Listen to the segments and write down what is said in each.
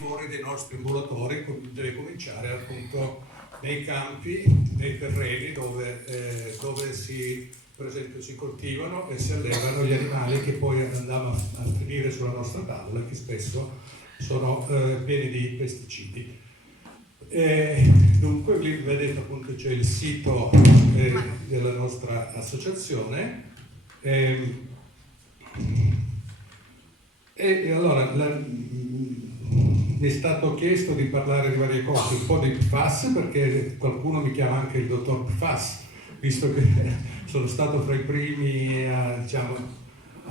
fuori dei nostri ambulatori deve cominciare appunto nei campi, nei terreni dove per esempio si coltivano e si allevano gli animali che poi andavano a finire sulla nostra tavola, che spesso sono pieni di pesticidi. Dunque lì vedete appunto c'è il sito della nostra associazione e allora mi è stato chiesto di parlare di varie cose, un po' di PFAS, perché qualcuno mi chiama anche il dottor PFAS, visto che sono stato fra i primi a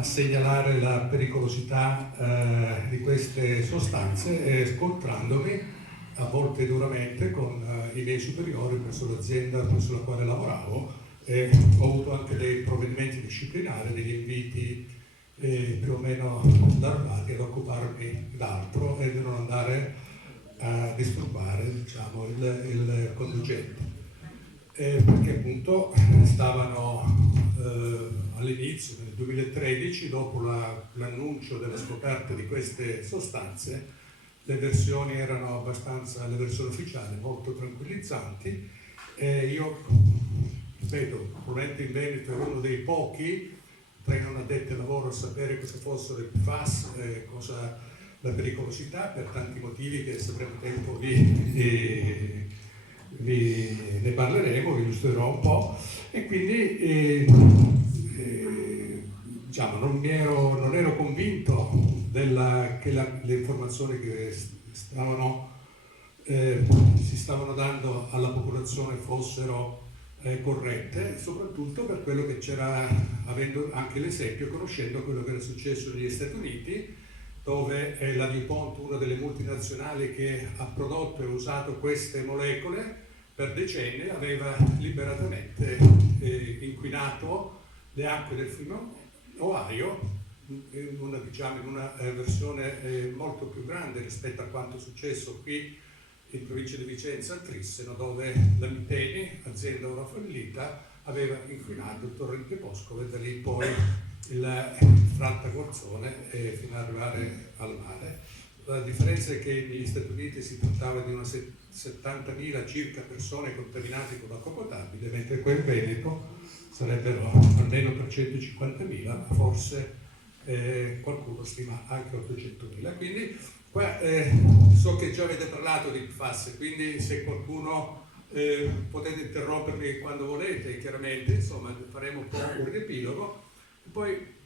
segnalare la pericolosità di queste sostanze e scontrandomi a volte duramente con i miei superiori presso l'azienda presso la quale lavoravo, e ho avuto anche dei provvedimenti disciplinari, degli inviti più o meno larvati ad occuparmi d'altro e di non andare a disturbare il conducente. Perché appunto stavano all'inizio, nel 2013, dopo l'annuncio della scoperta di queste sostanze, le versioni erano abbastanza, le versioni ufficiali, molto tranquillizzanti, e io, ripeto, probabilmente in Veneto ero uno dei pochi tra i non addetti al lavoro a sapere cosa fossero le PFAS, cosa la pericolosità, per tanti motivi che se avremo tempo ne parleremo, vi illustrerò un po', e quindi non ero convinto che le informazioni che si stavano dando alla popolazione fossero corrette, soprattutto per quello che c'era, avendo anche l'esempio, conoscendo quello che era successo negli Stati Uniti, dove la DuPont, una delle multinazionali che ha prodotto e usato queste molecole per decenni, aveva liberatamente inquinato le acque del fiume Ohio in una versione molto più grande rispetto a quanto è successo qui in provincia di Vicenza, al Trisseno, dove la Miteni, azienda ora fallita, aveva inquinato il torrente Poscolo e da lì poi il fratta Gorzone fino ad arrivare al mare. La differenza è che negli Stati Uniti si trattava di una 70.000 circa persone contaminate con l'acqua potabile, mentre qua in Veneto sarebbero almeno 350.000, forse qualcuno stima anche 800.000. Quindi qua so che già avete parlato di PFAS, quindi se qualcuno potete interrompermi quando volete, chiaramente, insomma faremo un po' un riepilogo. Poi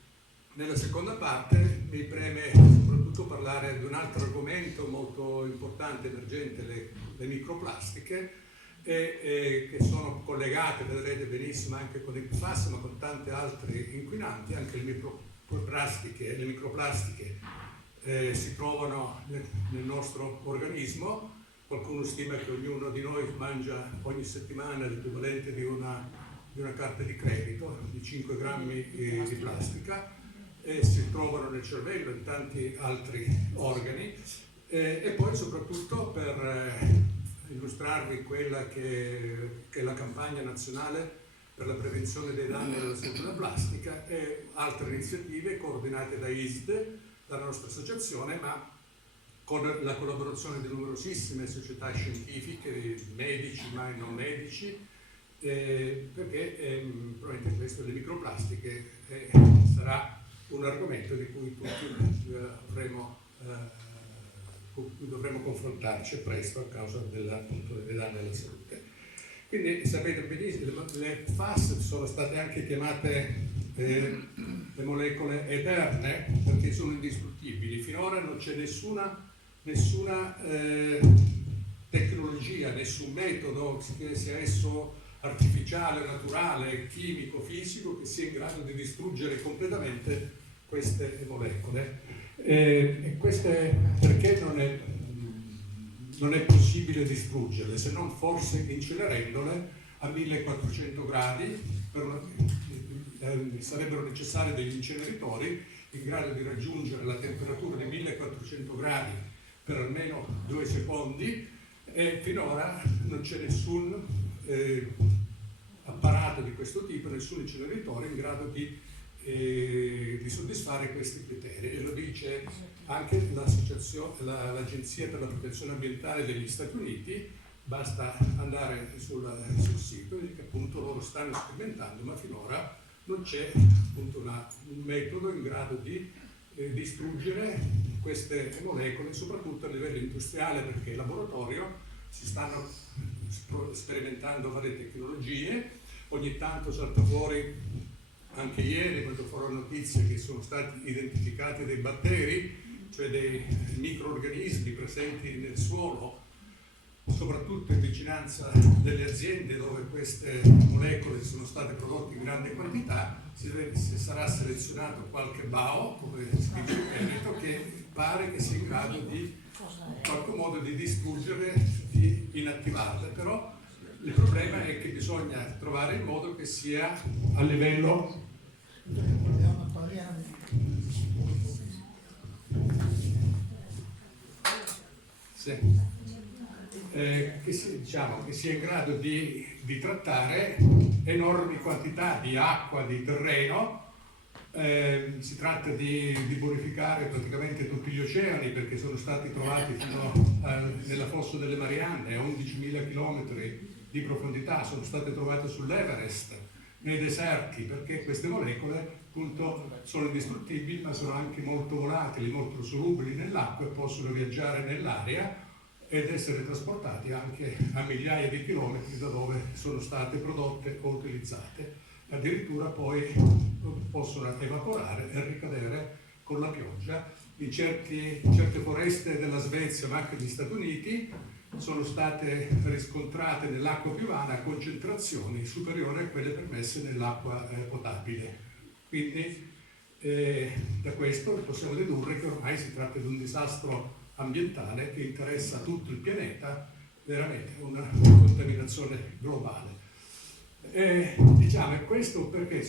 nella seconda parte mi preme soprattutto parlare di un altro argomento molto importante, emergente, le microplastiche, che sono collegate, vedrete benissimo, anche con il PFAS, ma con tanti altri inquinanti. Anche le microplastiche si trovano nel nostro organismo. Qualcuno stima che ognuno di noi mangia ogni settimana l'equivalente di una carta di credito, di 5 grammi di plastica, e si trovano nel cervello e in tanti altri organi. E poi soprattutto per illustrarvi quella che è la campagna nazionale per la prevenzione dei danni della salute della plastica e altre iniziative coordinate da ISD, la nostra associazione, ma con la collaborazione di numerosissime società scientifiche, medici ma non medici, perché probabilmente questo, le microplastiche, sarà un argomento di cui tutti dovremo confrontarci presto a causa appunto dei danni alla salute. Quindi sapete benissimo, le PFAS sono state anche chiamate le molecole eterne perché sono indistruttibili. Finora non c'è nessuna tecnologia, nessun metodo, che sia esso artificiale, naturale, chimico, fisico, che sia in grado di distruggere completamente queste molecole. E queste perché non è possibile distruggerle, se non forse incenerendole a 1400 gradi. Sarebbero necessari degli inceneritori in grado di raggiungere la temperatura di 1400 gradi per almeno 2 secondi, e finora non c'è nessun apparato di questo tipo, nessun inceneritore in grado di di soddisfare questi criteri, e lo dice anche l'Agenzia per la protezione ambientale degli Stati Uniti. Basta andare sul sito e che appunto loro stanno sperimentando, ma finora non c'è appunto un metodo in grado di distruggere queste molecole, soprattutto a livello industriale, perché in laboratorio si stanno sperimentando varie tecnologie. Ogni tanto salta fuori, anche ieri quando furono notizie che sono stati identificati dei batteri, cioè dei microorganismi presenti nel suolo, soprattutto in vicinanza delle aziende dove queste molecole sono state prodotte in grande quantità. Si sarà selezionato qualche BAO, come si dice in Veneto, che pare che sia in grado di in qualche modo di distruggere, di inattivarle, però il problema è che bisogna trovare il modo che sia a livello che sia in grado di trattare enormi quantità di acqua, di terreno. Si tratta di bonificare praticamente tutti gli oceani, perché sono stati trovati fino nella fossa delle Marianne a 11.000 km di profondità, sono state trovate sull'Everest, nei deserti, perché queste molecole appunto sono indistruttibili, ma sono anche molto volatili, molto solubili nell'acqua e possono viaggiare nell'aria ed essere trasportati anche a migliaia di chilometri da dove sono state prodotte o utilizzate. Addirittura poi possono evaporare e ricadere con la pioggia. In certe foreste della Svezia, ma anche negli Stati Uniti, sono state riscontrate nell'acqua piovana concentrazioni superiori a quelle permesse nell'acqua potabile. Quindi da questo possiamo dedurre che ormai si tratta di un disastro ambientale che interessa tutto il pianeta, veramente una contaminazione globale. Diciamo questo perché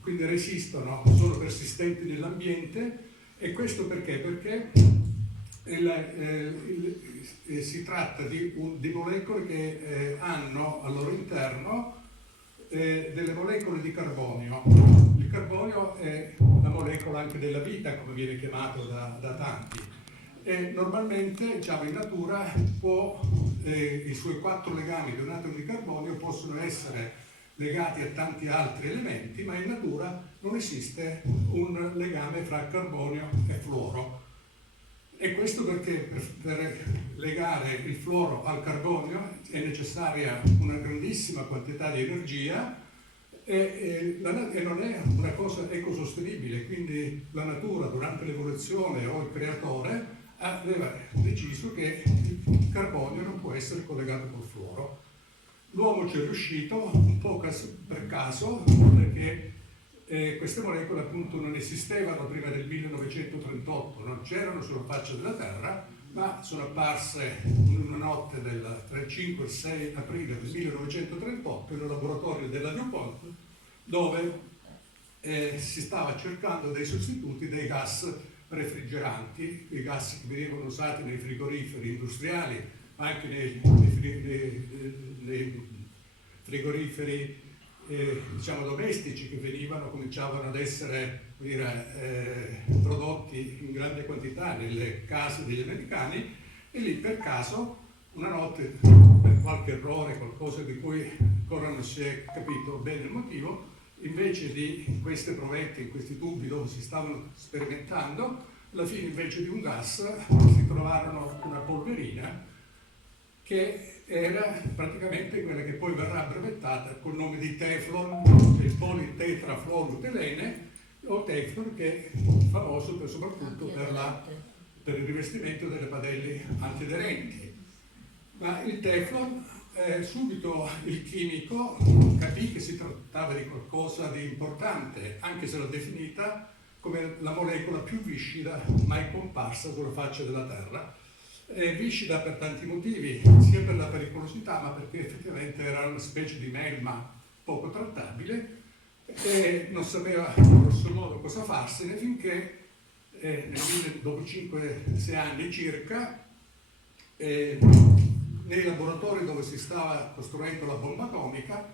quindi resistono, sono persistenti nell'ambiente, e questo perché si tratta di molecole che hanno al loro interno delle molecole di carbonio. Il carbonio è la molecola anche della vita, come viene chiamato da tanti, e normalmente diciamo, in natura i suoi 4 legami di un atomo di carbonio possono essere legati a tanti altri elementi, ma in natura non esiste un legame fra carbonio e fluoro. E questo perché per legare il fluoro al carbonio è necessaria una grandissima quantità di energia e non è una cosa ecosostenibile, quindi la natura durante l'evoluzione o il creatore aveva deciso che il carbonio non può essere collegato col fluoro. L'uomo ci è riuscito un po' per caso, perché queste molecole appunto non esistevano prima del 1938, non c'erano sulla faccia della Terra, ma sono apparse in una notte tra il 5 e il 6 aprile del 1938 in un laboratorio della DuPont, dove si stava cercando dei sostituti dei gas refrigeranti, i gas che venivano usati nei frigoriferi industriali, ma anche nei frigoriferi diciamo domestici, che cominciavano ad essere prodotti in grande quantità nelle case degli americani, e lì per caso una notte, per qualche errore, qualcosa di cui ancora non si è capito bene il motivo, invece di queste provette in questi tubi dove si stavano sperimentando, alla fine invece di un gas si trovarono una polverina che era praticamente quella che poi verrà brevettata col nome di Teflon, il politetrafluoroutilene, o Teflon, che è famoso soprattutto per il rivestimento delle padelle antiaderenti. Ma il Teflon, subito il chimico capì che si trattava di qualcosa di importante, anche se l'ha definita come la molecola più viscida mai comparsa sulla faccia della Terra. Viscida per tanti motivi, sia per la pericolosità, ma perché effettivamente era una specie di melma poco trattabile e non sapeva grosso modo cosa farsene, finché dopo 5-6 anni circa, nei laboratori dove si stava costruendo la bomba atomica,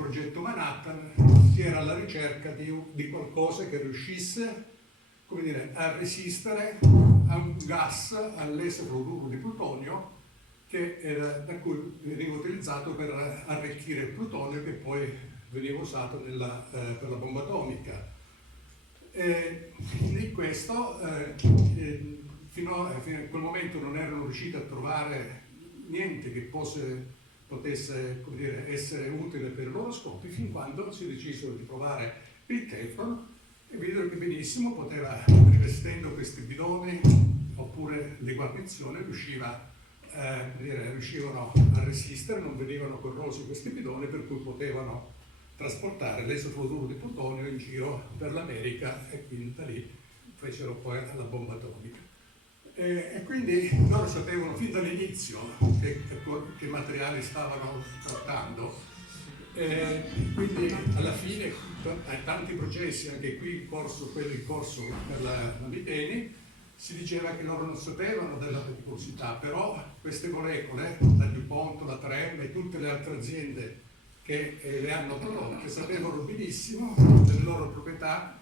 progetto Manhattan, si era alla ricerca di qualcosa che riuscisse, come dire, a resistere a un gas, all'esofluoruro di plutonio, da cui veniva utilizzato per arricchire il plutonio che poi veniva usato per la bomba atomica. Di questo fino a quel momento non erano riusciti a trovare niente che potesse, come dire, essere utile per i loro scopi, fin quando si decisero di provare il Teflon e videro che benissimo poteva, rivestendo questi bidoni oppure le guarnizioni, riuscivano a resistere, non venivano corrosi questi bidoni, per cui potevano trasportare l'esofluoruro di plutonio in giro per l'America, e quindi da lì fecero poi la bomba atomica. E quindi loro sapevano fin dall'inizio che materiali stavano trattando, quindi alla fine tanti processi, anche qui quello in corso per la Miteni, si diceva che loro non sapevano della pericolosità, però queste molecole, la DuPont, la 3M e tutte le altre aziende che le hanno prodotte sapevano benissimo delle loro proprietà,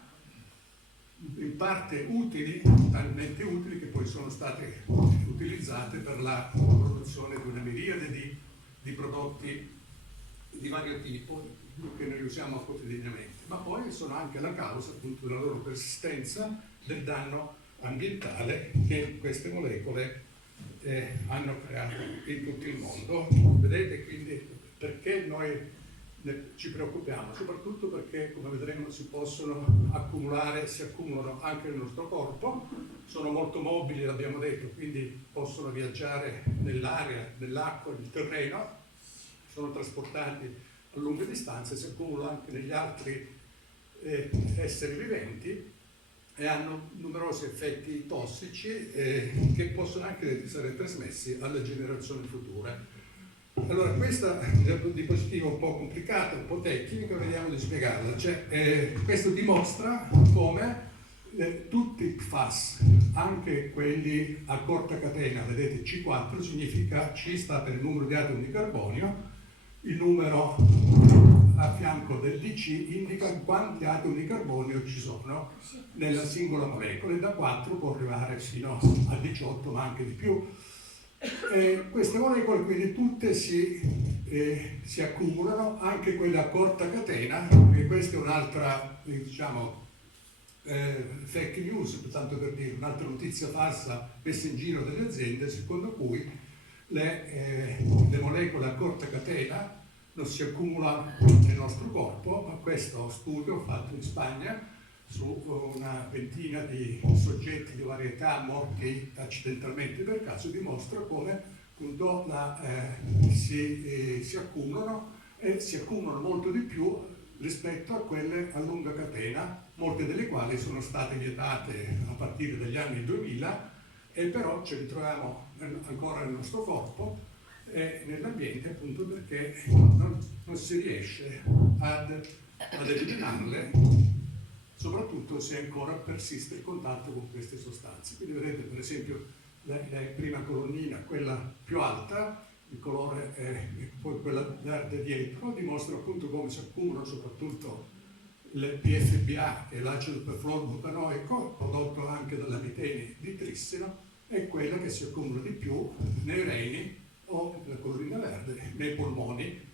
in parte utili, talmente utili che poi sono state utilizzate per la produzione di una miriade di prodotti di vario tipo che noi usiamo quotidianamente, ma poi sono anche la causa appunto della loro persistenza, del danno ambientale che queste molecole hanno creato in tutto il mondo. Vedete quindi perché noi ci preoccupiamo, soprattutto perché, come vedremo, si possono accumulare, si accumulano anche nel nostro corpo, sono molto mobili, l'abbiamo detto, quindi possono viaggiare nell'aria, nell'acqua, nel terreno, sono trasportati a lunghe distanze, si accumulano anche negli altri esseri viventi e hanno numerosi effetti tossici che possono anche essere trasmessi alle generazioni future. Allora, questa è una diapositiva un po' complicata, un po' tecnica, vediamo di spiegarla. Questo dimostra come tutti i PFAS, anche quelli a corta catena, vedete C4 significa C sta per il numero di atomi di carbonio, il numero a fianco del DC indica quanti atomi di carbonio ci sono nella singola molecola, e da 4 può arrivare fino a 18, ma anche di più. Queste molecole quindi tutte si accumulano, anche quelle a corta catena, e questa è un'altra, diciamo, fake news, tanto per dire, un'altra notizia falsa messa in giro dalle aziende, secondo cui le molecole a corta catena non si accumulano nel nostro corpo, ma questo studio fatto in Spagna su una ventina di soggetti di varia età morti accidentalmente per caso dimostra come appunto si accumulano, e si accumulano molto di più rispetto a quelle a lunga catena, molte delle quali sono state vietate a partire dagli anni 2000, e però ce li troviamo ancora nel nostro corpo e nell'ambiente, appunto perché non si riesce ad eliminarle, soprattutto se ancora persiste il contatto con queste sostanze. Quindi vedete per esempio la prima colonnina, quella più alta, il colore e poi quella verde dietro, dimostra appunto come si accumulano soprattutto il PFBA, che è l'acido perfluorobutanoico, prodotto anche dalla miteni di trissino, è quella che si accumula di più nei reni o nella colonnina verde, nei polmoni.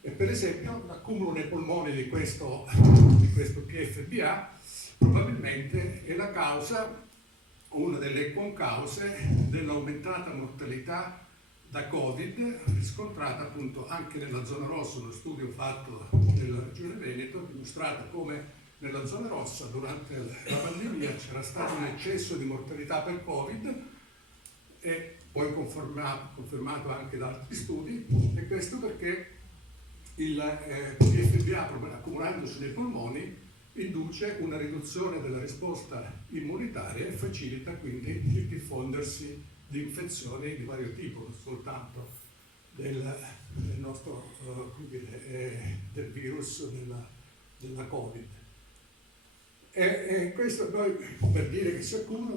E per esempio l'accumulo nei polmoni di questo PFBA probabilmente è la causa, una delle concause dell'aumentata mortalità da Covid riscontrata appunto anche nella zona rossa. Uno studio fatto nella regione Veneto ha dimostrato come nella zona rossa durante la pandemia c'era stato un eccesso di mortalità per Covid, e poi confermato anche da altri studi, e questo perché il PFBA accumulandosi nei polmoni induce una riduzione della risposta immunitaria e facilita quindi il diffondersi di infezioni di vario tipo, non soltanto del nostro del virus della Covid. E questo noi, per dire che si accumula,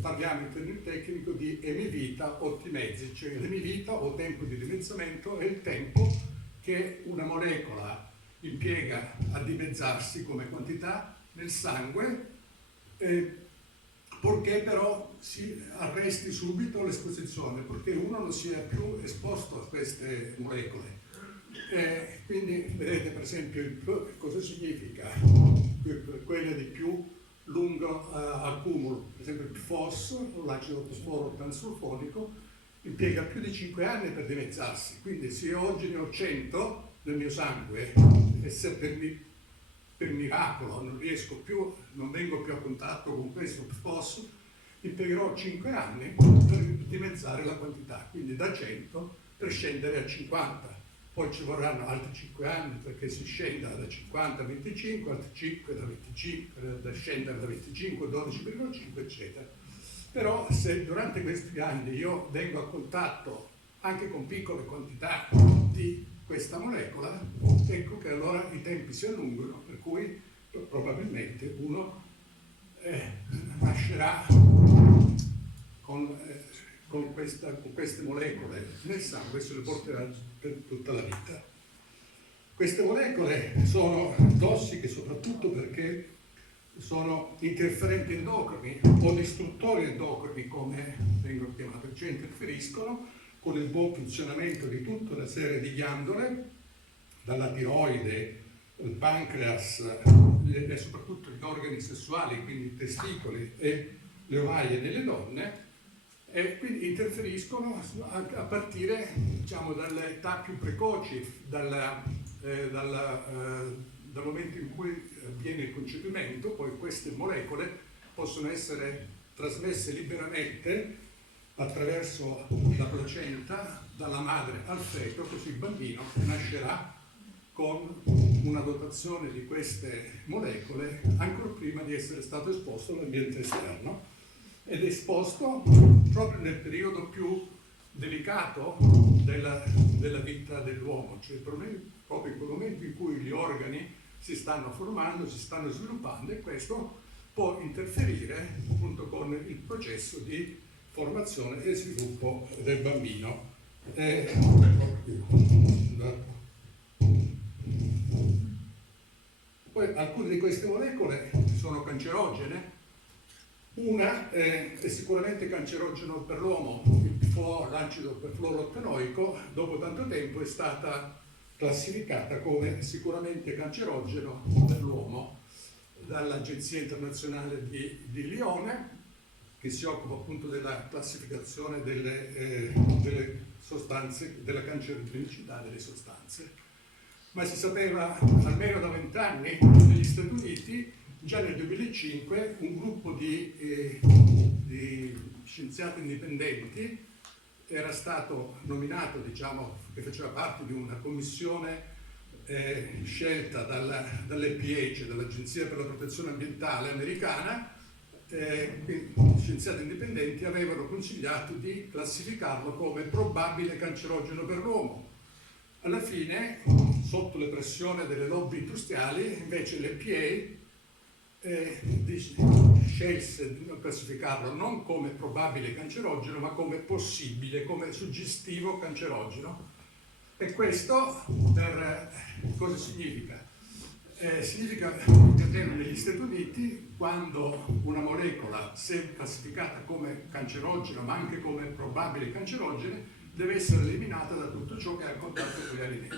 parliamo in termini tecnico di emivita ottimezzi, cioè l'emivita o tempo di dimezzamento è il tempo che una molecola impiega a dimezzarsi come quantità nel sangue, purché però si arresti subito l'esposizione, perché uno non sia più esposto a queste molecole. Quindi vedete per esempio cosa significa quelle di più lungo accumulo, per esempio il PFOS, l'acido fosforo tansulfonico, impiega più di 5 anni per dimezzarsi, quindi se io oggi ne ho 100 nel mio sangue e se per miracolo non vengo più a contatto con questo PFOS, impiegherò 5 anni per dimezzare la quantità, quindi da 100 per scendere a 50. Poi ci vorranno altri 5 anni perché si scenda da 50 a 25, altri 5 da 25, da scendere da 25 a 12,5, eccetera. Però se durante questi anni io vengo a contatto anche con piccole quantità di questa molecola, ecco che allora i tempi si allungano, per cui probabilmente uno nascerà con queste molecole nel sangue e se le porterà per tutta la vita. Queste molecole sono tossiche soprattutto perché sono interferenti endocrini o distruttori endocrini, come vengono chiamati, cioè interferiscono con il buon funzionamento di tutta una serie di ghiandole, dalla tiroide, il pancreas e soprattutto gli organi sessuali, quindi i testicoli e le ovaie delle donne, e quindi interferiscono a partire, diciamo, dalle età più precoci, dal momento in cui avviene il concepimento. Poi queste molecole possono essere trasmesse liberamente attraverso la placenta dalla madre al feto, così il bambino nascerà con una dotazione di queste molecole ancora prima di essere stato esposto all'ambiente esterno, ed è esposto proprio nel periodo più delicato della vita dell'uomo, cioè proprio in quel momento in cui gli organi si stanno formando, si stanno sviluppando, e questo può interferire appunto con il processo di formazione e sviluppo del bambino. Poi alcune di queste molecole sono cancerogene. Una è sicuramente cancerogeno per l'uomo, il PFOA, l'acido perfluorottanoico, dopo tanto tempo è stata classificata come sicuramente cancerogeno per l'uomo dall'Agenzia Internazionale di Lione, che si occupa appunto della classificazione delle sostanze, della cancerigenicità delle sostanze. Ma si sapeva almeno da 20 anni negli Stati Uniti. Già nel 2005 un gruppo di scienziati indipendenti era stato nominato, diciamo, che faceva parte di una commissione scelta dall'EPA, cioè dall'Agenzia per la Protezione Ambientale americana. Scienziati indipendenti avevano consigliato di classificarlo come probabile cancerogeno per l'uomo. Alla fine, sotto le pressioni delle lobby industriali, invece l'EPA scelse di non classificarlo non come probabile cancerogeno, ma come possibile, come suggestivo cancerogeno. E questo cosa significa? Significa che negli Stati Uniti, quando una molecola, se classificata come cancerogeno ma anche come probabile cancerogeno, deve essere eliminata da tutto ciò che ha a contatto con gli alimenti.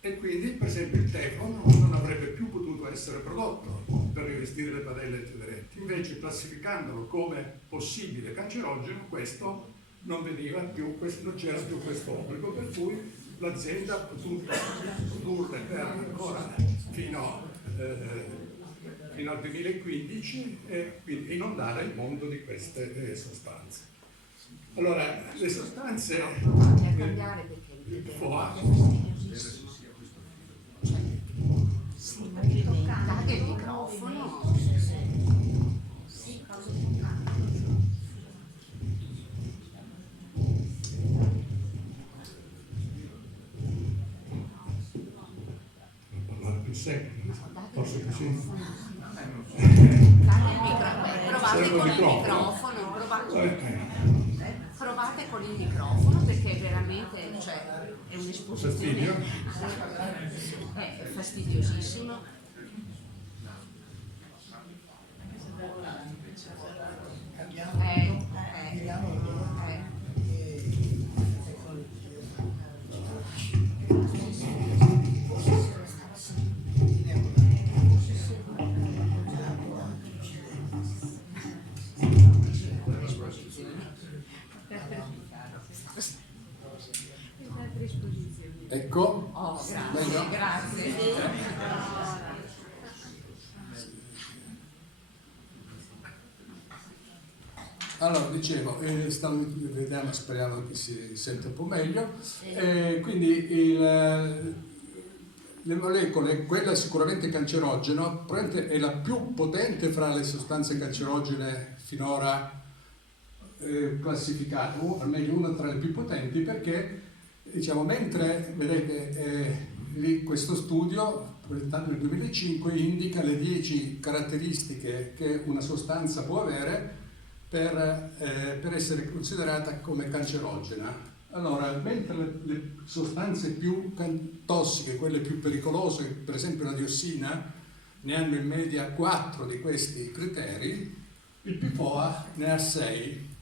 E quindi, per esempio, il Teflon non avrebbe più potuto essere prodotto per rivestire le padelle antiaderenti. Invece, classificandolo come possibile cancerogeno, questo non veniva più, non c'era più questo obbligo, per cui l'azienda ha potuto produrre per ancora fino al 2015 e quindi inondare il mondo di queste sostanze. Allora, le sostanze il FOA. Toccate il microfono. Parlare più secco, forse così. Provate con il microfono. Provate con il microfono perché veramente, cioè, è un'esposizione è fastidiosissimo. Ecco, Oh, grazie, grazie. allora dicevo, vediamo, speriamo che si senta un po' meglio. Quindi le molecole, quella sicuramente cancerogena, probabilmente è la più potente fra le sostanze cancerogene finora classificate, o almeno una tra le più potenti, perché diciamo, mentre vedete lì questo studio presentato nel 2005 indica le 10 caratteristiche che una sostanza può avere per essere considerata come cancerogena. Allora, mentre le sostanze più tossiche, quelle più pericolose, per esempio la diossina, ne hanno in media 4 di questi criteri, il PFOA ne ha 6.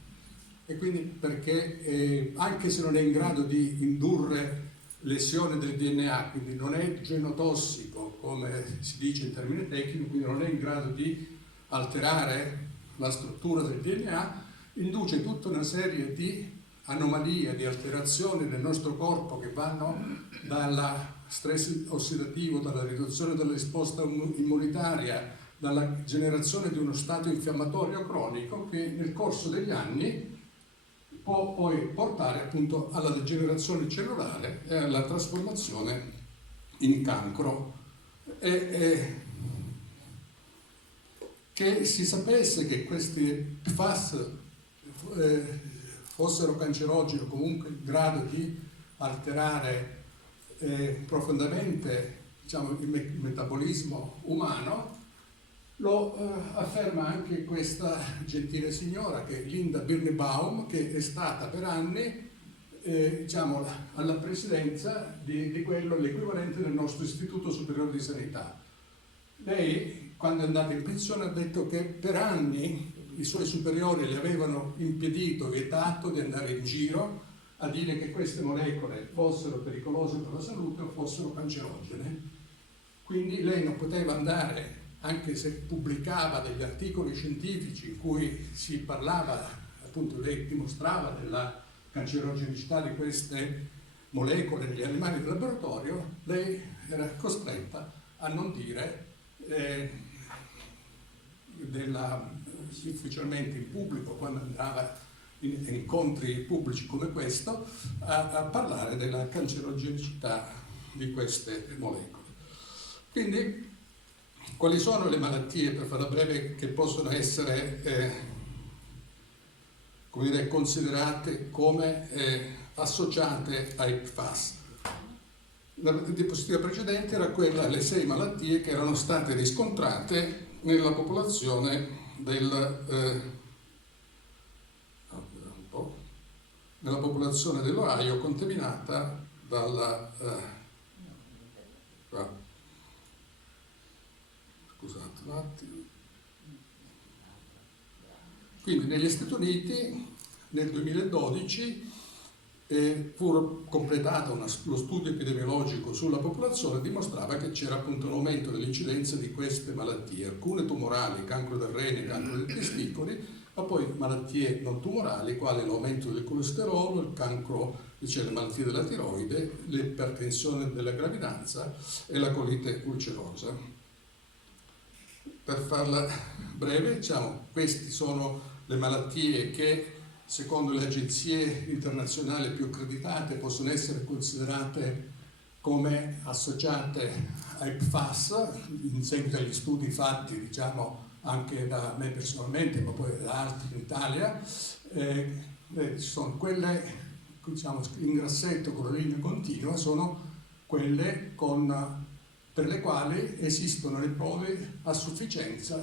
E quindi perché anche se non è in grado di indurre lesione del DNA, quindi non è genotossico come si dice in termini tecnici, quindi non è in grado di alterare la struttura del DNA, induce tutta una serie di anomalie, di alterazioni nel nostro corpo che vanno dal stress ossidativo, dalla riduzione della risposta immunitaria, dalla generazione di uno stato infiammatorio cronico che nel corso degli anni può poi portare appunto alla degenerazione cellulare e alla trasformazione in cancro. Che si sapesse che questi PFAS fossero cancerogeni o comunque in grado di alterare profondamente, diciamo, il metabolismo umano, lo afferma anche questa gentile signora, che è Linda Birnbaum, che è stata per anni diciamo, alla presidenza di quello, l'equivalente del nostro Istituto Superiore di Sanità. Lei, quando è andata in pensione, ha detto che per anni i suoi superiori le avevano impedito, vietato di andare in giro a dire che queste molecole fossero pericolose per la salute o fossero cancerogene. Quindi lei non poteva andare, anche se pubblicava degli articoli scientifici in cui si parlava, appunto lei dimostrava della cancerogenicità di queste molecole negli animali di laboratorio, lei era costretta a non dire ufficialmente in pubblico, quando andava in incontri pubblici come questo, a parlare della cancerogenicità di queste molecole. Quindi, quali sono le malattie, per farla breve, che possono essere come dire, considerate come associate ai PFAS? La diapositiva precedente era quella delle 6 malattie che erano state riscontrate nella popolazione nella popolazione dell'Ohio contaminata dalla scusate un attimo. Quindi negli Stati Uniti nel 2012 fu completato lo studio epidemiologico sulla popolazione, dimostrava che c'era appunto un aumento dell'incidenza di queste malattie, alcune tumorali, cancro del rene, cancro dei testicoli, ma poi malattie non tumorali quali l'aumento del colesterolo, il cancro, cioè le malattie della tiroide, l'ipertensione della gravidanza e la colite ulcerosa. Per farla breve, diciamo, queste sono le malattie che secondo le agenzie internazionali più accreditate possono essere considerate come associate ai PFAS, in seguito agli studi fatti, diciamo, anche da me personalmente, ma poi da altri in Italia. Ci sono quelle, diciamo, in grassetto con la linea continua, sono quelle per le quali esistono le prove a sufficienza,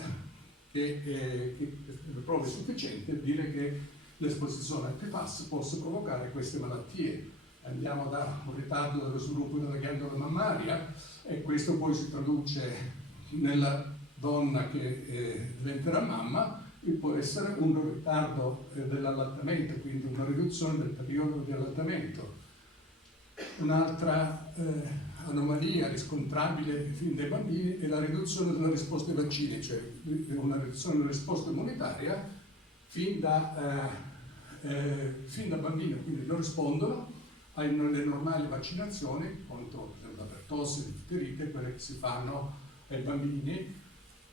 le prove sufficienti per dire che l'esposizione al PFAS possa provocare queste malattie. Andiamo da un ritardo dello sviluppo della ghiandola mammaria, e questo poi si traduce nella donna che diventerà mamma, e può essere un ritardo dell'allattamento, quindi una riduzione del periodo di allattamento. Un'altra anomalia riscontrabile fin dai bambini è la riduzione della risposta ai vaccini, cioè una riduzione della risposta immunitaria fin da bambino, quindi non rispondono alle normali vaccinazioni contro la pertosse, la difterite, quelle che si fanno ai bambini.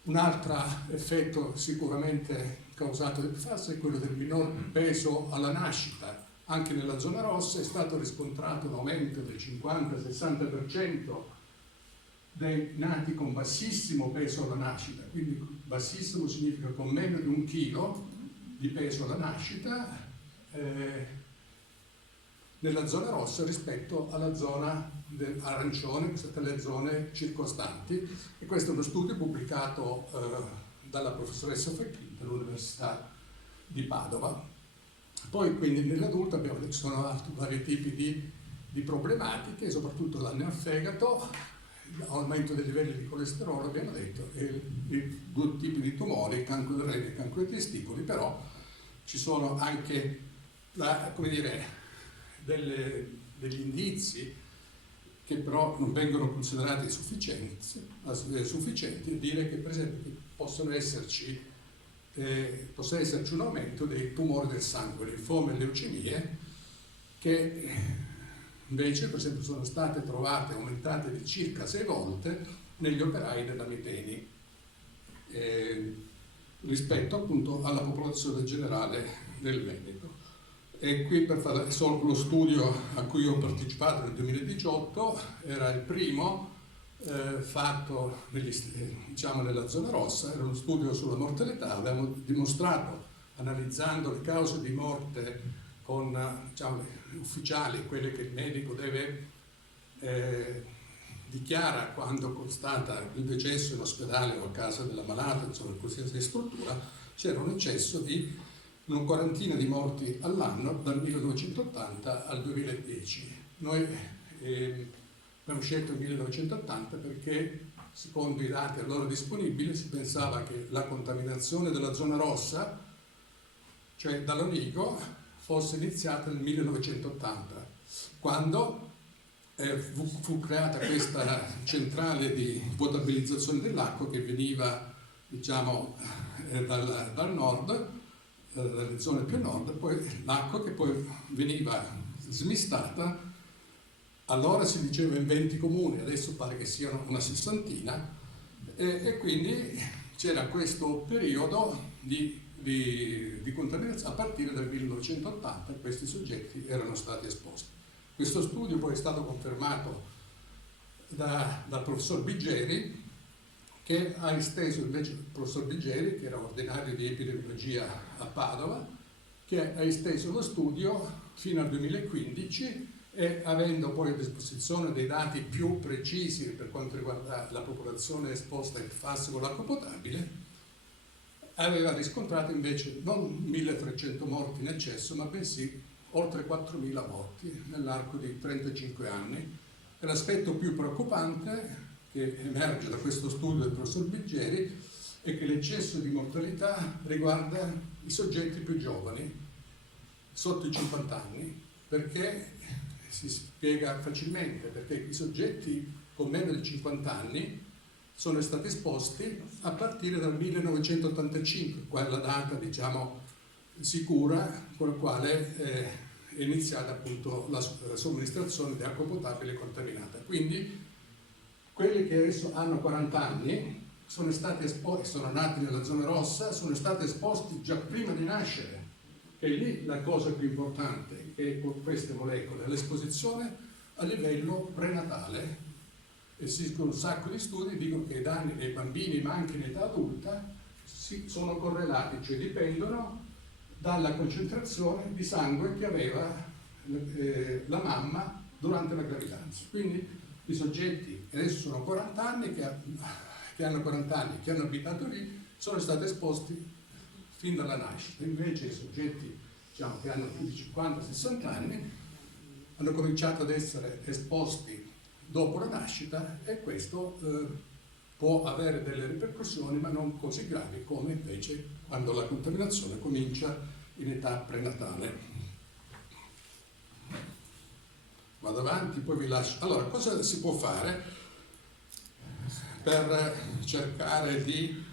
Un altro effetto sicuramente causato dal PFAS è quello del minor peso alla nascita. Anche nella zona rossa è stato riscontrato un aumento del 50-60% dei nati con bassissimo peso alla nascita, quindi bassissimo significa con meno di 1 chilo di peso alla nascita nella zona rossa rispetto alla zona arancione, le zone circostanti. E questo è uno studio pubblicato dalla professoressa Facchini dell'Università di Padova. Poi quindi nell'adulto ci sono altri vari tipi di problematiche, soprattutto danni al fegato, aumento dei livelli di colesterolo, abbiamo detto, e i 2 tipi di tumori, cancro del rene e cancro dei testicoli. Però ci sono anche degli indizi che però non vengono considerati sufficienti a dire che per esempio possa esserci un aumento dei tumori del sangue, linfomi e leucemie, che invece per esempio sono state trovate aumentate di circa 6 volte negli operai della Miteni rispetto appunto alla popolazione generale del Veneto. E qui, per fare solo lo studio a cui ho partecipato nel 2018, era il primo fatto nella zona rossa, era uno studio sulla mortalità. Abbiamo dimostrato, analizzando le cause di morte con ufficiali, quelle che il medico deve dichiara quando constata il decesso in ospedale o a casa della malata, insomma in qualsiasi struttura, c'era un eccesso di una quarantina di morti all'anno dal 1980 al 2010. Noi abbiamo scelto il 1980 perché, secondo i dati allora disponibili, si pensava che la contaminazione della zona rossa, cioè dall'onico, fosse iniziata nel 1980, quando fu creata questa centrale di potabilizzazione dell'acqua che veniva dal nord, dalle zone più a nord, poi l'acqua che poi veniva smistata. Allora si diceva in 20 comuni, adesso pare che siano una 60, e quindi c'era questo periodo di contaminazione a partire dal 1980, e questi soggetti erano stati esposti. Questo studio poi è stato confermato dal professor Biggeri, che ha esteso invece il professor Biggeri, che era ordinario di epidemiologia a Padova, che ha esteso lo studio fino al 2015, e avendo poi a disposizione dei dati più precisi per quanto riguarda la popolazione esposta al PFAS con l'acqua potabile, aveva riscontrato invece non 1300 morti in eccesso, ma bensì oltre 4000 morti nell'arco di 35 anni. E l'aspetto più preoccupante che emerge da questo studio del professor Biggeri è che l'eccesso di mortalità riguarda i soggetti più giovani, sotto i 50 anni, perché si spiega facilmente, perché i soggetti con meno di 50 anni sono stati esposti a partire dal 1985, quella data sicura con la quale è iniziata appunto la somministrazione di acqua potabile contaminata. Quindi quelli che adesso hanno 40 anni sono stati esposti, sono nati nella zona rossa, sono stati esposti già prima di nascere, che è lì la cosa più importante, che con queste molecole l'esposizione a livello prenatale. Esistono un sacco di studi che dicono che i danni nei bambini, ma anche in età adulta, sono correlati, cioè dipendono dalla concentrazione di sangue che aveva la mamma durante la gravidanza. Quindi i soggetti che adesso sono 40 anni, che hanno 40 anni, che hanno abitato lì, sono stati esposti fin dalla nascita. Invece i soggetti diciamo, che hanno più di 50-60 anni, hanno cominciato ad essere esposti dopo la nascita, e questo può avere delle ripercussioni, ma non così gravi come invece quando la contaminazione comincia in età prenatale. Vado avanti, poi vi lascio. Allora, cosa si può fare per cercare di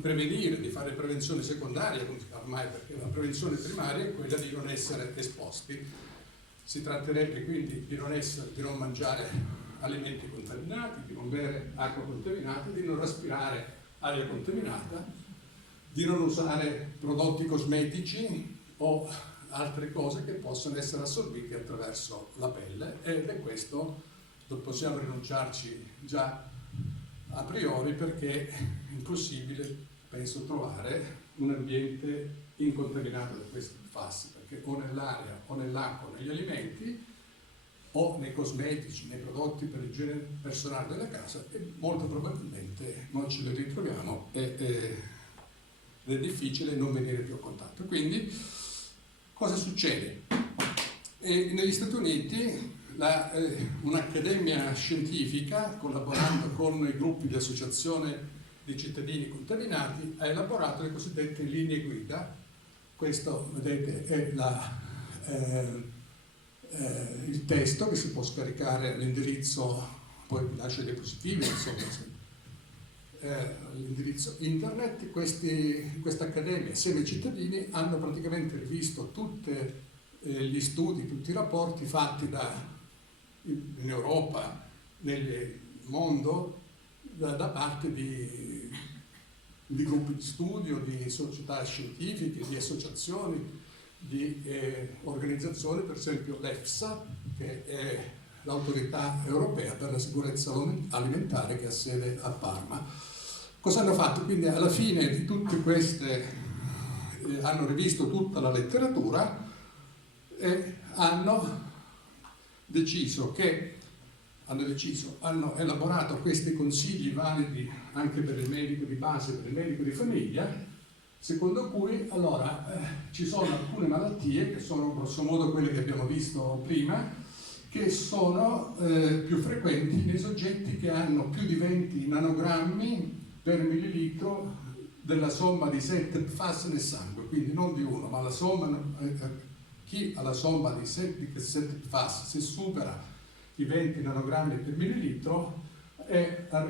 prevenire, di fare prevenzione secondaria, ormai, perché la prevenzione primaria è quella di non essere esposti. Si tratterebbe quindi di non mangiare alimenti contaminati, di non bere acqua contaminata, di non respirare aria contaminata, di non usare prodotti cosmetici o altre cose che possono essere assorbite attraverso la pelle, ed è questo non possiamo rinunciarci già a priori, perché è impossibile, penso, trovare un ambiente incontaminato da questi PFAS, perché o nell'aria o nell'acqua, negli alimenti o nei cosmetici, nei prodotti per l'igiene personale della casa, e molto probabilmente non ce li ritroviamo ed è difficile non venire più a contatto. Quindi cosa succede? Negli Stati Uniti un'accademia scientifica, collaborando con i gruppi di associazione di cittadini contaminati, ha elaborato le cosiddette linee guida. Questo, vedete, è il testo che si può scaricare all'indirizzo, poi vi lascio le diapositive, insomma, l'indirizzo internet. Questa accademia, assieme ai cittadini, hanno praticamente rivisto tutti gli studi, tutti i rapporti fatti in Europa, nel mondo, da parte di gruppi di studio, di società scientifiche, di associazioni, di organizzazioni, per esempio l'EFSA, che è l'autorità europea per la sicurezza alimentare, che ha sede a Parma. Cosa hanno fatto? Quindi alla fine di tutte queste hanno rivisto tutta la letteratura e hanno elaborato questi consigli validi anche per il medico di base e per il medico di famiglia, secondo cui ci sono alcune malattie, che sono grosso modo quelle che abbiamo visto prima, che sono più frequenti nei soggetti che hanno più di 20 nanogrammi per millilitro della somma di 7 PFAS nel sangue, quindi non di uno, ma la somma, chi ha la somma di 7 PFAS, se supera i 20 nanogrammi per millilitro, è a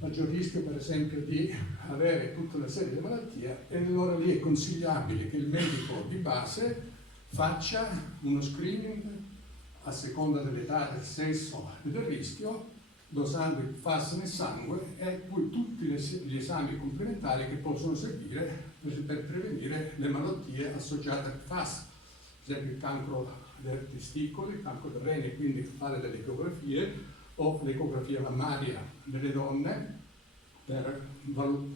maggior rischio per esempio di avere tutta una serie di malattie, e allora lì è consigliabile che il medico di base faccia uno screening a seconda dell'età, del sesso e del rischio, dosando il PFAS nel sangue, e poi tutti gli esami complementari che possono seguire per prevenire le malattie associate al PFAS, per esempio il cancro dei testicoli, il cancro del rene, quindi fare delle ecografie, o l'ecografia mammaria delle donne per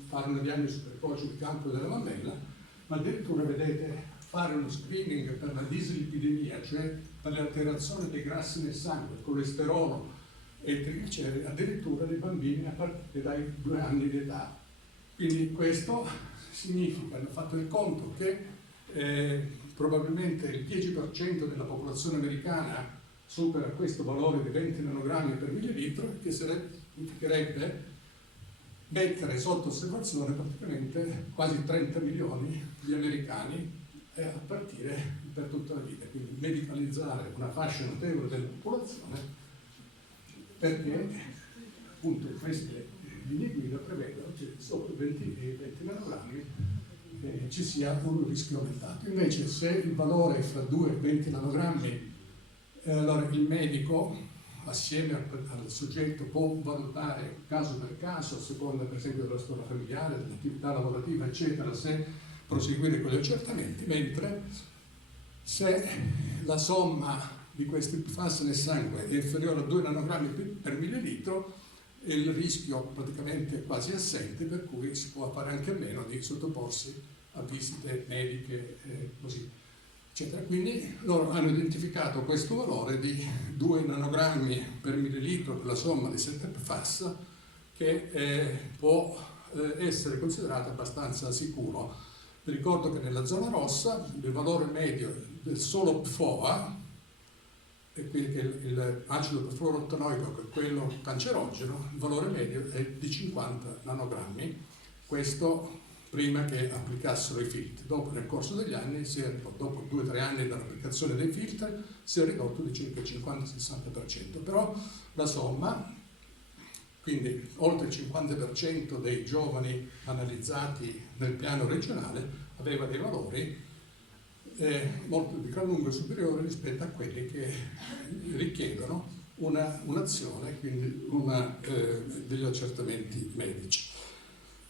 fare una diagnosi precoce di cancro della mammella, ma addirittura, vedete, fare uno screening per la dislipidemia, cioè per l'alterazione dei grassi nel sangue, il colesterolo e i trigliceridi, addirittura dei bambini a partire dai 2 anni di età. Quindi questo significa, hanno fatto il conto che probabilmente il 10% della popolazione americana supera questo valore di 20 nanogrammi per millilitro, che significherebbe mettere sotto osservazione praticamente quasi 30 milioni di americani a partire per tutta la vita, quindi medicalizzare una fascia notevole della popolazione, perché appunto queste linee guida prevedono che sopra 20 nanogrammi ci sia un rischio aumentato. Invece, se il valore è fra 2 e 20 nanogrammi, allora il medico, assieme al soggetto, può valutare caso per caso, a seconda per esempio della storia familiare, dell'attività lavorativa, eccetera, se proseguire con gli accertamenti, mentre se la somma di questi PFAS nel sangue è inferiore a 2 nanogrammi per millilitro, il rischio praticamente è quasi assente, per cui si può fare anche a meno di sottoporsi a visite mediche, così, eccetera. Quindi loro hanno identificato questo valore di 2 nanogrammi per millilitro per la somma di 7 PFAS, che può essere considerato abbastanza sicuro. Vi ricordo che nella zona rossa il valore medio del solo PFOA, e quindi che il acido perfluorottanoico, che è quello cancerogeno, il valore medio è di 50 nanogrammi, questo prima che applicassero i filtri. Dopo, nel corso degli anni, dopo 2 o 3 anni dall'applicazione dei filtri, si è ridotto di circa il 50-60%, però la somma, quindi oltre il 50% dei giovani analizzati nel piano regionale aveva dei valori molto di gran lunga superiori rispetto a quelli che richiedono un'azione, quindi degli accertamenti medici.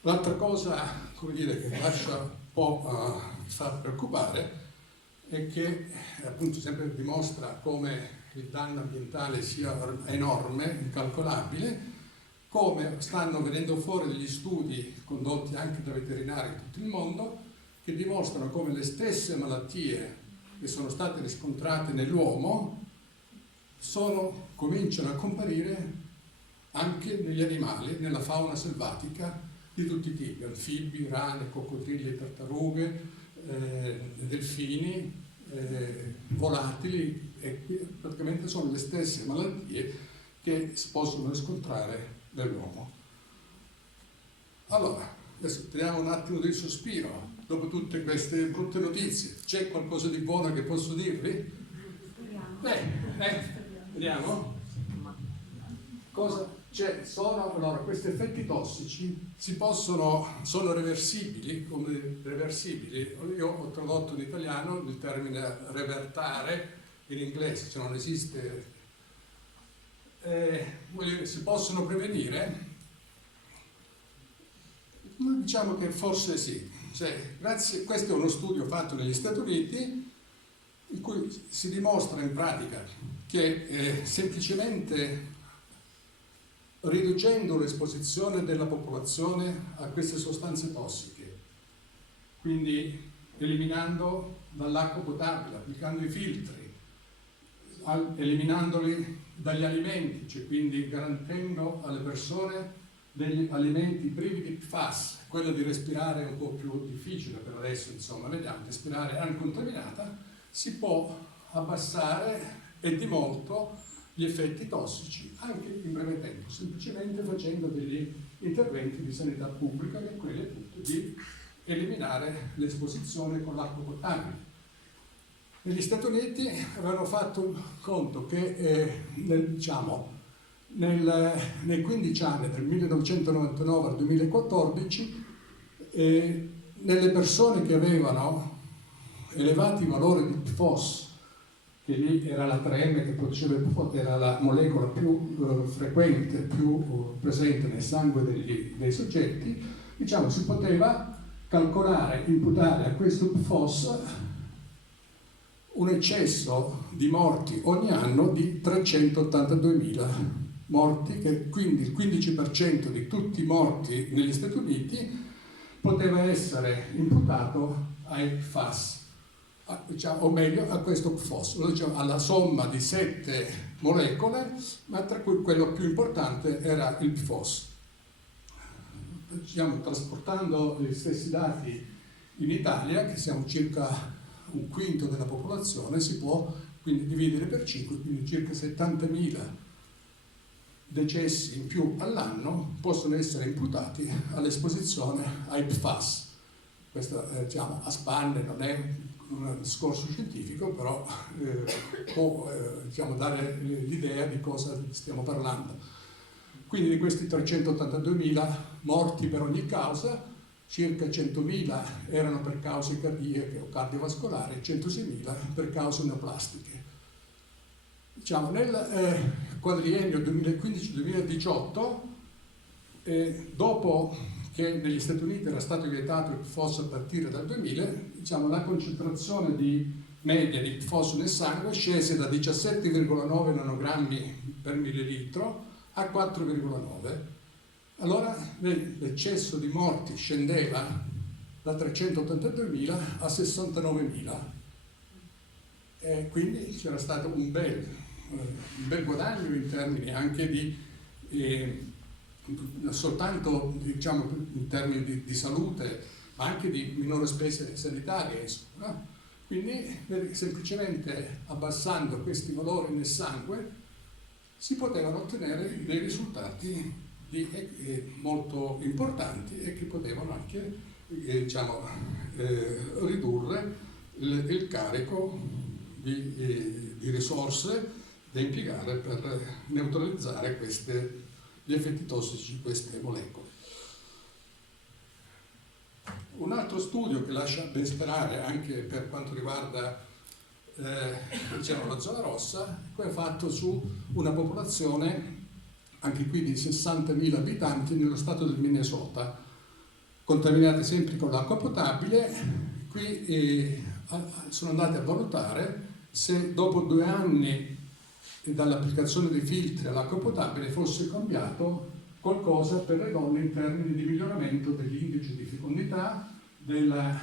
L'altra cosa, come dire, che lascia un po' far preoccupare è che appunto sempre dimostra come il danno ambientale sia enorme, incalcolabile, come stanno venendo fuori degli studi condotti anche da veterinari in tutto il mondo che dimostrano come le stesse malattie che sono state riscontrate nell'uomo cominciano a comparire anche negli animali, nella fauna selvatica di tutti i tipi, anfibi, rane, coccodrilli, tartarughe, delfini, volatili, e praticamente sono le stesse malattie che si possono riscontrare nell'uomo. Allora, adesso teniamo un attimo di sospiro. Dopo tutte queste brutte notizie, c'è qualcosa di buono che posso dirvi? Vediamo. Cosa c'è? Allora, questi effetti tossici sono reversibili, come reversibili. Io ho tradotto in italiano il termine revertare in inglese, cioè non esiste. Si possono prevenire? Noi diciamo che forse sì. Questo è uno studio fatto negli Stati Uniti in cui si dimostra in pratica che semplicemente riducendo l'esposizione della popolazione a queste sostanze tossiche, quindi eliminando dall'acqua potabile, applicando i filtri, eliminandoli dagli alimenti, cioè quindi garantendo alle persone degli alimenti privi di PFAS, quello di respirare è un po' più difficile per adesso, insomma, vediamo, respirare aria incontaminata, si può abbassare e di molto gli effetti tossici anche in breve tempo, semplicemente facendo degli interventi di sanità pubblica, che è quello appunto di eliminare l'esposizione con l'acqua potabile. Negli Stati Uniti avevano fatto conto che nei 15 anni, dal 1999 al 2014, nelle persone che avevano elevati valori di PFOS, che lì era la 3M che produceva il PFOS, era la molecola più frequente, più presente nel sangue dei soggetti, diciamo, si poteva calcolare, imputare a questo PFOS un eccesso di morti ogni anno di 382.000 morti, che quindi il 15% di tutti i morti negli Stati Uniti poteva essere imputato ai PFAS, o meglio a questo PFOS, alla somma di 7 molecole, ma tra cui quello più importante era il PFOS. Trasportando gli stessi dati in Italia, che siamo circa un quinto della popolazione, si può quindi dividere per 5, quindi circa 70.000 decessi in più all'anno possono essere imputati all'esposizione ai PFAS. Questo a spanne non è un discorso scientifico, però può dare l'idea di cosa stiamo parlando. Quindi di questi 382.000 morti per ogni causa, circa 100.000 erano per cause cardiache o cardiovascolari e 106.000 per cause neoplastiche. Nel quadriennio 2015-2018, dopo che negli Stati Uniti era stato vietato il PFOS a partire dal 2000, la concentrazione media di PFOS nel sangue scese da 17,9 nanogrammi per millilitro a 4,9. Allora l'eccesso di morti scendeva da 382.000 a 69.000. Quindi c'era stato un bel guadagno in termini anche di soltanto in termini di salute ma anche di minore spese sanitarie, insomma, no? Quindi semplicemente abbassando questi valori nel sangue si potevano ottenere dei risultati molto importanti e che potevano anche ridurre il carico di risorse da impiegare per neutralizzare gli effetti tossici di queste molecole. Un altro studio che lascia ben sperare anche per quanto riguarda la zona rossa è fatto su una popolazione anche qui di 60.000 abitanti nello stato del Minnesota, contaminati sempre con l'acqua potabile. Qui sono andati a valutare se dopo 2 anni dall'applicazione dei filtri all'acqua potabile fosse cambiato qualcosa per le donne in termini di miglioramento degli indici di fecondità, della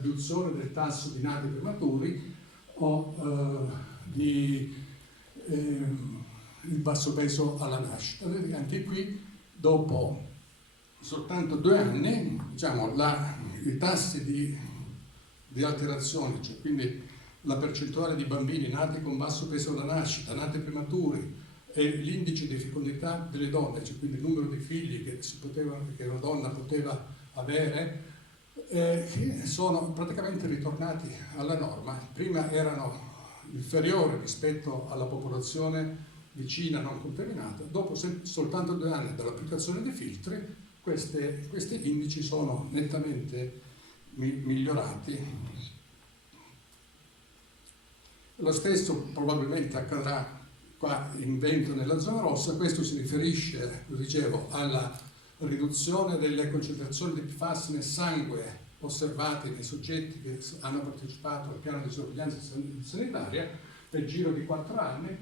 riduzione del tasso di nati prematuri o di il basso peso alla nascita. Anche qui, dopo soltanto 2 anni, i tassi di alterazione, cioè quindi la percentuale di bambini nati con basso peso alla nascita, nati prematuri, e l'indice di fecondità delle donne, cioè quindi il numero di figli che una donna poteva avere, sono praticamente ritornati alla norma. Prima erano inferiori rispetto alla popolazione vicina non contaminata. Dopo soltanto 2 anni dall'applicazione dei filtri, questi indici sono nettamente migliorati. Lo stesso probabilmente accadrà qua in Veneto, nella zona rossa. Questo si riferisce, lo dicevo, alla riduzione delle concentrazioni di PFAS nel sangue osservati nei soggetti che hanno partecipato al piano di sorveglianza sanitaria. Nel giro di 4 anni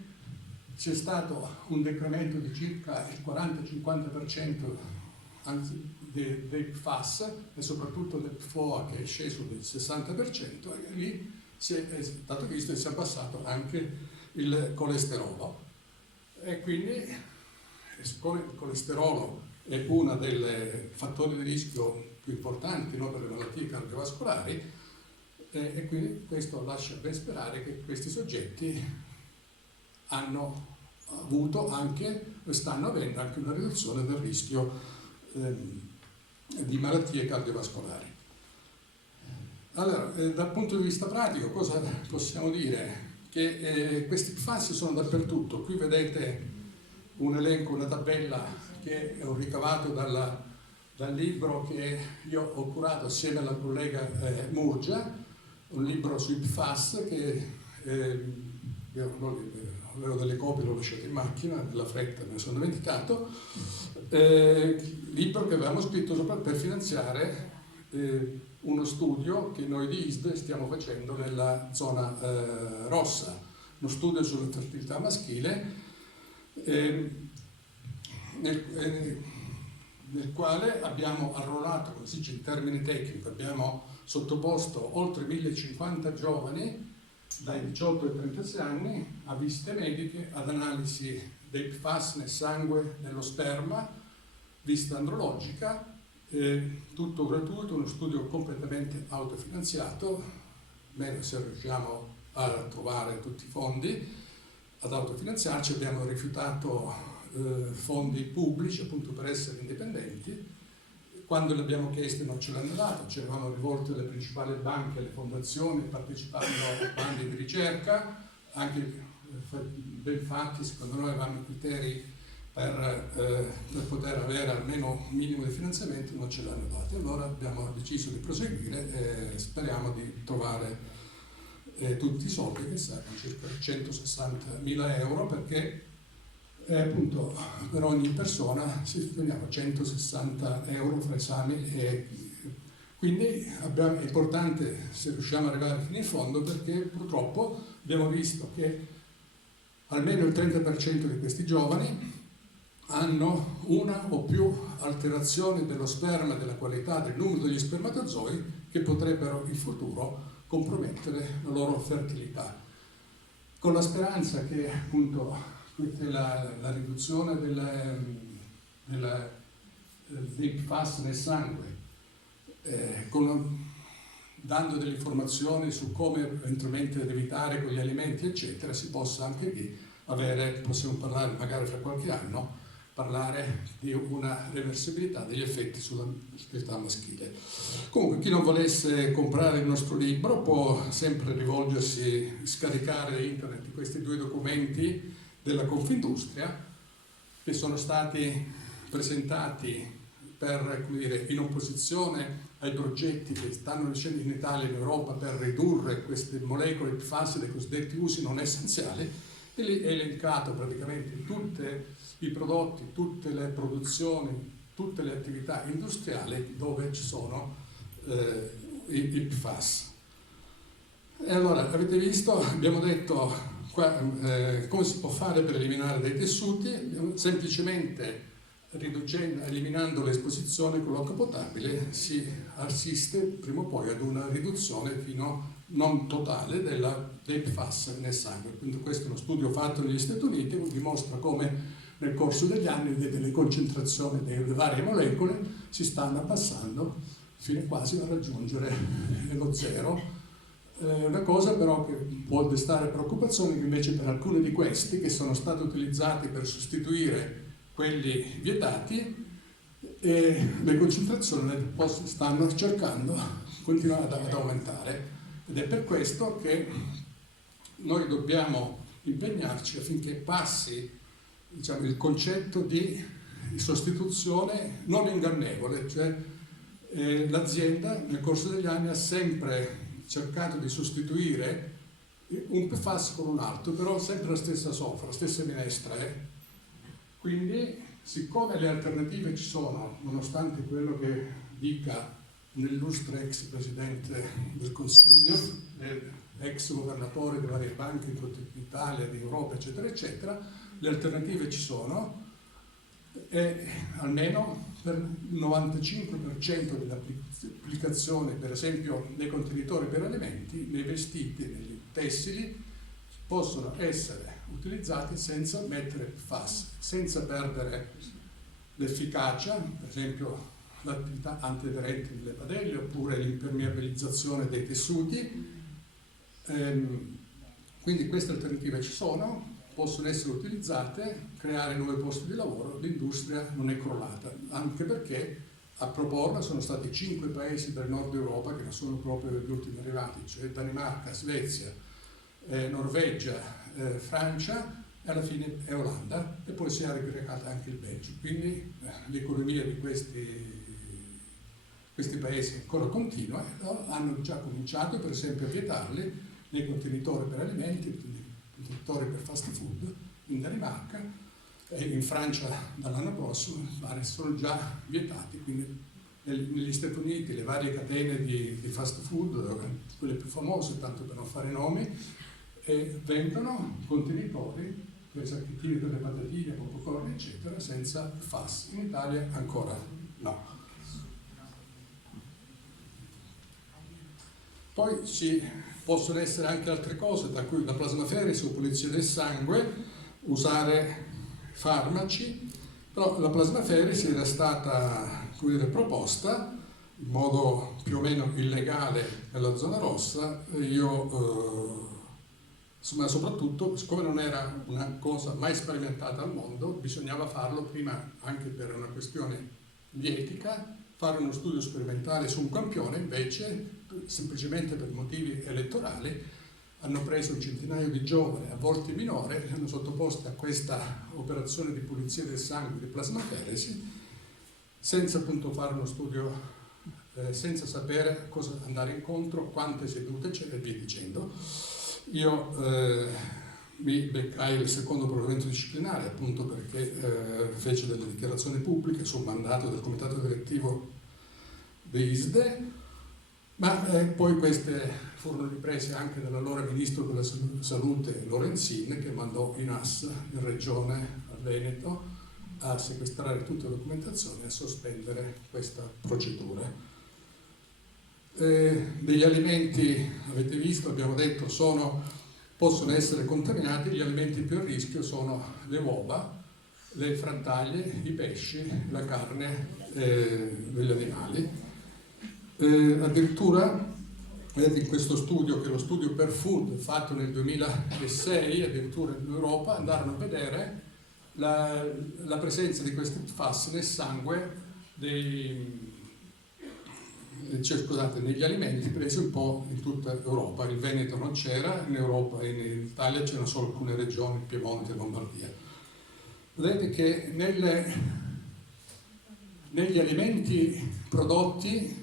c'è stato un decremento di circa il 40-50% dei PFAS e soprattutto del PFOA, che è sceso del 60%, e lì è stato visto e si è abbassato anche il colesterolo. E quindi, siccome il colesterolo è uno dei fattori di rischio più importanti, no, per le malattie cardiovascolari, e quindi questo lascia ben sperare che questi soggetti hanno avuto anche, stanno avendo anche una riduzione del rischio di malattie cardiovascolari. Allora, dal punto di vista pratico, cosa possiamo dire? Che questi PFAS sono dappertutto. Qui vedete un elenco, una tabella che ho ricavato dal libro che io ho curato assieme alla collega Murgia, un libro sui PFAS che avevo delle copie, l'ho lasciato in macchina, nella fretta me ne sono dimenticato, libro che avevamo scritto per finanziare uno studio che noi di ISD stiamo facendo nella zona rossa, uno studio sulla fertilità maschile, nel quale abbiamo arruolato, come si dice in termini tecnici, abbiamo sottoposto oltre 1050 giovani dai 18 ai 36 anni a visite mediche, ad analisi dei PFAS nel sangue, nello sperma, visita andrologica, tutto gratuito, uno studio completamente autofinanziato, meglio se riusciamo a trovare tutti i fondi ad autofinanziarci. Abbiamo rifiutato fondi pubblici appunto per essere indipendenti. Quando li abbiamo chiesti non ce l'hanno dato, ci eravamo rivolti alle principali banche, alle fondazioni, partecipando a bandi di ricerca, anche ben fatti, secondo noi avevamo i criteri per poter avere almeno un minimo di finanziamento, non ce l'hanno dati. Allora abbiamo deciso di proseguire e speriamo di trovare tutti i soldi, che saranno circa 160.000 euro, perché appunto per ogni persona si spendiamo 160 euro fra esami, e quindi è importante se riusciamo ad arrivare fino in fondo, perché purtroppo abbiamo visto che almeno il 30% di questi giovani hanno una o più alterazioni dello sperma, della qualità del numero degli spermatozoi, che potrebbero in futuro compromettere la loro fertilità, con la speranza che appunto la riduzione dei PFAS nel sangue dando delle informazioni su come eventualmente evitare con gli alimenti, eccetera, si possa anche lì possiamo parlare magari fra qualche anno, parlare di una reversibilità degli effetti sulla fertilità maschile. Comunque chi non volesse comprare il nostro libro può sempre rivolgersi, scaricare da internet questi 2 documenti della Confindustria che sono stati presentati per, come dire, in opposizione ai progetti che stanno nascendo in Italia e in Europa per ridurre queste molecole PFAS dei cosiddetti usi non essenziali, e lì è elencato praticamente tutti i prodotti, tutte le produzioni, tutte le attività industriali dove ci sono i PFAS. E allora, avete visto, abbiamo detto come si può fare per eliminare dei tessuti, semplicemente eliminando l'esposizione con l'acqua potabile si assiste prima o poi ad una riduzione fino non totale dei PFAS nel sangue. Quindi questo è uno studio fatto negli Stati Uniti che dimostra come nel corso degli anni le concentrazioni delle varie molecole si stanno abbassando fino quasi a raggiungere lo zero. Una cosa però che può destare preoccupazione è che invece per alcuni di questi che sono stati utilizzati per sostituire quelli vietati, le concentrazioni stanno cercando, continuare ad aumentare, ed è per questo che noi dobbiamo impegnarci affinché passi, diciamo, il concetto di sostituzione non ingannevole, cioè l'azienda nel corso degli anni ha sempre cercato di sostituire un PFAS con un altro, però sempre la stessa sofra, la stessa minestra. Quindi, siccome le alternative ci sono, nonostante quello che dica un illustre ex presidente del Consiglio, ex governatore di varie banche in tutta Italia, di Europa, eccetera, eccetera, le alternative ci sono, e almeno per il 95% delle applicazioni, per esempio nei contenitori per alimenti, nei vestiti, nei tessili, possono essere utilizzati senza mettere PFAS, senza perdere l'efficacia, per esempio l'attività antiaderente delle padelle oppure l'impermeabilizzazione dei tessuti. Quindi queste alternative ci sono, possono essere utilizzate, creare nuovi posti di lavoro, l'industria non è crollata, anche perché a proporla sono stati 5 paesi del nord Europa che non sono proprio gli ultimi arrivati, cioè Danimarca, Svezia, Norvegia, Francia e alla fine è Olanda, e poi si è aggregata anche il Belgio. Quindi l'economia di questi paesi ancora continua, hanno già cominciato per esempio a vietarli nei contenitori per alimenti, nei contenitori per fast food in Danimarca, e in Francia dall'anno prossimo sono già vietati. Quindi negli Stati Uniti le varie catene di fast food, quelle più famose, tanto per non fare nomi, vendono contenitori per sacchettini per le patatine, popcorn, eccetera, senza PFAS. In Italia ancora no. Poi ci possono essere anche altre cose, da cui la plasmaferesi o pulizia del sangue, usare farmaci, però la plasmaferesi era stata, come dire, proposta in modo più o meno illegale nella zona rossa. Ma soprattutto, siccome non era una cosa mai sperimentata al mondo, bisognava farlo prima anche per una questione di etica, fare uno studio sperimentale su un campione. Invece, semplicemente per motivi elettorali, hanno preso un centinaio di giovani, a volte minori, li hanno sottoposti a questa operazione di pulizia del sangue, di plasmaferesi, senza appunto fare uno studio, senza sapere cosa andare incontro, quante sedute c'era e via dicendo. Io mi beccai il secondo provvedimento disciplinare appunto perché fece delle dichiarazioni pubbliche sul mandato del comitato direttivo di ISDE, ma poi queste furono riprese anche dall'allora ministro della salute Lorenzin, che mandò in AS in regione a Veneto a sequestrare tutta la documentazione e a sospendere questa procedura. Degli alimenti, avete visto, abbiamo detto, possono essere contaminati. Gli alimenti più a rischio sono le uova, le frattaglie, i pesci, la carne degli animali. Addirittura, vedete in questo studio, che è lo studio per Food fatto nel 2006, addirittura in Europa, andarono a vedere la presenza di questi PFAS nel sangue negli alimenti presi un po' in tutta Europa. Il Veneto non c'era, in Europa e in Italia c'erano solo alcune regioni, Piemonte e Lombardia. Vedete che negli alimenti prodotti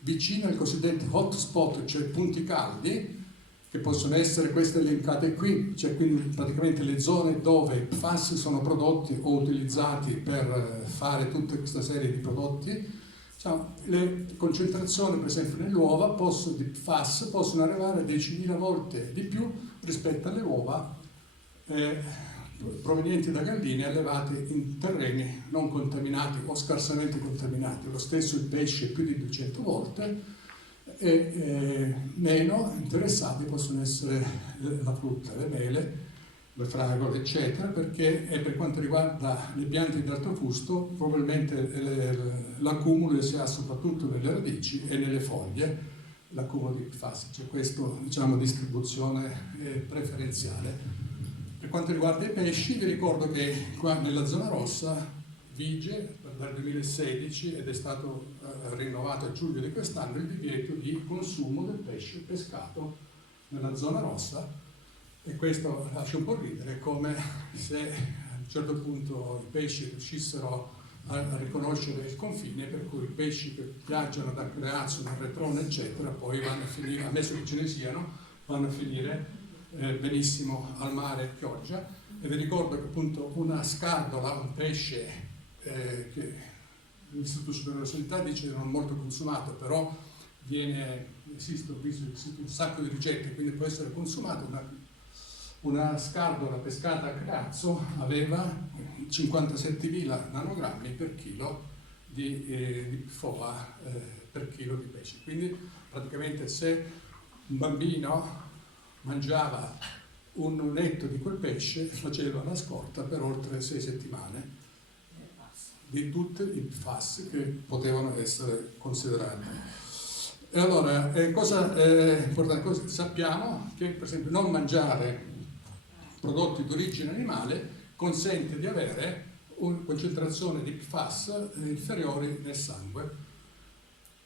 vicino ai cosiddetti hotspot, cioè punti caldi, che possono essere queste elencate qui, cioè quindi praticamente le zone dove i PFAS sono prodotti o utilizzati per fare tutta questa serie di prodotti. Le concentrazioni, per esempio, nelle uova di PFAS possono arrivare a 10.000 volte di più rispetto alle uova provenienti da galline allevate in terreni non contaminati o scarsamente contaminati. Lo stesso il pesce più di 200 volte, e meno interessati possono essere la frutta, le mele, le fragole, eccetera, perché per quanto riguarda le piante di alto fusto probabilmente l'accumulo si ha soprattutto nelle radici e nelle foglie, l'accumulo di PFAS, c'è questa distribuzione preferenziale. Per quanto riguarda i pesci, vi ricordo che qua nella zona rossa vige dal 2016 ed è stato rinnovato a giugno di quest'anno il divieto di consumo del pesce pescato nella zona rossa, e questo lascia un po' ridere, come se a un certo punto i pesci riuscissero a riconoscere il confine, per cui i pesci che viaggiano da Creazzo, da Retrone, eccetera, poi vanno a finire, ammesso che ce ne siano, vanno a finire benissimo al mare pioggia. E vi ricordo che appunto una scardola, un pesce che l'Istituto Superiore di Sanità dice non molto consumato, però esiste un sacco di ricette, quindi può essere consumato. Una scardola pescata a Creazzo aveva 57.000 nanogrammi per chilo di FOA per chilo di pesce. Quindi praticamente se un bambino mangiava un netto di quel pesce faceva una scorta per oltre 6 settimane di tutti i PFAS che potevano essere considerati. E allora, cosa è importante? Sappiamo che per esempio non mangiare prodotti di origine animale consente di avere una concentrazione di PFAS inferiori nel sangue.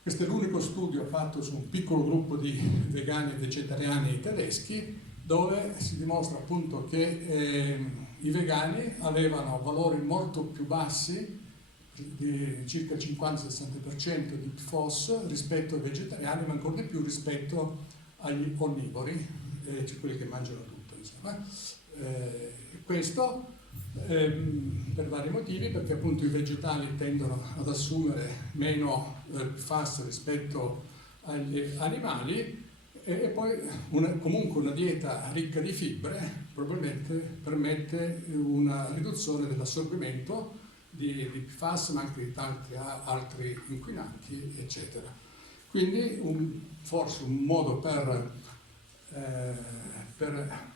Questo è l'unico studio fatto su un piccolo gruppo di vegani e vegetariani tedeschi, dove si dimostra appunto che i vegani avevano valori molto più bassi, di circa 50-60% di PFOS rispetto ai vegetariani, ma ancora di più rispetto agli onnivori, cioè quelli che mangiano tutto, insomma. Questo per vari motivi, perché appunto i vegetali tendono ad assumere meno PFAS rispetto agli animali, e poi comunque una dieta ricca di fibre probabilmente permette una riduzione dell'assorbimento di PFAS, ma anche di tanti altri inquinanti, eccetera. Quindi forse un modo per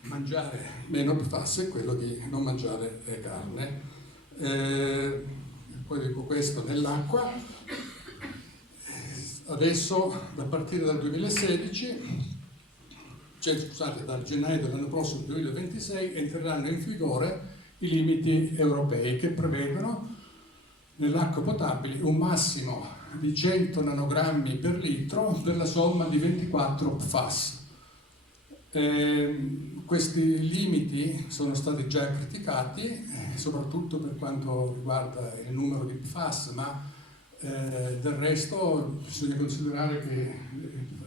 mangiare meno PFAS è quello di non mangiare carne. Poi dico questo nell'acqua. Adesso, a partire dal 2016, dal gennaio dell'anno prossimo, 2026, entreranno in vigore i limiti europei che prevedono nell'acqua potabile un massimo di 100 nanogrammi per litro per la somma di 24 PFAS. Questi limiti sono stati già criticati, soprattutto per quanto riguarda il numero di PFAS, ma del resto bisogna considerare che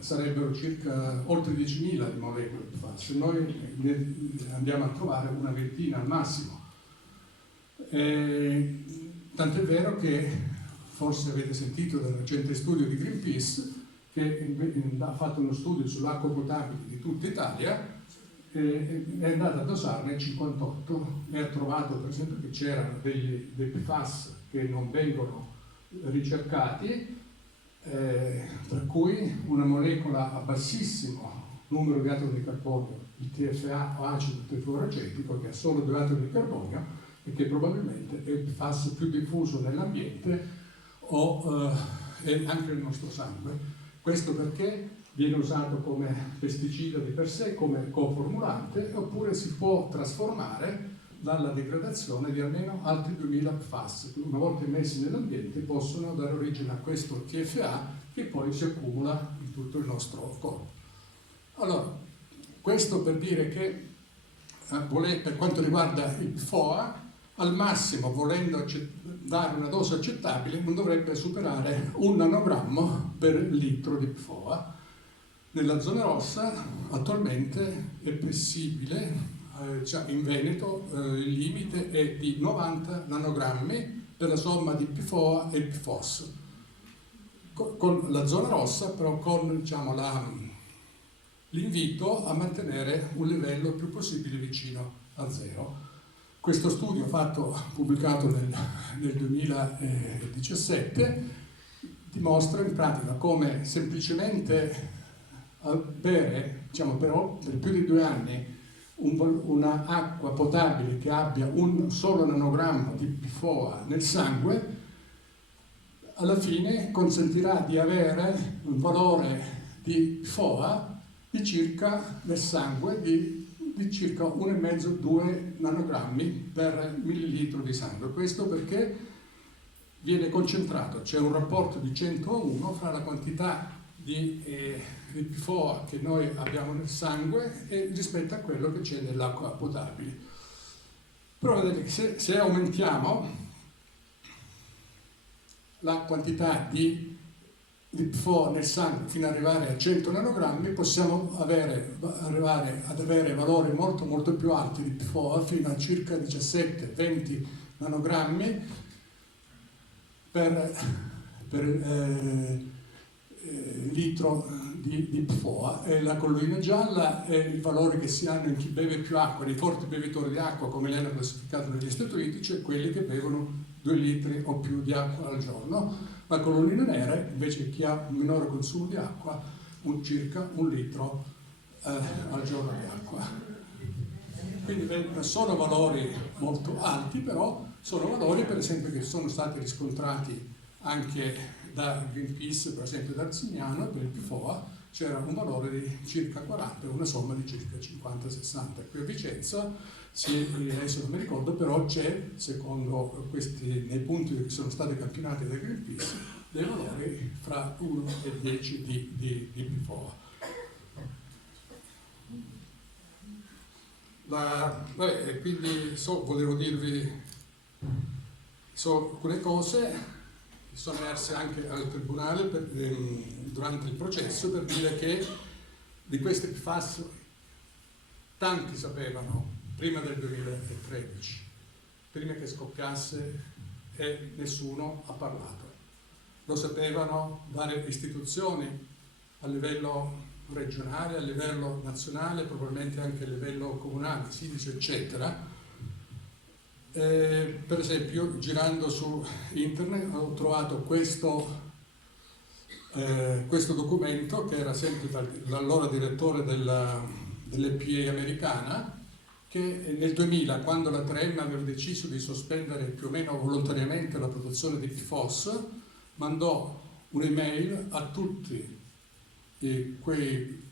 sarebbero circa oltre 10.000 di molecole di PFAS. Noi ne andiamo a trovare una ventina al massimo. Tant'è vero che forse avete sentito dal recente studio di Greenpeace, che ha fatto uno studio sull'acqua potabile di tutta Italia, è andato a dosarne 58 e ha trovato per esempio che c'erano dei PFAS che non vengono ricercati, tra cui una molecola a bassissimo numero di atomi di carbonio, il TFA o acido tetrafluoroacetico, che ha solo 2 atomi di carbonio e che probabilmente è il PFAS più diffuso nell'ambiente o e anche nel nostro sangue. Questo perché viene usato come pesticida di per sé, come coformulante, oppure si può trasformare dalla degradazione di almeno altri 2000 PFAS, che una volta immessi nell'ambiente possono dare origine a questo TFA che poi si accumula in tutto il nostro corpo. Allora, questo per dire che per quanto riguarda il PFOA, al massimo, volendo dare una dose accettabile, non dovrebbe superare 1 nanogrammo per litro di PFOA. Nella zona rossa attualmente è possibile, in Veneto il limite è di 90 nanogrammi per la somma di PFOA e PFOS. Con la zona rossa però con l'invito a mantenere un livello il più possibile vicino a zero. Questo studio pubblicato nel 2017 dimostra in pratica come semplicemente bere, per più di 2 anni una acqua potabile che abbia un solo nanogrammo di PFOA nel sangue, alla fine consentirà di avere un valore di PFOA di circa nel sangue di circa 1,5-2 nanogrammi per millilitro di sangue. Questo perché viene concentrato, c'è un rapporto di 100 a 1 fra la quantità di PFOA che noi abbiamo nel sangue e rispetto a quello che c'è nell'acqua potabile. Però vedete che se aumentiamo la quantità di PFOA nel sangue fino ad arrivare a 100 nanogrammi, possiamo arrivare ad avere valori molto molto più alti di PFOA, fino a circa 17-20 nanogrammi per litro di PFOA. E la collina gialla è il valore che si hanno in chi beve più acqua, nei forti bevitori di acqua, come lei l'ha classificato negli Stati Uniti, cioè quelli che bevono 2 litri o più di acqua al giorno. La collina nera invece chi ha un minore consumo di acqua, circa 1 litro al giorno di acqua. Quindi sono valori molto alti, però sono valori per esempio che sono stati riscontrati anche da Greenpeace, per esempio da Arzignano, per il PFOA c'era un valore di circa 40, una somma di circa 50-60. Qui a Vicenza, adesso non mi ricordo, però c'è, secondo nei punti che sono stati campionati da Greenpeace, dei valori fra 1 e 10 di PFOA. Quindi volevo dirvi alcune cose che sono emerse anche al Tribunale durante il processo, per dire che di questi PFAS tanti sapevano prima del 2013, prima che scoppiasse, e nessuno ha parlato. Lo sapevano varie istituzioni a livello regionale, a livello nazionale, probabilmente anche a livello comunale, sindaci, eccetera. Per esempio, girando su internet ho trovato questo documento che era sempre dall'allora direttore dell'EPA americana, che nel 2000, quando la 3M aveva deciso di sospendere più o meno volontariamente la produzione di PFOS, mandò un'email a tutti quei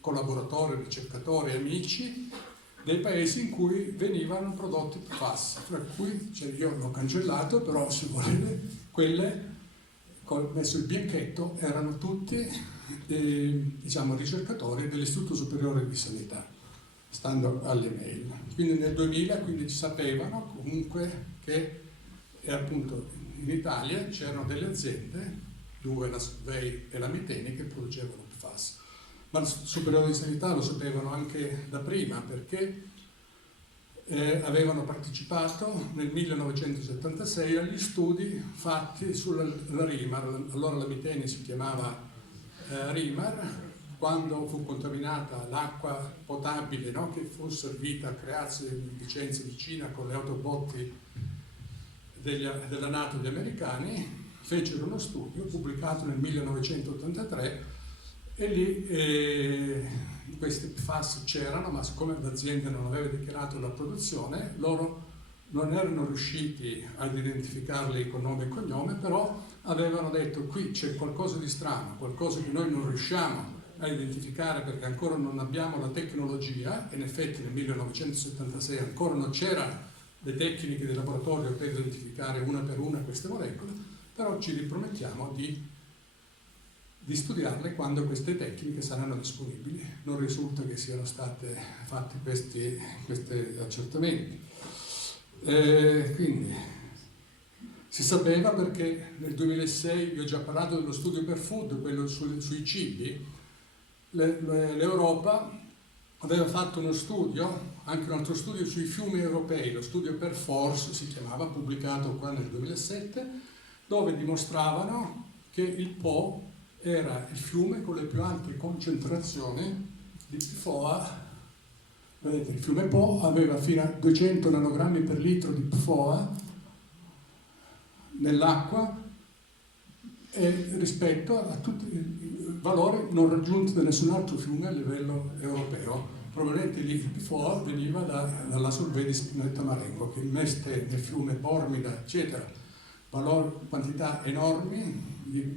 collaboratori, ricercatori, amici dei paesi in cui venivano prodotti PFAS, fra cui, io l'ho cancellato, però se volete, quelle ho messo il bianchetto, erano tutti ricercatori dell'Istituto Superiore di Sanità, stando alle mail. Quindi nel 2000 quindi sapevano comunque che appunto in Italia c'erano delle aziende, 2, la Solvay e la Miteni, che producevano PFAS. Ma il Superiore di Sanità lo sapevano anche da prima, perché avevano partecipato nel 1976 agli studi fatti sulla RIMAR. Allora la Miteni si chiamava RIMAR, quando fu contaminata l'acqua potabile, no, che fu servita a crearsi in Vicenza vicina con le autobotti della NATO, gli americani, fecero uno studio pubblicato nel 1983 e lì questi PFAS c'erano, ma siccome l'azienda non aveva dichiarato la produzione, loro non erano riusciti ad identificarli con nome e cognome, però avevano detto qui c'è qualcosa di strano, qualcosa che noi non riusciamo a identificare perché ancora non abbiamo la tecnologia, e in effetti nel 1976 ancora non c'erano le tecniche di laboratorio per identificare una per una queste molecole, però ci ripromettiamo di studiarle quando queste tecniche saranno disponibili. Non risulta che siano stati fatti questi accertamenti. Quindi si sapeva perché nel 2006, vi ho già parlato dello studio per food, quello sui cibi, l'Europa aveva fatto uno studio, anche un altro studio sui fiumi europei, lo studio per Force si chiamava, pubblicato qua nel 2007, dove dimostravano che il Po era il fiume con le più alte concentrazioni di PFOA. Vedete, il fiume Po aveva fino a 200 nanogrammi per litro di PFOA nell'acqua rispetto a tutti i valori non raggiunti da nessun altro fiume a livello europeo. Probabilmente lì il PFOA veniva dalla Solvay di Spinetta Marengo, che immeste nel fiume Pormida, eccetera, quantità enormi di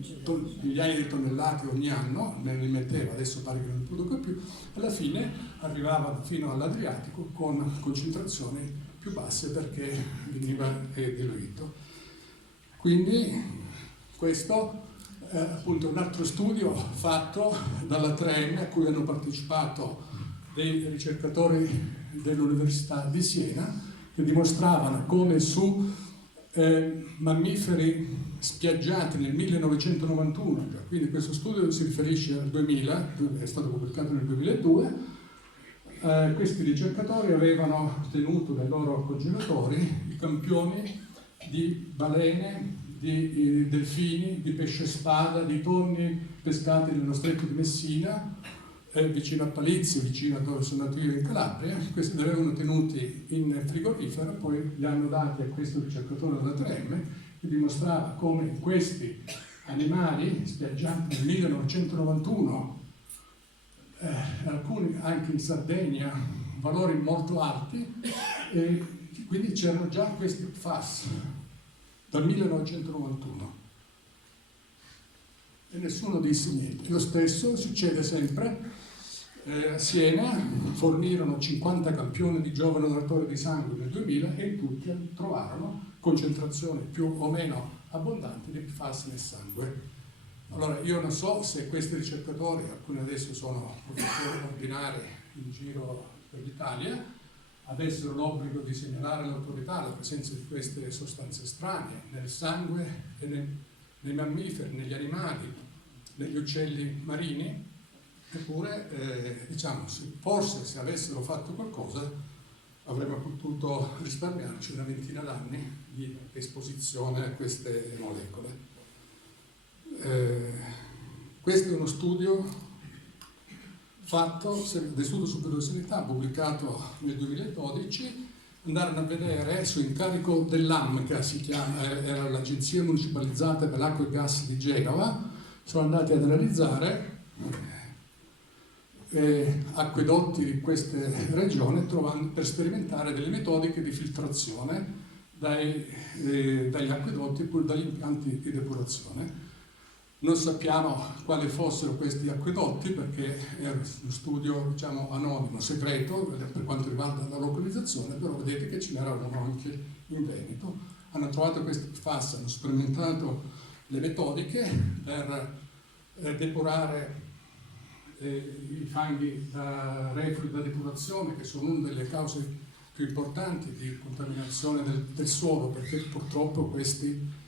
migliaia di tonnellate ogni anno, ne rimetteva, adesso pare che non produca più, alla fine arrivava fino all'Adriatico con concentrazioni più basse perché veniva diluito. Quindi questo è appunto un altro studio fatto dalla 3M a cui hanno partecipato dei ricercatori dell'Università di Siena, che dimostravano come su mammiferi spiaggiati nel 1991, quindi questo studio si riferisce al 2000, è stato pubblicato nel 2002, questi ricercatori avevano tenuto nei loro congelatori i campioni di balene, di delfini, di pesce spada, di tonni pescati nello stretto di Messina, vicino a Palizzi, vicino a dove sono nato io in Calabria. Questi li avevano tenuti in frigorifero, poi li hanno dati a questo ricercatore della 3M che dimostrava come questi animali spiaggianti nel 1991, alcuni anche in Sardegna, valori molto alti, e quindi c'erano già questi PFAS dal 1991 e nessuno disse niente. Lo stesso succede sempre. A Siena fornirono 50 campioni di giovane donatore di sangue nel 2000 e tutti trovarono concentrazioni più o meno abbondanti di PFAS nel sangue. Allora io non so se questi ricercatori, alcuni adesso sono professori ordinari in giro per l'Italia, avessero l'obbligo di segnalare all'autorità la presenza di queste sostanze strane nel sangue e nei mammiferi, negli animali, negli uccelli marini, eppure diciamo, forse se avessero fatto qualcosa avremmo potuto risparmiarci una ventina d'anni di esposizione a queste molecole. Questo è uno studio fatto dell'Istituto Superiore di Sanità, pubblicato nel 2012. Andarono a vedere su incarico dell'AMCA, si chiama, era l'Agenzia Municipalizzata per l'Acqua e il Gas di Genova, sono andati ad analizzare acquedotti di queste regioni per sperimentare delle metodiche di filtrazione dagli acquedotti e dagli impianti di depurazione. Non sappiamo quali fossero questi acquedotti perché era uno studio, diciamo, anonimo, segreto per quanto riguarda la localizzazione, però vedete che ce n'era uno anche in Veneto. Hanno trovato questi PFAS, hanno sperimentato le metodiche per depurare i fanghi da reflui da depurazione, che sono una delle cause più importanti di contaminazione del suolo, perché purtroppo questi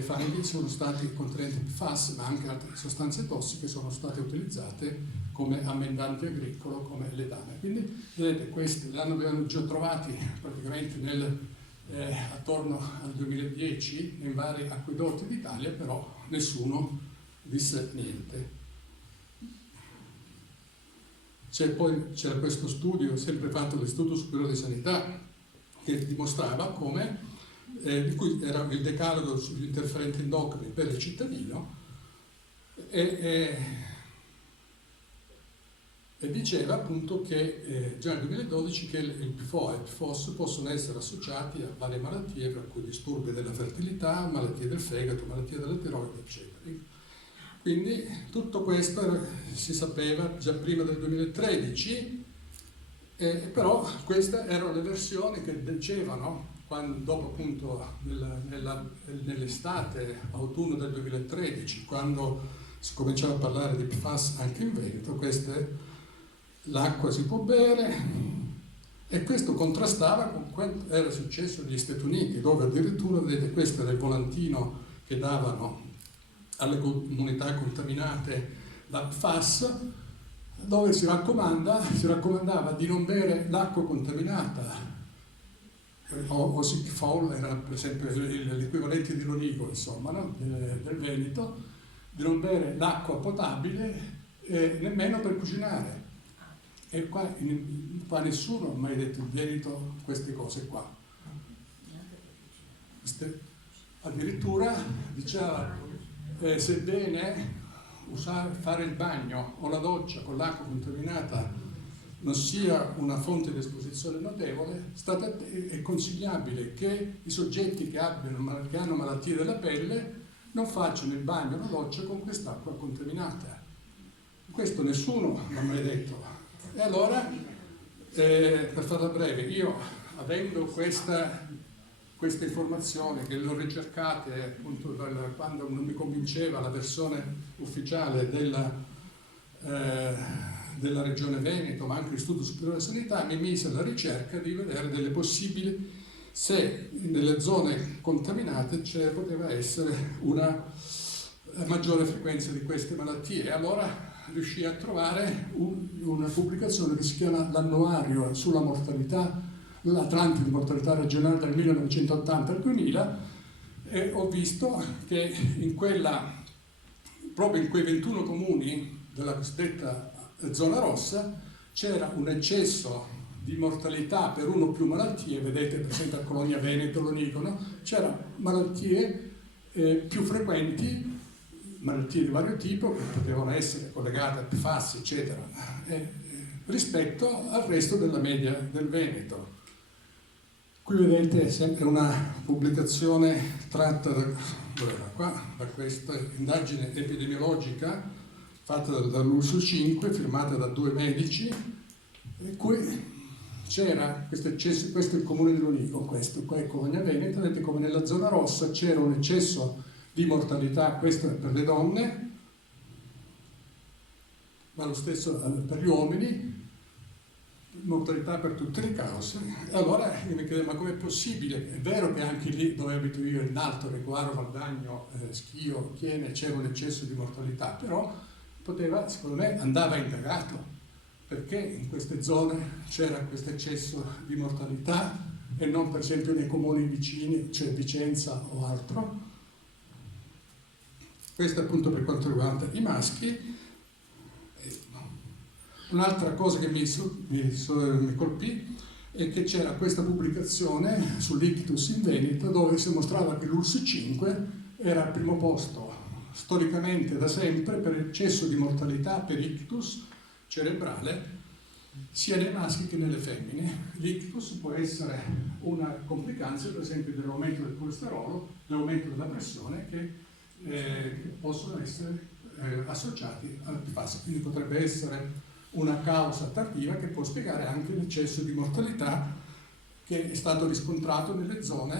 fanghi sono stati contenenti PFAS, ma anche altre sostanze tossiche sono state utilizzate come ammendante agricolo, come letame. Quindi vedete, questi li avevano già trovati praticamente attorno al 2010 in vari acquedotti d'Italia, però nessuno disse niente. Poi c'era questo studio sempre fatto dall'Istituto Superiore di Sanità che dimostrava come di cui era il decalogo sugli interferenti endocrini per il cittadino, e diceva appunto che già nel 2012 che il PFOA e il PFOS possono essere associati a varie malattie, per cui disturbi della fertilità, malattie del fegato, malattie della tiroide, eccetera. Quindi tutto questo si sapeva già prima del 2013, però queste erano le versioni che dicevano, dopo appunto nell'estate, autunno del 2013, quando si cominciava a parlare di PFAS anche in Veneto, l'acqua si può bere, e questo contrastava con quanto era successo negli Stati Uniti, dove addirittura, vedete, questo era il volantino che davano alle comunità contaminate da PFAS, dove si raccomandava di non bere l'acqua contaminata, o sick fowl era per esempio l'equivalente di Lonigo, insomma, no? del Veneto, di non bere l'acqua potabile nemmeno per cucinare. E qua nessuno ha mai detto in Veneto queste cose qua. Addirittura diceva se è bene fare il bagno o la doccia con l'acqua contaminata non sia una fonte di esposizione notevole, è consigliabile che i soggetti che hanno malattie della pelle non facciano il bagno o la doccia con quest'acqua contaminata. Questo nessuno l'ha mai detto. E allora, per farla breve, io avendo questa informazione che l'ho ricercata appunto quando non mi convinceva la versione ufficiale della Regione Veneto, ma anche l'Istituto Superiore di Sanità, mi mise alla ricerca di vedere delle possibili, se nelle zone contaminate poteva essere una maggiore frequenza di queste malattie. E allora riuscì a trovare una pubblicazione che si chiama L'annuario sulla mortalità, l'Atlante di mortalità regionale dal 1980 al 2000, e ho visto che proprio in quei 21 comuni della cosiddetta zona rossa c'era un eccesso di mortalità per uno o più malattie. Vedete per esempio a Colonia Veneto, Lonigo, no? C'erano malattie più frequenti, malattie di vario tipo che potevano essere collegate a PFAS, eccetera, rispetto al resto della media del Veneto. Qui vedete sempre una pubblicazione tratta da questa indagine epidemiologica fatta dall'URSS 5, firmata da 2 medici, in cui c'era questo eccesso. Questo è il comune di Lonigo, questo qua è Colonia Veneto. Vedete come nella zona rossa c'era un eccesso di mortalità, questo è per le donne, ma lo stesso per gli uomini, mortalità per tutte le cause. E allora io mi chiedevo, ma com'è possibile? È vero che anche lì dove abito io, in Alto, Recuaro, Valdagno, Schio, Chiene, c'era un eccesso di mortalità, però secondo me andava indagato, perché in queste zone c'era questo eccesso di mortalità e non per esempio nei comuni vicini, cioè Vicenza o altro. Questo appunto per quanto riguarda i maschi. Un'altra cosa che mi colpì è che c'era questa pubblicazione sull'ictus in Veneto, dove si mostrava che l'URSS 5 era al primo posto storicamente da sempre per eccesso di mortalità per ictus cerebrale sia nei maschi che nelle femmine. L'ictus può essere una complicanza per esempio dell'aumento del colesterolo, dell'aumento della pressione, che possono essere associati al PFAS, quindi potrebbe essere una causa tardiva che può spiegare anche l'eccesso di mortalità che è stato riscontrato nelle zone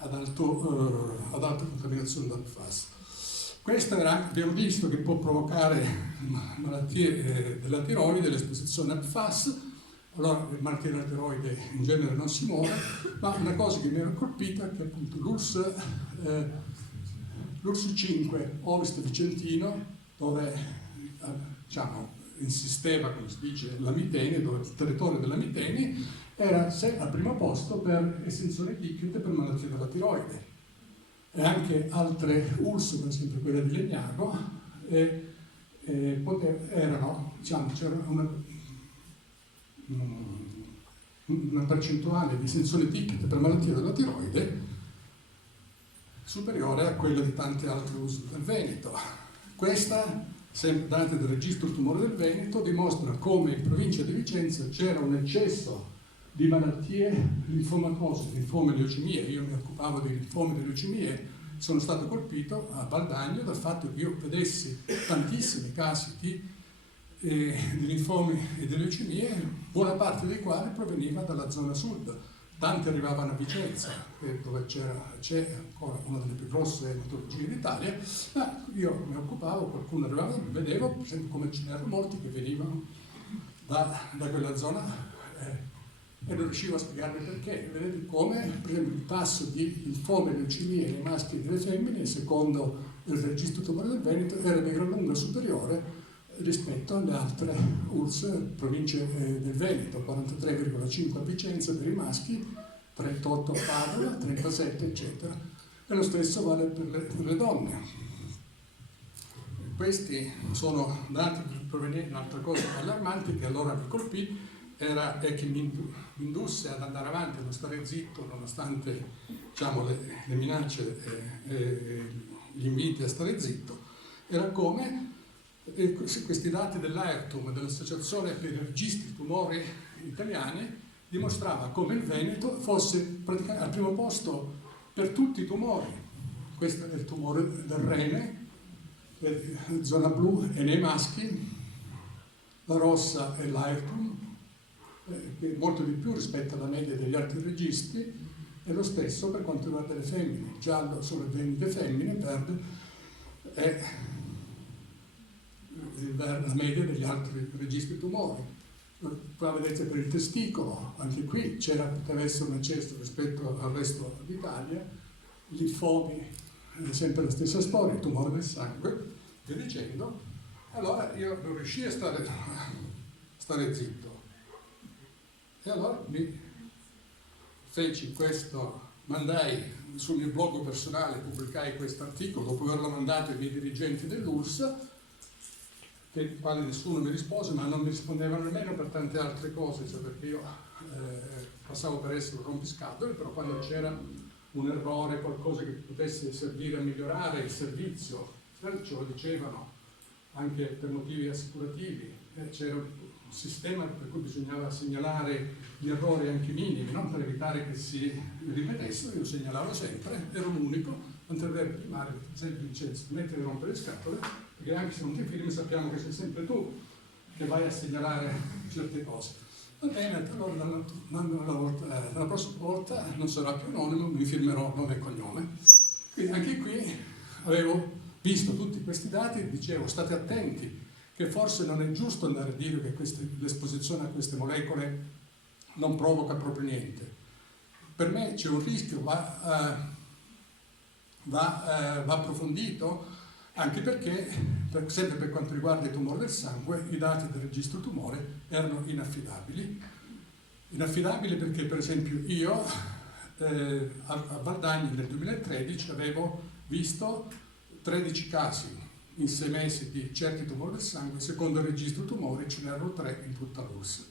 ad alta contaminazione dal PFAS. Questo abbiamo visto che può provocare malattie della tiroide, l'esposizione al PFAS. Allora le malattie della tiroide in genere non si muore, ma una cosa che mi era colpita è che appunto l'URSS 5 Ovest Vicentino, dove diciamo insisteva, come si dice, la Miteni, dove il territorio della Miteni era al primo posto per estensione ticket per malattie della tiroide, e anche altre URSS, per esempio quella di Legnago, erano, diciamo, c'era una percentuale di estensione ticket per malattie della tiroide superiore a quella di tante altre URSS del Veneto. Questa sempre dati del registro tumore del Veneto, dimostra come in provincia di Vicenza c'era un eccesso di malattie linfomatose, linfome e leucemie. Io mi occupavo di linfomi e leucemie, sono stato colpito a Valdagno dal fatto che io vedessi tantissimi casi di linfomi e di leucemie, buona parte dei quali proveniva dalla zona sud. Tanti arrivavano a Vicenza, dove c'è ancora una delle più grosse ematologie d'Italia, ma io mi occupavo, qualcuno arrivava, vedevo per esempio come ce n'erano molti che venivano da quella zona e non riuscivo a spiegarmi perché. Vedete come, per esempio, il tasso di linfome e leucemie nei maschi e nelle femmine, secondo il registro tumore del Veneto, era di gran lunga superiore rispetto alle altre URSS province del Veneto, 43,5 a Vicenza per i maschi, 38 a Padova, 37 eccetera. E lo stesso vale per le donne. Questi sono dati provenienti, un'altra cosa allarmante che allora mi colpì è che mi indusse ad andare avanti, a non stare zitto, nonostante diciamo, le minacce e gli inviti a stare zitto, era come questi dati dell'AIRTUM, dell'Associazione per i registri tumori italiani, dimostrava come il Veneto fosse praticamente al primo posto per tutti i tumori. Questo è il tumore del rene, zona blu è nei maschi, la rossa è l'AIRTUM, che è molto di più rispetto alla media degli altri registri, e lo stesso per quanto riguarda le femmine. Il giallo sono le vendite femmine, verde è la media degli altri registri tumori. Qua vedete per il testicolo, anche qui poteva essere un eccesso rispetto al resto d'Italia, linfomi, sempre la stessa storia, il tumore del sangue, via dicendo. Allora io non riuscii a stare zitto. E allora mi feci questo, mandai sul mio blog personale, pubblicai questo articolo, dopo averlo mandato ai miei dirigenti dell'URSS, per i quali nessuno mi rispose, ma non mi rispondevano nemmeno per tante altre cose, cioè perché io passavo per essere un rompiscatole, però quando c'era un errore, qualcosa che potesse servire a migliorare il servizio, ce lo dicevano anche per motivi assicurativi, c'era un sistema per cui bisognava segnalare gli errori anche minimi, non per evitare che si ripetessero. Io segnalavo sempre, ero l'unico, intervento primario, per esempio Vincenzo, smetti di rompere le scatole, perché anche se non ti firmi sappiamo che sei sempre tu che vai a segnalare certe cose. Va bene, allora la prossima volta non sarà più anonimo, mi firmerò nome e cognome. Quindi anche qui avevo visto tutti questi dati e dicevo state attenti, che forse non è giusto andare a dire che l'esposizione a queste molecole non provoca proprio niente. Per me c'è un rischio, va approfondito, anche perché, sempre per quanto riguarda i tumori del sangue, i dati del registro tumore erano inaffidabili. Inaffidabili perché, per esempio, io a Valdagni nel 2013 avevo visto 13 casi in 6 mesi di certi tumori del sangue, secondo il registro tumori ce n'erano 3 in tutta l'URSS.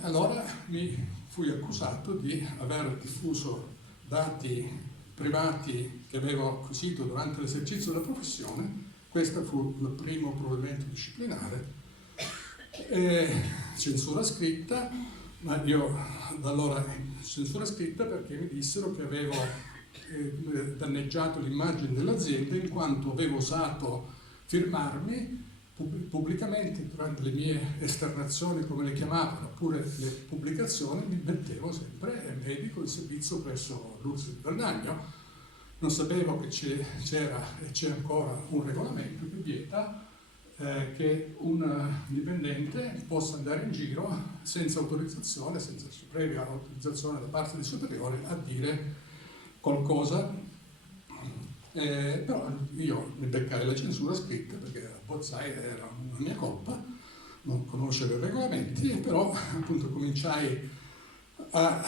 Allora mi fui accusato di aver diffuso dati privati che avevo acquisito durante l'esercizio della professione. Questo fu il primo provvedimento disciplinare, censura scritta, ma io da allora censura scritta perché mi dissero che avevo danneggiato l'immagine dell'azienda in quanto avevo osato firmarmi pubblicamente durante le mie esternazioni, come le chiamavano, oppure le pubblicazioni, mi mettevo sempre medico in servizio presso l'URSS di Valdagno. Non sapevo che c'era e c'è ancora un regolamento che vieta che un dipendente possa andare in giro senza autorizzazione, senza previa autorizzazione da parte dei superiori, a dire qualcosa. Però io mi beccai la censura scritta perché abbozzai, era una mia colpa non conoscere i regolamenti, e però appunto cominciai a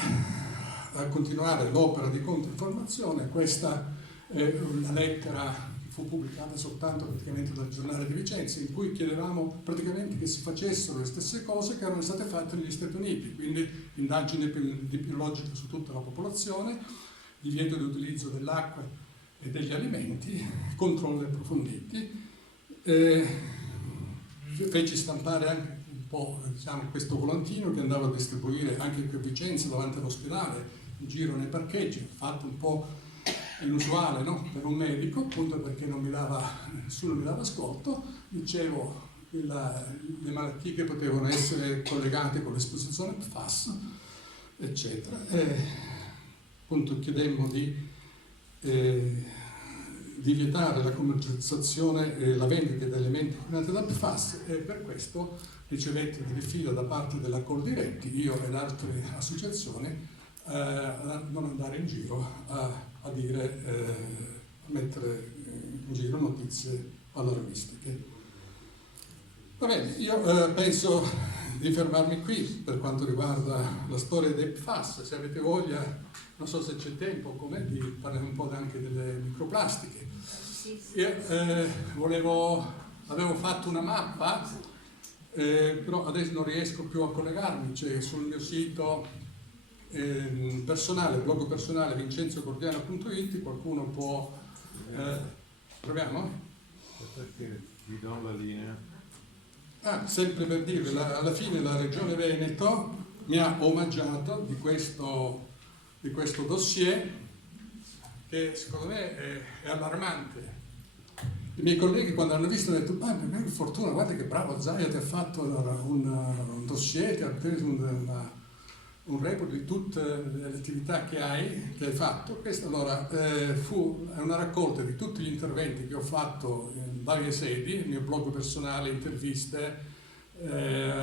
continuare l'opera di controinformazione. Questa è una lettera che fu pubblicata soltanto praticamente dal giornale di Vicenza, in cui chiedevamo praticamente che si facessero le stesse cose che erano state fatte negli Stati Uniti, quindi indagini epidemiologiche su tutta la popolazione, divieto di utilizzo dell'acqua e degli alimenti, controlli approfonditi, Feci stampare anche un po', diciamo, questo volantino che andavo a distribuire anche qui a Vicenza davanti all'ospedale, in giro nei parcheggi, fatto un po' inusuale, no? Per un medico, appunto perché nessuno mi dava ascolto. Dicevo le malattie che potevano essere collegate con l'esposizione PFAS, eccetera. Appunto chiedemmo di vietare la commercializzazione e la vendita di elementi inquinati da PFAS, e per questo ricevetti delle fila da parte della Coldiretti, io ed altre associazioni, a non andare in giro a mettere in giro notizie allarmistiche. Va bene, io penso di fermarmi qui per quanto riguarda la storia dei PFAS. Se avete voglia, non so se c'è tempo, come di parlare un po' anche delle microplastiche. Io avevo fatto una mappa, però adesso non riesco più a collegarmi, cioè sul mio sito personale, blog personale vincenzocordiano.it, qualcuno può... proviamo? Perché vi do la linea. Sempre per dirvi, alla fine la Regione Veneto mi ha omaggiato di questo dossier che secondo me è allarmante. I miei colleghi quando hanno visto hanno detto: ma che fortuna, guarda che bravo Zaia, ti ha fatto un dossier, ti ha preso un report di tutte le attività che hai fatto. Questa allora è una raccolta di tutti gli interventi che ho fatto in varie sedi, il mio blog personale, interviste,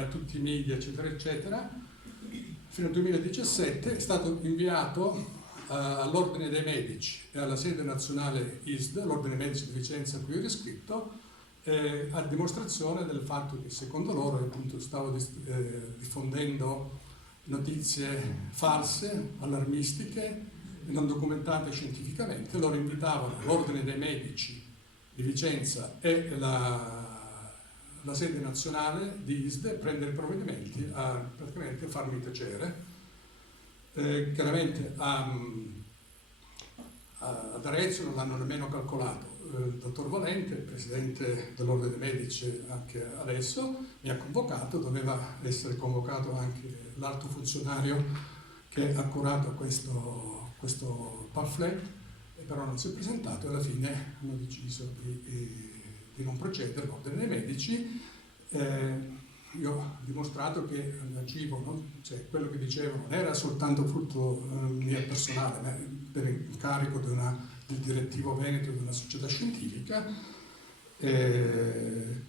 tutti i media, eccetera, eccetera. Fino al 2017 è stato inviato all'Ordine dei Medici e alla sede nazionale ISD, l'Ordine dei Medici di Vicenza, a cui ero iscritto, a dimostrazione del fatto che secondo loro appunto stavo diffondendo notizie false, allarmistiche, non documentate scientificamente. Loro invitavano l'Ordine dei Medici di Vicenza e la sede nazionale di ISD a prendere provvedimenti a praticamente farmi tacere. Chiaramente ad Arezzo non l'hanno nemmeno calcolato. Il dottor Valente, il presidente dell'Ordine dei Medici anche adesso, mi ha convocato, doveva essere convocato anche l'alto funzionario che ha curato questo pamphlet, però non si è presentato e alla fine hanno deciso di non procedere l'Ordine dei Medici. Io ho dimostrato che agivo, no? Cioè, quello che dicevo non era soltanto frutto mio personale, ma per incarico del direttivo veneto di una società scientifica,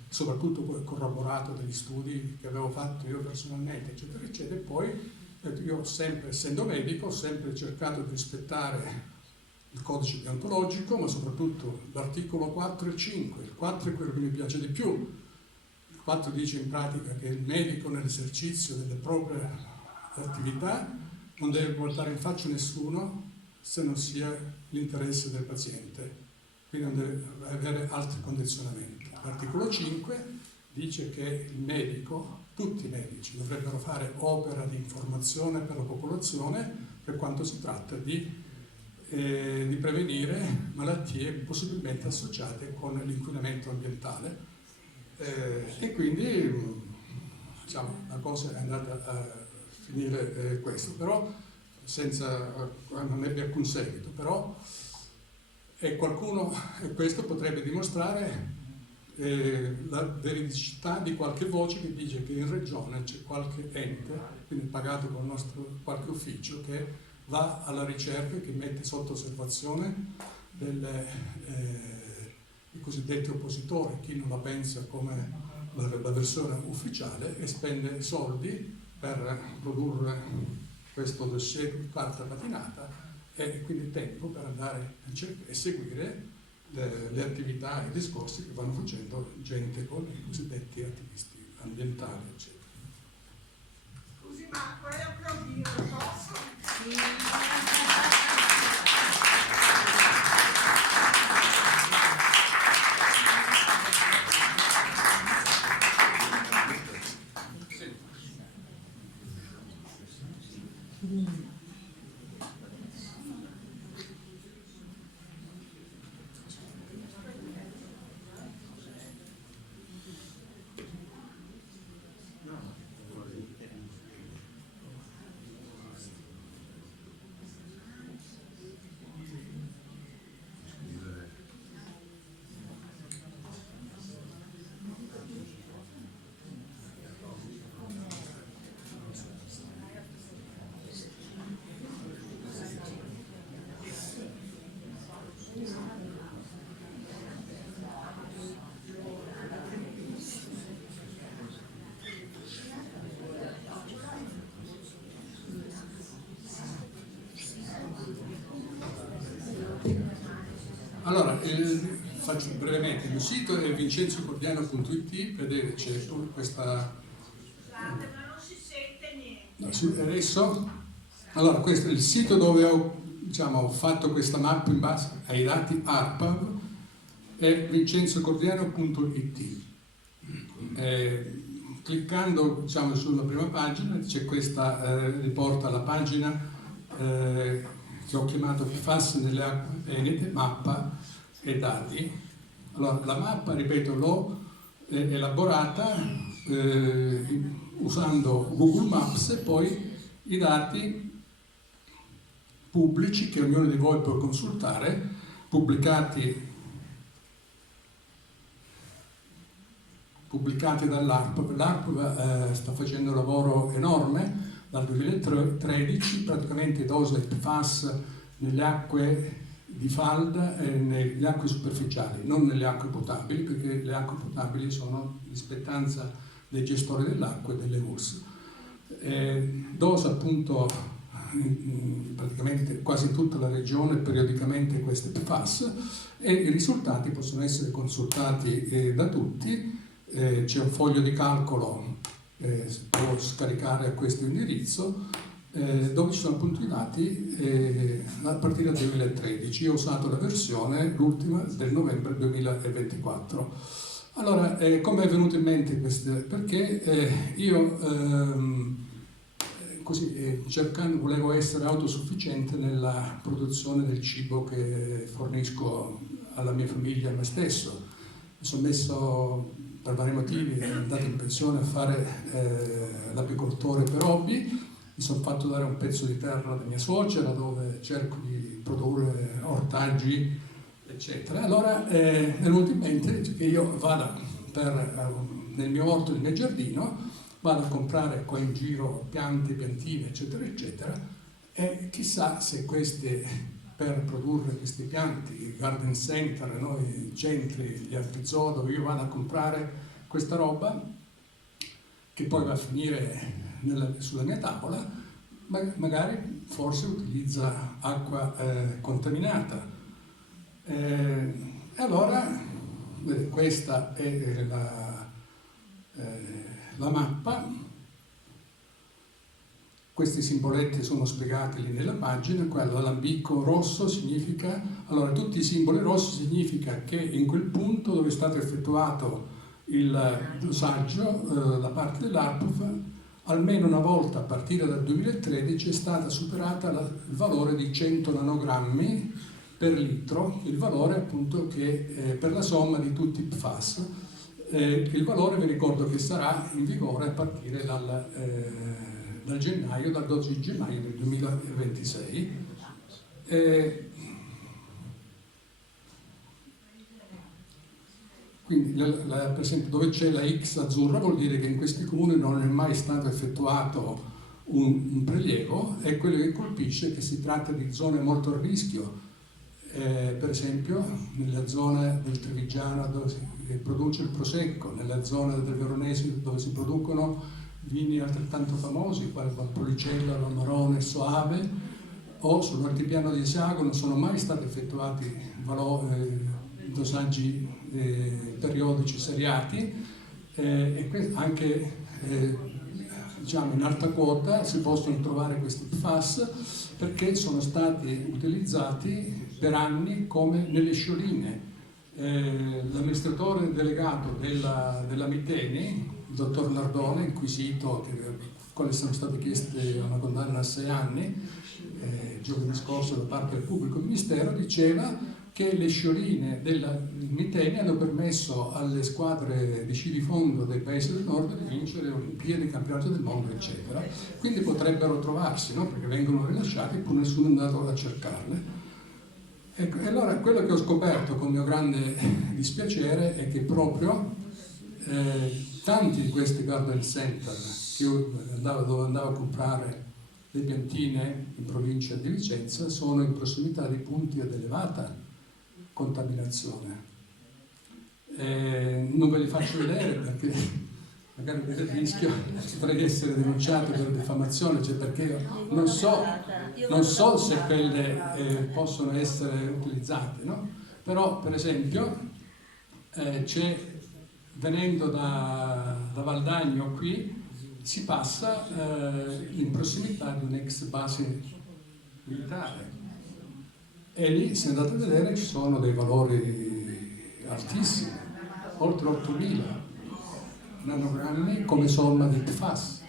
soprattutto poi corroborato dagli studi che avevo fatto io personalmente, eccetera, eccetera. E poi io sempre, essendo medico, ho sempre cercato di rispettare il codice deontologico, ma soprattutto l'articolo 4 e 5. Il 4 è quello che mi piace di più. Il 4 dice in pratica che il medico nell'esercizio delle proprie attività non deve guardare in faccia a nessuno se non sia l'interesse del paziente, quindi non deve avere altri condizionamenti. L'articolo 5 dice che il medico, tutti i medici, dovrebbero fare opera di informazione per la popolazione per quanto si tratta di prevenire malattie possibilmente associate con l'inquinamento ambientale. E quindi diciamo, la cosa è andata a finire questo, però non ebbe alcun seguito, però qualcuno, e questo potrebbe dimostrare la veridicità di qualche voce che dice che in regione c'è qualche ente, quindi pagato con il nostro qualche ufficio, che va alla ricerca, che mette sotto osservazione i cosiddetti oppositori, chi non la pensa come la versione ufficiale, e spende soldi per produrre questo dossier con carta patinata e quindi tempo per andare a seguire le attività e i discorsi che vanno facendo gente con i cosiddetti attivisti ambientali, eccetera. Scusi, ma vorrei applaudire, posso? Sì. faccio brevemente. Il sito è vincenzocordiano.it, vedete c'è questa... Scusate, ma non si sente niente. No, adesso? Allora, questo è il sito dove ho fatto questa mappa in base ai dati ARPAV, è vincenzocordiano.it. Cliccando sulla prima pagina c'è questa, riporta alla pagina che ho chiamato PFAS nelle acque venete, mappa e dati. Allora, la mappa, ripeto, l'ho elaborata usando Google Maps e poi i dati pubblici che ognuno di voi può consultare, pubblicati dall'ARPAV. L'ARPAV sta facendo un lavoro enorme dal 2013, praticamente dosa il PFAS nelle acque di falda e nelle acque superficiali, non nelle acque potabili, perché le acque potabili sono di spettanza dei gestori dell'acqua e delle URSS. Dosa appunto praticamente quasi tutta la regione periodicamente queste PFAS e i risultati possono essere consultati da tutti. C'è un foglio di calcolo, si può scaricare a questo indirizzo, dove ci sono appunto i dati a partire dal 2013. Io ho usato la versione, l'ultima, del novembre 2024. Allora, come è venuto in mente questo? Perché io così volevo essere autosufficiente nella produzione del cibo che fornisco alla mia famiglia e a me stesso. Mi sono messo, per vari motivi, andato in pensione a fare l'apicoltore per hobby, mi sono fatto dare un pezzo di terra da mia suocera dove cerco di produrre ortaggi, eccetera. Allora è venuto in mente che io vada nel mio orto, nel mio giardino, vado a comprare qua in giro piante, piantine, eccetera, eccetera, e chissà se per produrre queste piante, i garden center, no? I centri, gli altri dove io vado a comprare questa roba, che poi va a finire sulla mia tavola, magari forse utilizza acqua contaminata. E allora, questa è la mappa. Questi simboletti sono spiegati lì nella pagina. Quello all'ambicco rosso significa, allora tutti i simboli rossi significa che in quel punto dove è stato effettuato il dosaggio da parte dell'ARPAV, almeno una volta a partire dal 2013 è stata superata il valore di 100 nanogrammi per litro, il valore appunto che per la somma di tutti i PFAS. Il valore vi ricordo che sarà in vigore a partire dal 12 gennaio del 2026. Quindi per esempio dove c'è la X azzurra vuol dire che in questi comuni non è mai stato effettuato un prelievo, e quello che colpisce è che si tratta di zone molto a rischio. Per esempio nella zona del Trevigiano dove si produce il Prosecco, nella zona del Veronese dove si producono vini altrettanto famosi, quali il Valpolicella, l'Amarone, il Soave, o sull'altipiano di Asiago non sono mai stati effettuati dosaggi periodici seriati, e anche in alta quota si possono trovare questi PFAS perché sono stati utilizzati per anni come nelle scioline. L'amministratore delegato della Miteni, il dottor Nardone, inquisito, quale sono state chieste una condanna a 6 anni, giovedì scorso da parte del pubblico ministero, diceva che le scioline della Miteni hanno permesso alle squadre di sci di fondo dei paesi del nord di vincere Olimpiadi, campionato del mondo, eccetera. Quindi potrebbero trovarsi, no? Perché vengono rilasciati e poi nessuno è andato a cercarle. Ecco, e allora quello che ho scoperto con mio grande dispiacere è che proprio tanti di questi garden center che io dove andavo a comprare le piantine in provincia di Vicenza sono in prossimità di punti ad elevata contaminazione. Non ve li faccio vedere perché magari il rischio potrei essere denunciato per diffamazione, cioè perché io non so se quelle possono essere utilizzate, no? Però per esempio venendo da Valdagno qui, si passa in prossimità di un'ex base militare. E lì, se andate a vedere, ci sono dei valori altissimi, oltre 8.000 nanogrammi come somma di PFAS.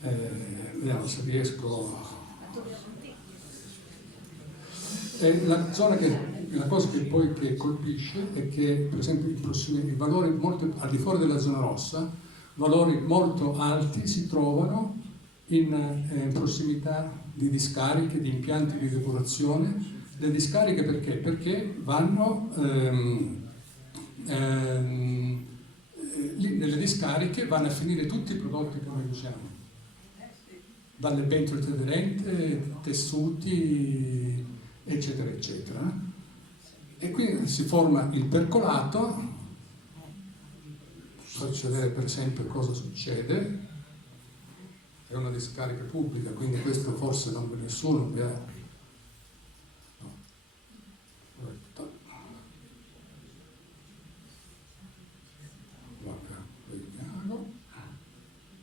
Vediamo se riesco. La cosa che poi colpisce è che, per esempio, i valori molto al di fuori della zona rossa, valori molto alti si trovano in prossimità di discariche, di impianti di depurazione. Le discariche perché? Perché vanno lì nelle discariche vanno a finire tutti i prodotti che noi usiamo, dalle pentole aderenti, tessuti, eccetera, eccetera. E qui si forma il percolato. Faccio vedere per esempio cosa succede. È una discarica pubblica, quindi questo forse nessuno vi ha.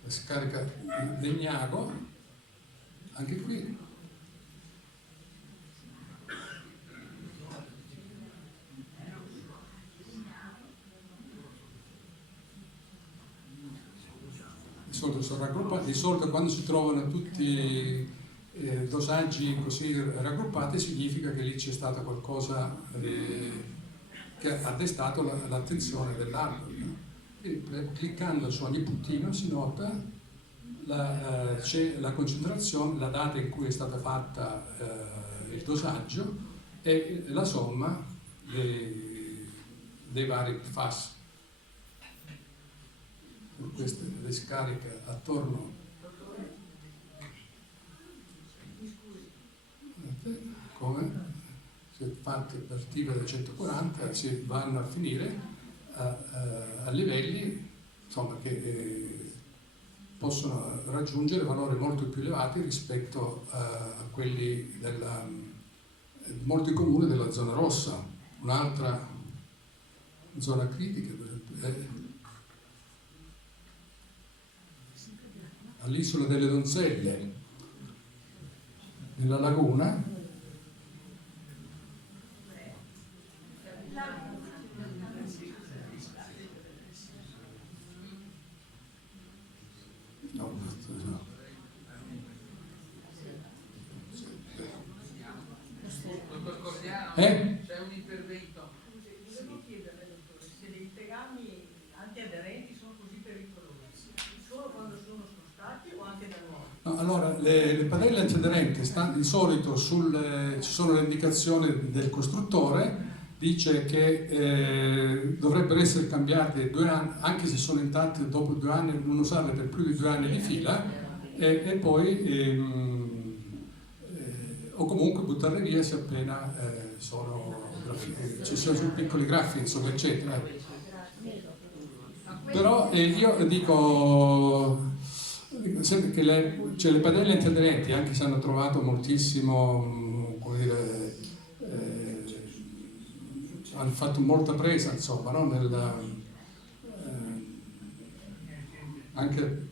La scarica Legnago, anche qui. Di solito sono raggruppati, di solito quando si trovano tutti dosaggi così raggruppati significa che lì c'è stato qualcosa che ha destato l'attenzione dell'albero. Cliccando su ogni puntino si nota c'è la concentrazione, la data in cui è stata fatta il dosaggio e la somma dei vari PFAS. Questa è la discarica attorno. Come si è fatta partire da 140, si vanno a finire a livelli, insomma, che possono raggiungere valori molto più elevati rispetto a quelli molto comuni della zona rossa. Un'altra zona critica è all'isola delle Donzelle, nella laguna. C'è un intervento. Volevo chiederle, dottore, se dei tegami antiaderenti sono così pericolosi, solo quando sono spostati o anche da nuovo? No, allora, le padelle antiaderenti, di solito ci sono le indicazioni del costruttore, dice che dovrebbero essere cambiate 2 anni, anche se sono intatte dopo 2 anni, non usarle per più di 2 anni di fila, e poi o comunque buttarle via se appena ci sono piccoli graffi, insomma, eccetera. Però io dico sempre che le padelle antiaderenti, anche se hanno trovato moltissimo, come dire, hanno fatto molta presa, insomma, no? Anche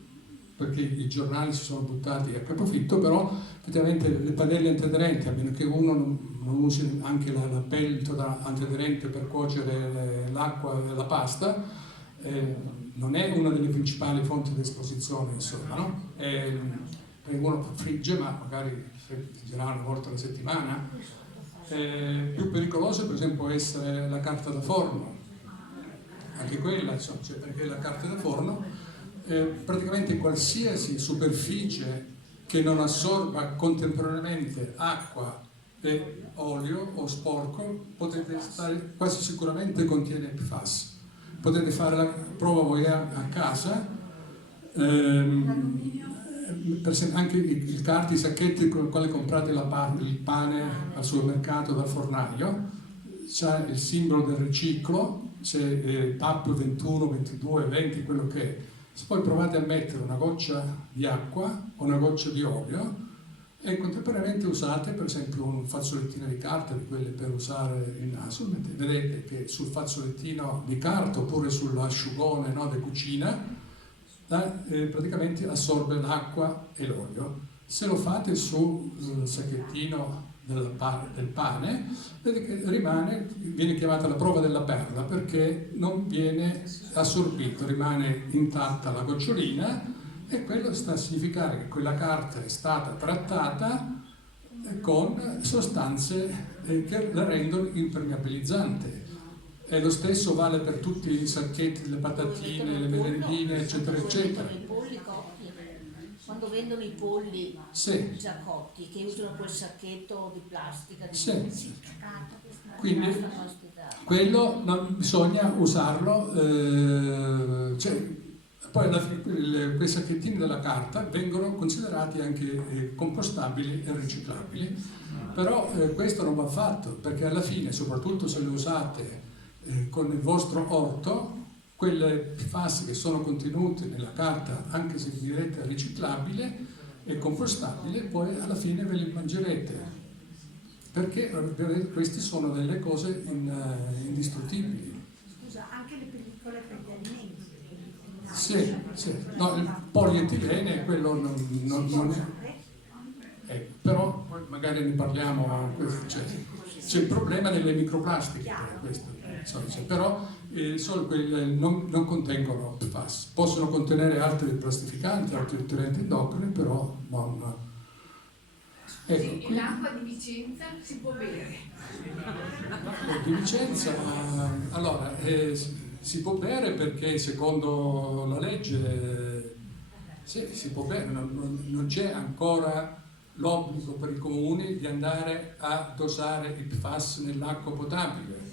perché i giornali si sono buttati a capofitto, però effettivamente le padelle antiaderenti, a meno che uno non usi anche la pentola antiaderente per cuocere l'acqua e la pasta, non è una delle principali fonti di esposizione, insomma, no? Uno frigge, ma magari friggerà una volta alla settimana. Più pericolosa, per esempio, può essere la carta da forno, anche quella, insomma, perché la carta da forno praticamente qualsiasi superficie che non assorba contemporaneamente acqua e olio o sporco, potete stare quasi sicuramente contiene PFAS. Potete fare la prova voi a casa, per esempio anche i carti, i sacchetti con i quali comprate il pane al supermercato dal fornaio, c'è il simbolo del riciclo, c'è PAP 21, 22, 20, quello che è. Se poi provate a mettere una goccia di acqua o una goccia di olio, e contemporaneamente usate per esempio un fazzolettino di carta, di quelle per usare il naso. Vedete che sul fazzolettino di carta oppure sull'asciugone, no, di cucina praticamente assorbe l'acqua e l'olio. Se lo fate sul sacchettino del pane, vedete che viene chiamata la prova della perla, perché non viene assorbito, rimane intatta la gocciolina, e quello sta a significare che quella carta è stata trattata con sostanze che la rendono impermeabilizzante. E lo stesso vale per tutti i sacchetti, le patatine, le merendine, eccetera, eccetera. Quando vendono i polli Sì. già cotti, che usano quel sacchetto di plastica. Sì. Quindi quello non bisogna usarlo, poi quei sacchettini della carta vengono considerati anche compostabili e riciclabili, però questo non va fatto, perché alla fine, soprattutto se le usate con il vostro orto, quelle PFAS che sono contenute nella carta, anche se direte riciclabile e compostabile, poi alla fine ve le mangerete, perché queste sono delle cose indistruttibili. Scusa, anche le pellicole per gli alimenti? Sì, sì. No, il polietilene quello non è. Però poi magari ne parliamo, c'è il problema delle microplastiche, questo, però solo quelle non contengono PFAS, possono contenere altri plastificanti, altri deterrenti endocrini, però non. Ecco, Sì, l'acqua di Vicenza si può bere? Di Vicenza, allora, si può bere perché secondo la legge sì, si può bere, non c'è ancora l'obbligo per i comuni di andare a dosare i PFAS nell'acqua potabile.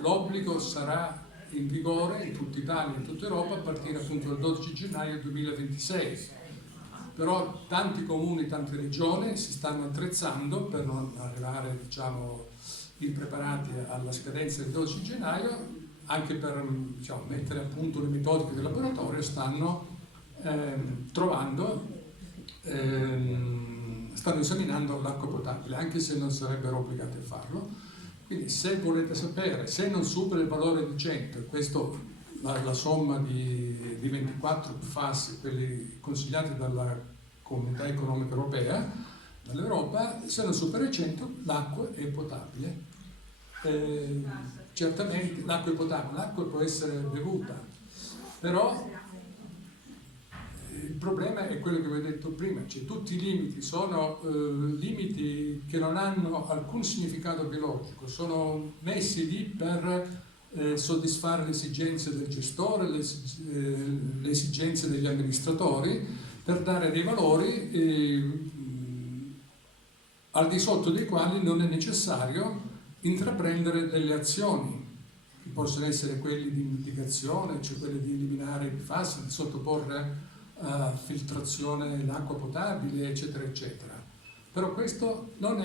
L'obbligo sarà in vigore in tutta Italia e in tutta Europa a partire appunto dal 12 gennaio 2026. Però tanti comuni, tante regioni si stanno attrezzando per non arrivare, diciamo, impreparati alla scadenza del 12 gennaio, anche per, diciamo, mettere a punto le metodiche del laboratorio, stanno stanno esaminando l'acqua potabile, anche se non sarebbero obbligati a farlo. Quindi se volete sapere, se non supera il valore di 100, e questo la somma di 24 PFAS, quelli consigliati dalla Comunità Economica Europea, dall'Europa, se non supera i 100 l'acqua è potabile. Certamente l'acqua è potabile, l'acqua può essere bevuta, però il problema è quello che vi ho detto prima, cioè tutti i limiti sono limiti che non hanno alcun significato biologico, sono messi lì per soddisfare le esigenze del gestore, le esigenze degli amministratori, per dare dei valori al di sotto dei quali non è necessario intraprendere delle azioni, che possono essere quelli di mitigazione, cioè quelli di eliminare i PFAS, di sottoporre a filtrazione l'acqua potabile, eccetera, eccetera. Però questo non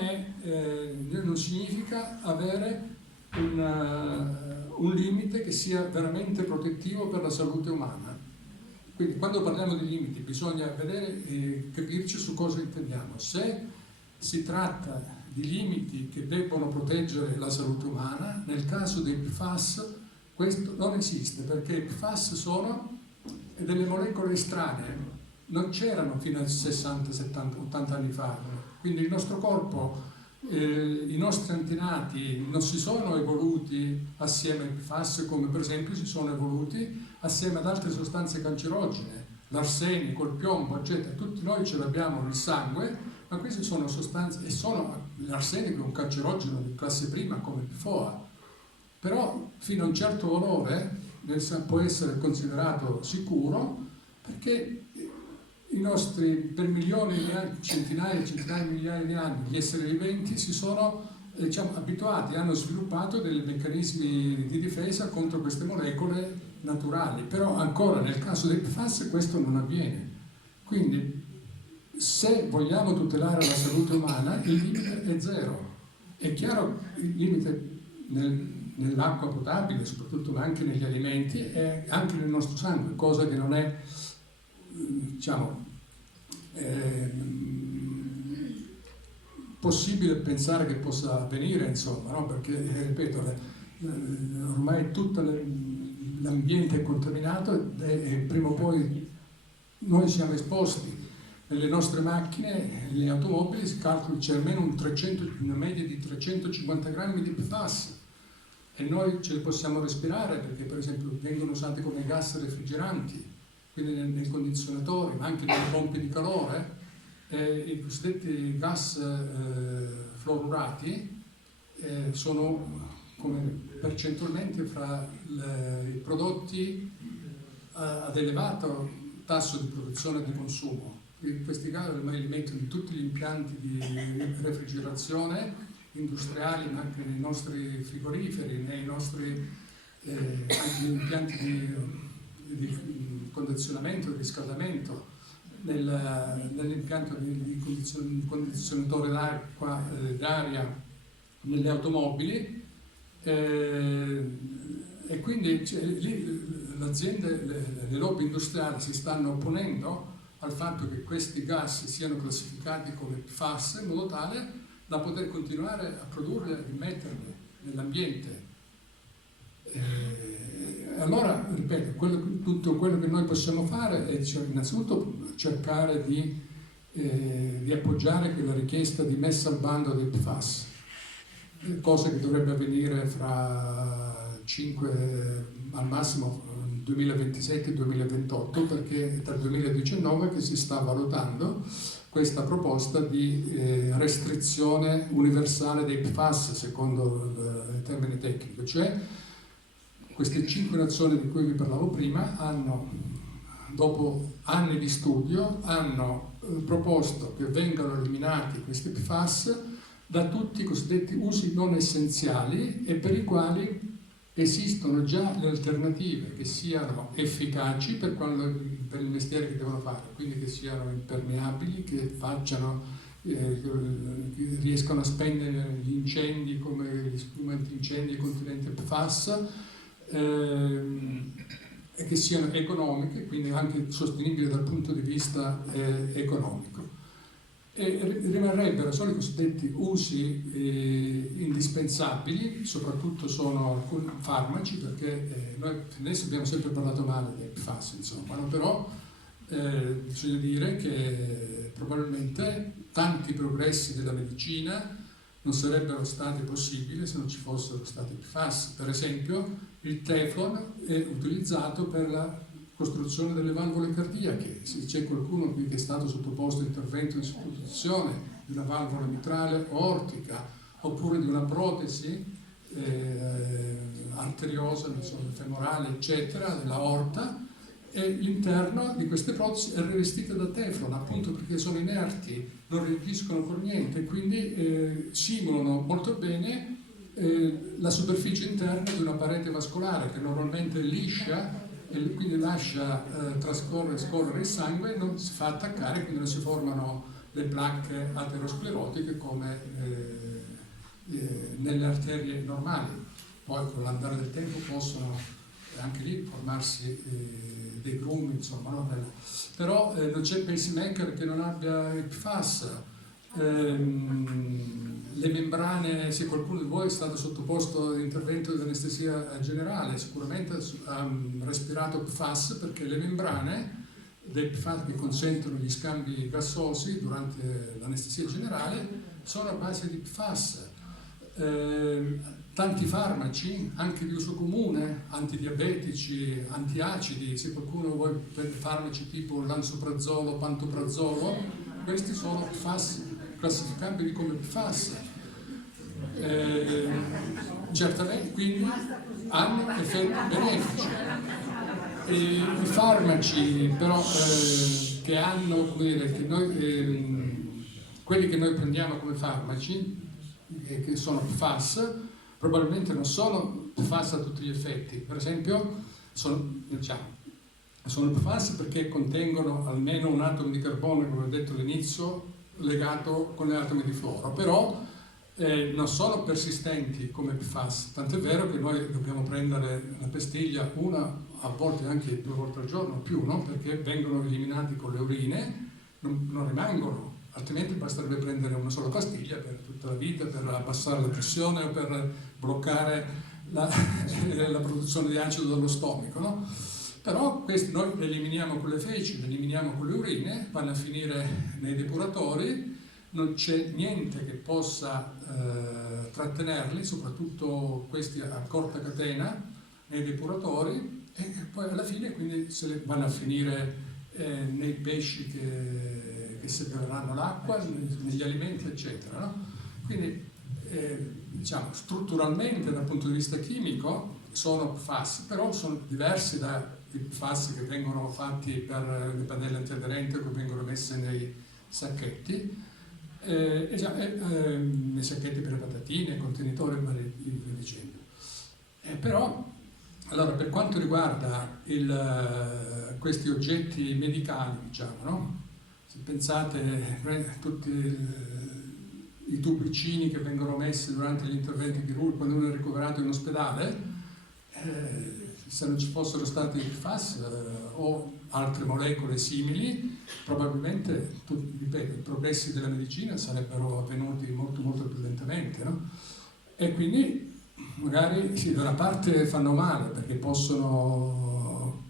significa avere un limite che sia veramente protettivo per la salute umana. Quindi quando parliamo di limiti bisogna vedere e capirci su cosa intendiamo. Se si tratta di limiti che debbono proteggere la salute umana, nel caso dei PFAS questo non esiste, perché i PFAS sono delle molecole estranee, non c'erano fino a 60, 70, 80 anni fa. Quindi il nostro corpo, i nostri antenati non si sono evoluti assieme ai PFAS, come per esempio si sono evoluti assieme ad altre sostanze cancerogene, l'arsenico, il piombo, eccetera. Tutti noi ce l'abbiamo nel sangue, ma queste sono sostanze, l'arsenico è un cancerogeno di classe prima come il PFOA, però fino a un certo valore può essere considerato sicuro, perché i nostri, per milioni di anni, centinaia e centinaia di migliaia di anni, gli esseri viventi si sono abituati, hanno sviluppato dei meccanismi di difesa contro queste molecole naturali, però ancora nel caso dei PFAS questo non avviene. Quindi se vogliamo tutelare la salute umana il limite è zero. È chiaro il limite nell'acqua potabile, soprattutto, ma anche negli alimenti e anche nel nostro sangue, cosa che non è possibile pensare che possa avvenire, insomma, no? Perché, ripeto, ormai tutto l'ambiente è contaminato e prima o poi noi siamo esposti. Nelle nostre macchine, nelle automobili, si calcola c'è almeno una media di 350 grammi di PFAS e noi ce li possiamo respirare perché per esempio vengono usati come gas refrigeranti, quindi nei condizionatori, ma anche nelle pompe di calore. I cosiddetti gas fluorurati sono come percentualmente fra i prodotti ad elevato tasso di produzione e di consumo. Questi gas ormai li mettono in tutti gli impianti di refrigerazione industriali, ma anche nei nostri frigoriferi, nei nostri anche negli impianti di condizionamento, di riscaldamento, nell'impianto di condizionatore d'acqua, d'aria nelle automobili, e quindi lì le lobby industriali si stanno opponendo al fatto che questi gas siano classificati come PFAS in modo tale da poter continuare a produrli e rimetterli nell'ambiente. Allora, ripeto, tutto quello che noi possiamo fare è innanzitutto cercare di appoggiare quella richiesta di messa al bando dei PFAS, cosa che dovrebbe avvenire fra 5, al massimo 2027-2028, perché è dal 2019 che si sta valutando questa proposta di restrizione universale dei PFAS, secondo il termine tecnico, cioè queste 5 nazioni di cui vi parlavo prima hanno, dopo anni di studio, hanno proposto che vengano eliminati questi PFAS da tutti i cosiddetti usi non essenziali e per i quali esistono già le alternative che siano efficaci per il mestiere che devono fare, quindi che siano impermeabili, che riescano a spegnere gli incendi come gli strumenti incendi contenenti PFAS, e che siano economiche, quindi anche sostenibili dal punto di vista economico. E rimarrebbero solo i cosiddetti usi indispensabili, soprattutto sono alcuni farmaci, perché noi adesso abbiamo sempre parlato male dei PFAS, insomma, no? Però bisogna dire che probabilmente tanti progressi della medicina non sarebbero stati possibili se non ci fossero stati PFAS. Per esempio, il Teflon è utilizzato per la costruzione delle valvole cardiache. Se c'è qualcuno qui che è stato sottoposto a intervento di sostituzione di una valvola mitrale o ortica oppure di una protesi arteriosa, femorale, eccetera, dell'aorta, e l'interno di queste protesi è rivestito da Teflon, appunto perché sono inerti, non reagiscono con niente, quindi simulano molto bene la superficie interna di una parete vascolare che normalmente è liscia e quindi lascia scorrere il sangue, non si fa attaccare, quindi non si formano le placche aterosclerotiche come nelle arterie normali. Poi con l'andare del tempo possono anche lì formarsi dei grumi, insomma, no? Però non c'è pacemaker che non abbia il PFAS. Le membrane, se qualcuno di voi è stato sottoposto all'intervento di anestesia generale, sicuramente ha respirato PFAS, perché le membrane del PFAS che consentono gli scambi gassosi durante l'anestesia generale sono a base di PFAS. Tanti farmaci, anche di uso comune, antidiabetici, antiacidi, se qualcuno vuole prendere farmaci tipo lansoprazolo, pantoprazolo, questi sono PFAS, classificabili come PFAS. Certamente, quindi hanno effetti benefici. I farmaci però che hanno, come dire, che noi, quelli che noi prendiamo come farmaci, che sono PFAS, probabilmente non sono PFAS a tutti gli effetti. Per esempio sono PFAS perché contengono almeno un atomo di carbonio, come ho detto all'inizio, legato con gli atomi di fluoro, però non sono persistenti come PFAS, tant'è vero che noi dobbiamo prendere la pastiglia una, a volte anche 2 volte al giorno, più, no? Perché vengono eliminati con le urine non rimangono, altrimenti basterebbe prendere una sola pastiglia per tutta la vita, per abbassare la pressione o per bloccare la produzione di acido dallo stomaco, no? Però questi noi li eliminiamo con le feci, li eliminiamo con le urine, vanno a finire nei depuratori, non c'è niente che possa trattenerli, soprattutto questi a corta catena, nei depuratori, e poi alla fine quindi vanno a finire nei pesci che separeranno l'acqua, negli alimenti, eccetera, no? Quindi diciamo strutturalmente dal punto di vista chimico sono PFAS, però sono diversi dai PFAS che vengono fatti per le pannelle antiaderenti o che vengono messe nei sacchetti, nei sacchetti per le patatine, contenitori e via dicendo. Però allora, per quanto riguarda questi oggetti medicali, diciamo, no? Se pensate tutti i tubicini che vengono messi durante gli interventi chirurgici quando uno è ricoverato in ospedale, se non ci fossero stati PFAS o altre molecole simili, probabilmente, ripeto, i progressi della medicina sarebbero avvenuti molto molto più lentamente, no? E quindi magari sì, da una parte fanno male perché possono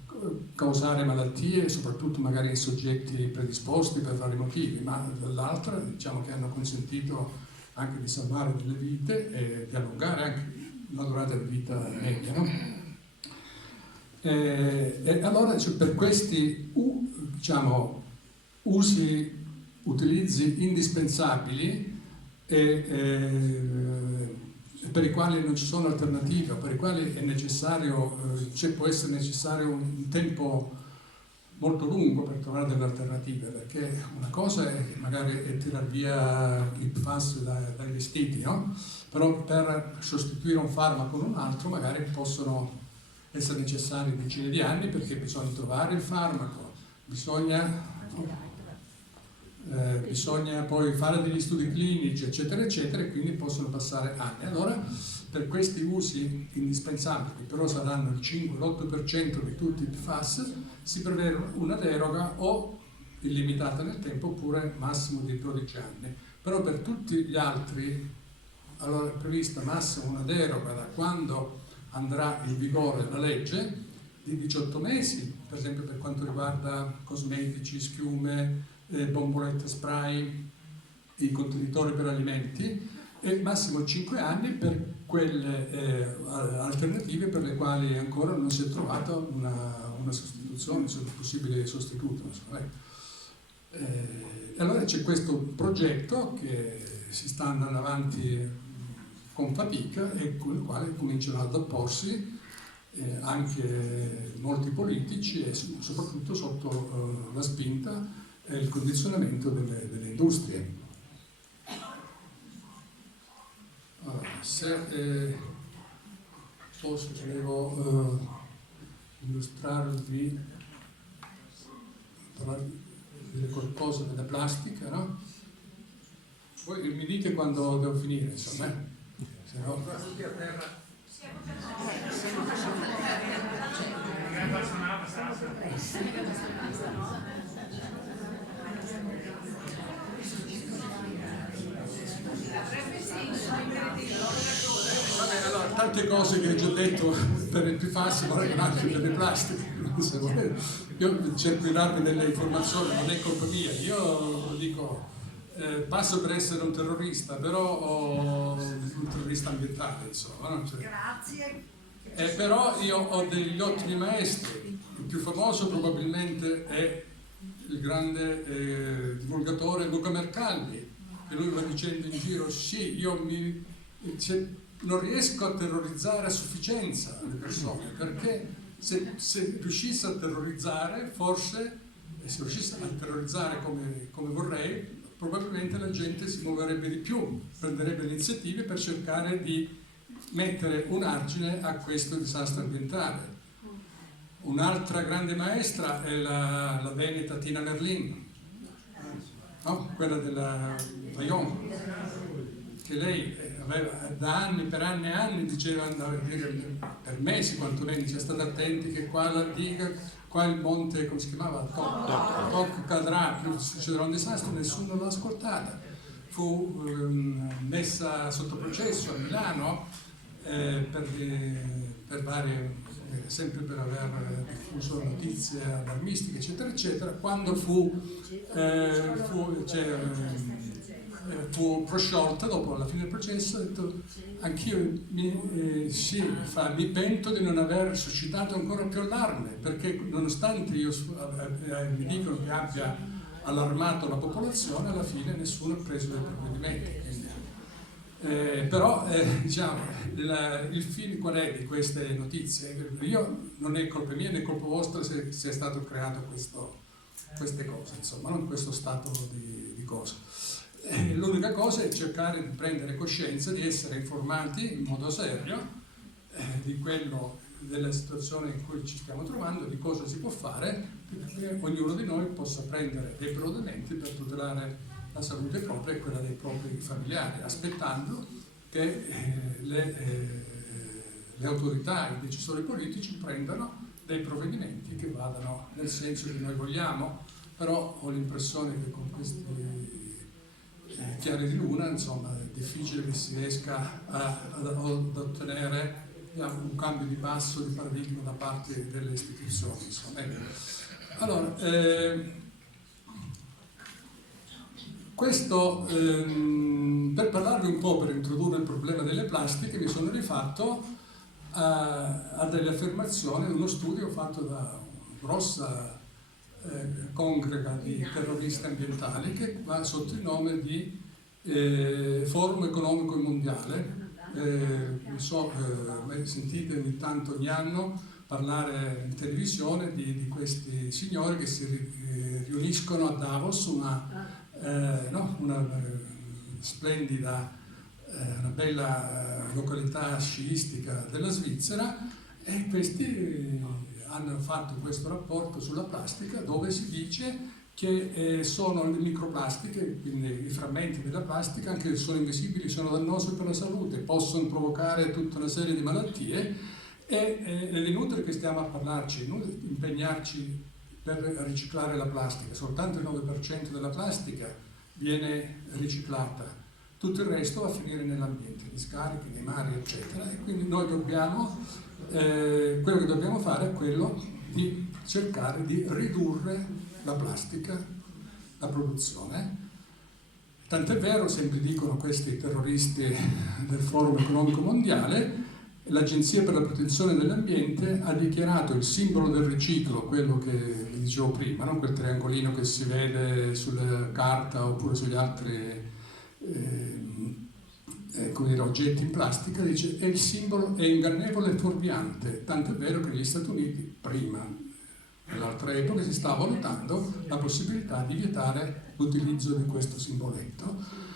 causare malattie, soprattutto magari in soggetti predisposti per vari motivi, ma dall'altra diciamo che hanno consentito anche di salvare delle vite e di allungare anche la durata di vita media, no? E allora cioè, per questi diciamo, utilizzi indispensabili per i quali non ci sono alternative, per i quali è necessario, può essere necessario un tempo molto lungo per trovare delle alternative, perché una cosa è magari tirar via i PFAS dai vestiti, no? Però per sostituire un farmaco con un altro magari possono essere necessari decine di anni, perché bisogna trovare il farmaco, bisogna poi fare degli studi clinici, eccetera, eccetera, e quindi possono passare anni. Allora, per questi usi indispensabili, però saranno il 5-8% di tutti i PFAS, si prevede una deroga o illimitata nel tempo oppure massimo di 12 anni. Però per tutti gli altri, allora è prevista massimo una deroga da quando andrà in vigore la legge di 18 mesi, per esempio per quanto riguarda cosmetici, schiume, bombolette spray, i contenitori per alimenti, e massimo 5 anni per quelle alternative per le quali ancora non si è trovata una sostituzione, un possibile sostituto. Allora c'è questo progetto che si sta andando avanti con fatica e con il quale cominciano ad opporsi anche molti politici e soprattutto sotto la spinta e il condizionamento delle industrie. Allora, se volevo illustrarvi, dire qualcosa della plastica, no? Voi mi dite quando devo finire, insomma, se no... Vabbè, allora, tante cose che ho già detto per il PFAS, ma anche per le plastiche. Io cerco di darvi delle informazioni, non è colpa mia, io dico passo per essere un terrorista, però un terrorista ambientale, insomma. No? Cioè, Grazie. però io ho degli ottimi maestri, il più famoso probabilmente è il grande divulgatore Luca Mercalli, che lui va dicendo in giro, sì, non riesco a terrorizzare a sufficienza le persone, perché se riuscisse a terrorizzare, forse, se riuscisse a terrorizzare come vorrei, probabilmente la gente si muoverebbe di più, prenderebbe le iniziative per cercare di mettere un argine a questo disastro ambientale. Un'altra grande maestra è la veneta Tina Merlin, no? Quella della Vajont, che lei aveva da anni, per anni e anni, diceva, per mesi quantomeno, diceva state attenti che qua la diga qua il monte, come si chiamava? Toc cadrà, succederà un disastro, nessuno l'ha ascoltata. Fu messa sotto processo a Milano per varie, sempre per aver diffuso notizie allarmistiche, eccetera, eccetera. Quando fu prosciolta dopo alla fine del processo, ha detto: anch'io mi pento di non aver suscitato ancora più allarme, perché nonostante mi dicono che abbia allarmato la popolazione, alla fine nessuno ha preso dei provvedimenti. Però diciamo, il fine qual è di queste notizie? Io, non è colpa mia né colpa vostra se è stato creato queste cose, insomma, non questo stato di cose. L'unica cosa è cercare di prendere coscienza, di essere informati in modo serio della situazione in cui ci stiamo trovando, di cosa si può fare, perché ognuno di noi possa prendere dei provvedimenti per tutelare la salute propria e quella dei propri familiari, aspettando che le autorità, i decisori politici prendano dei provvedimenti che vadano nel senso che noi vogliamo. Però ho l'impressione che con questi chiari di luna, insomma, è difficile che si riesca ad ottenere un cambio di passo, di paradigma da parte delle istituzioni, insomma. Allora, questo per parlarvi un po', per introdurre il problema delle plastiche, mi sono rifatto a delle affermazioni di uno studio fatto da una grossa congrega di terroristi ambientali che va sotto il nome di Forum Economico Mondiale. Sentite ogni tanto, ogni anno, parlare in televisione di questi signori che si riuniscono a Davos, una splendida, una bella località sciistica della Svizzera, e questi hanno fatto questo rapporto sulla plastica, dove si dice che sono le microplastiche, quindi i frammenti della plastica, anche se sono invisibili, sono dannosi per la salute, possono provocare tutta una serie di malattie, e è inutile che stiamo a parlarci, inutile impegnarci per riciclare la plastica. Soltanto il 9% della plastica viene riciclata, tutto il resto va a finire nell'ambiente, nei scarichi, nei mari, eccetera. E quindi noi dobbiamo, quello che dobbiamo fare è quello di cercare di ridurre la plastica, la produzione. Tant'è vero, sempre dicono questi terroristi del Forum Economico Mondiale, l'Agenzia per la Protezione dell'Ambiente ha dichiarato il simbolo del riciclo, quello che vi dicevo prima, no? Quel triangolino che si vede sulla carta oppure sugli altri oggetti in plastica, dice è il simbolo, è ingannevole e fuorviante, tanto è vero che negli Stati Uniti prima, nell'altra epoca, si sta valutando la possibilità di vietare l'utilizzo di questo simboletto.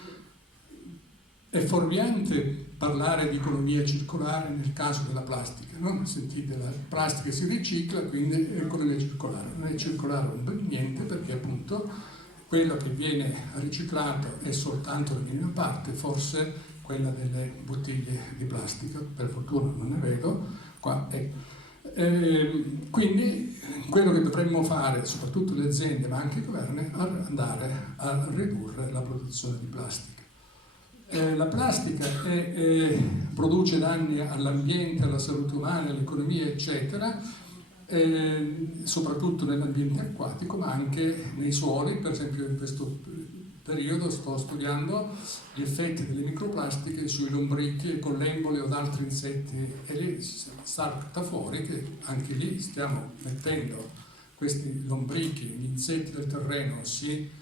È fuorviante parlare di economia circolare nel caso della plastica, no? Sentite, la plastica si ricicla, quindi è economia circolare. Non è circolare un niente, perché appunto quello che viene riciclato è soltanto la minima parte, forse quella delle bottiglie di plastica, per fortuna non ne vedo qua. Quindi quello che dovremmo fare, soprattutto le aziende ma anche i governi, è andare a ridurre la produzione di plastica. La plastica produce danni all'ambiente, alla salute umana, all'economia, eccetera, soprattutto nell'ambiente acquatico, ma anche nei suoli. Per esempio, in questo periodo sto studiando gli effetti delle microplastiche sui lombrichi, collembole o altri insetti, e lì salta fuori che anche lì stiamo mettendo questi lombrichi, gli insetti del terreno si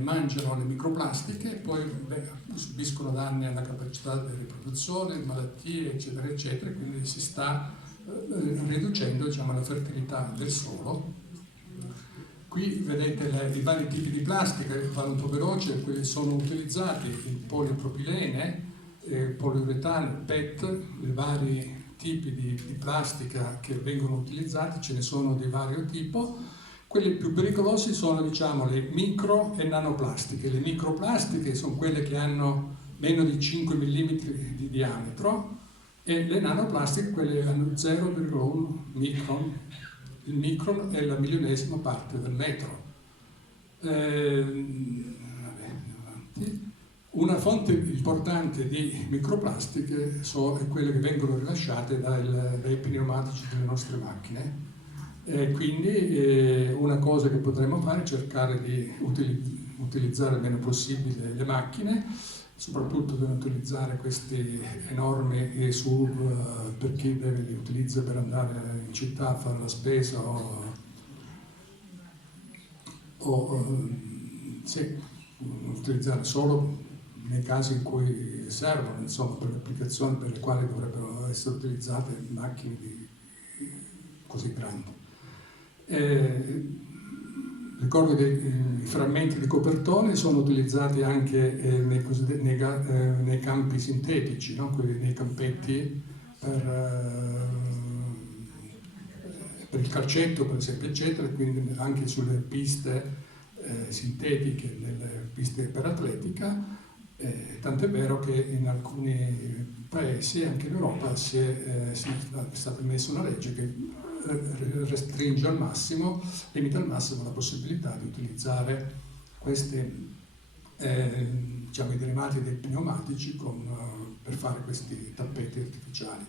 mangiano le microplastiche e poi subiscono danni alla capacità di riproduzione, malattie, eccetera, eccetera, quindi si sta riducendo, diciamo, la fertilità del suolo. Qui vedete i vari tipi di plastica, vado un po' veloce, quelli sono utilizzati, il polipropilene, poliuretano, il PET, i vari tipi di plastica che vengono utilizzati, ce ne sono di vario tipo. Quelli più pericolosi sono, diciamo, le micro e nanoplastiche. Le microplastiche sono quelle che hanno meno di 5 mm di diametro, e le nanoplastiche quelle che hanno 0,1 micron il micron è la milionesima parte del metro. Una fonte importante di microplastiche è quelle che vengono rilasciate dai pneumatici delle nostre macchine. Quindi una cosa che potremmo fare è cercare di utilizzare il meno possibile le macchine, soprattutto per utilizzare questi enormi SUV per chi li utilizza per andare in città a fare la spesa utilizzare solo nei casi in cui servono, insomma, per le applicazioni per le quali dovrebbero essere utilizzate macchine così grandi. Ricordo che i frammenti di copertone sono utilizzati anche nei campi sintetici, no? Nei campetti per il calcetto, per esempio, eccetera, quindi anche sulle piste sintetiche, nelle piste per atletica. Tant'è vero che in alcuni paesi, anche in Europa, è stata emessa una legge che restringe al massimo, limita al massimo la possibilità di utilizzare questi i derivati dei pneumatici per fare questi tappeti artificiali.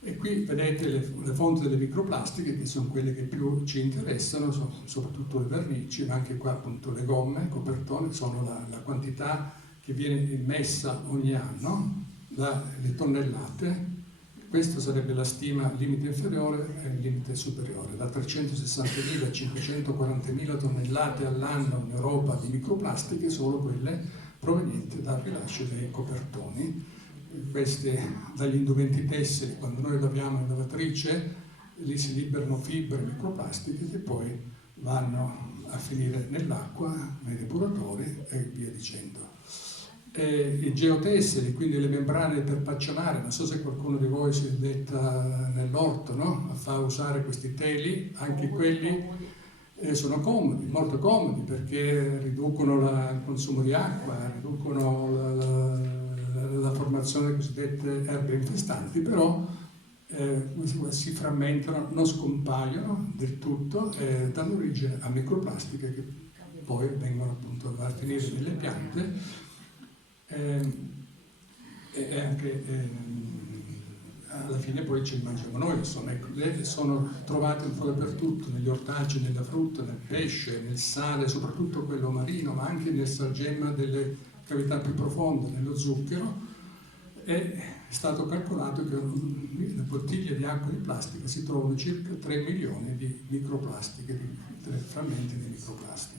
E qui vedete le fonti delle microplastiche, che sono quelle che più ci interessano, soprattutto le vernici, ma anche qua appunto le gomme, il copertone, sono la quantità che viene immessa ogni anno, le tonnellate. Questa sarebbe la stima limite inferiore e il limite superiore, da 360.000 a 540.000 tonnellate all'anno in Europa di microplastiche, solo quelle provenienti dal rilascio dei copertoni. Queste dagli indumenti tessili, quando noi laviamo in lavatrice, lì si liberano fibre microplastiche che poi vanno a finire nell'acqua, nei depuratori e via dicendo. I geotessili, quindi le membrane per pacciamare, non so se qualcuno di voi si è detta nell'orto, no? Fa usare questi teli, anche quelli sono comodi, molto comodi, perché riducono il consumo di acqua, riducono la formazione delle cosiddette erbe infestanti, però si frammentano, non scompaiono del tutto e danno origine a microplastiche che poi vengono appunto a finire nelle piante. E anche alla fine poi ci mangiamo noi, insomma, sono trovate un po' dappertutto, negli ortaggi, nella frutta, nel pesce, nel sale, soprattutto quello marino, ma anche nel salgemma delle cavità più profonde, nello zucchero. È stato calcolato che nelle bottiglie di acqua di plastica si trovano circa 3 milioni di microplastiche, di frammenti di microplastiche.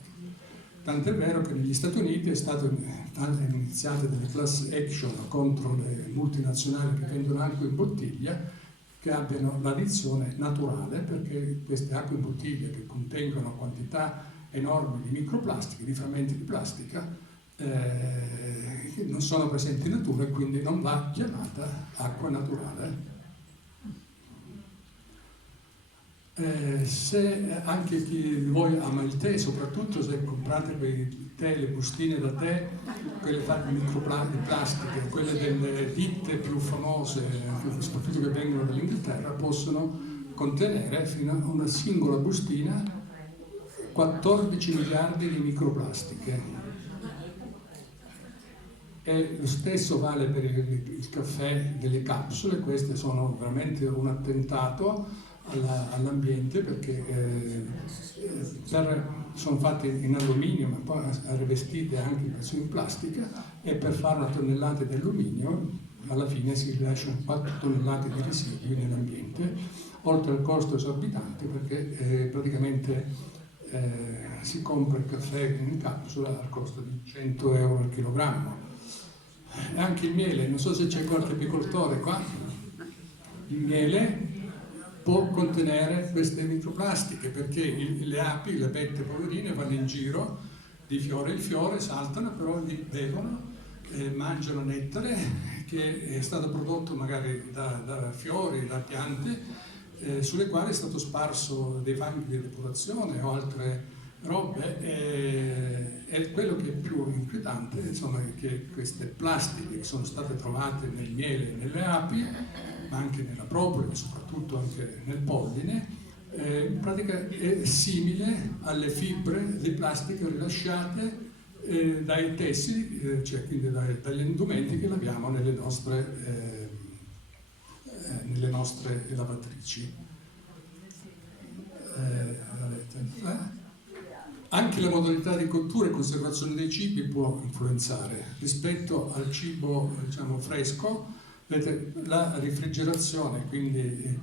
Tant'è vero che negli Stati Uniti è stato iniziate delle class action contro le multinazionali che vendono acqua in bottiglia, che abbiano l'addizione naturale, perché queste acque in bottiglia che contengono quantità enormi di microplastiche, di frammenti di plastica, che non sono presenti in natura e quindi non va chiamata acqua naturale. Se anche chi di voi ama il tè, soprattutto se comprate quei tè, le bustine da tè, quelle fatte di plastiche, quelle delle ditte più famose, soprattutto che vengono dall'Inghilterra, possono contenere fino a una singola bustina 14 miliardi di microplastiche. E lo stesso vale per il caffè delle capsule. Queste sono veramente un attentato all'ambiente, perché sono fatte in alluminio ma poi rivestite anche in plastica, e per fare una tonnellata di alluminio alla fine si rilasciano 4 tonnellate di residui nell'ambiente, oltre al costo esorbitante, perché praticamente si compra il caffè in capsula al costo di 100 euro al chilogrammo. E anche il miele, non so se c'è qualche apicoltore qua, il miele può contenere queste microplastiche, perché le api, le bette poverine, vanno in giro di fiore in fiore, saltano, però li bevono, mangiano nettare che è stato prodotto magari da fiori, da piante, sulle quali è stato sparso dei fanghi di depurazione o altre robe, e quello che è più inquietante, insomma, è che queste plastiche che sono state trovate nel miele e nelle api, ma anche nella propola, soprattutto anche nel polline, In pratica è simile alle fibre di plastica rilasciate dai tessili, cioè quindi dagli indumenti che laviamo nelle nostre lavatrici. Anche la modalità di cottura e conservazione dei cibi può influenzare rispetto al cibo, diciamo, fresco. Vedete, la rifrigerazione quindi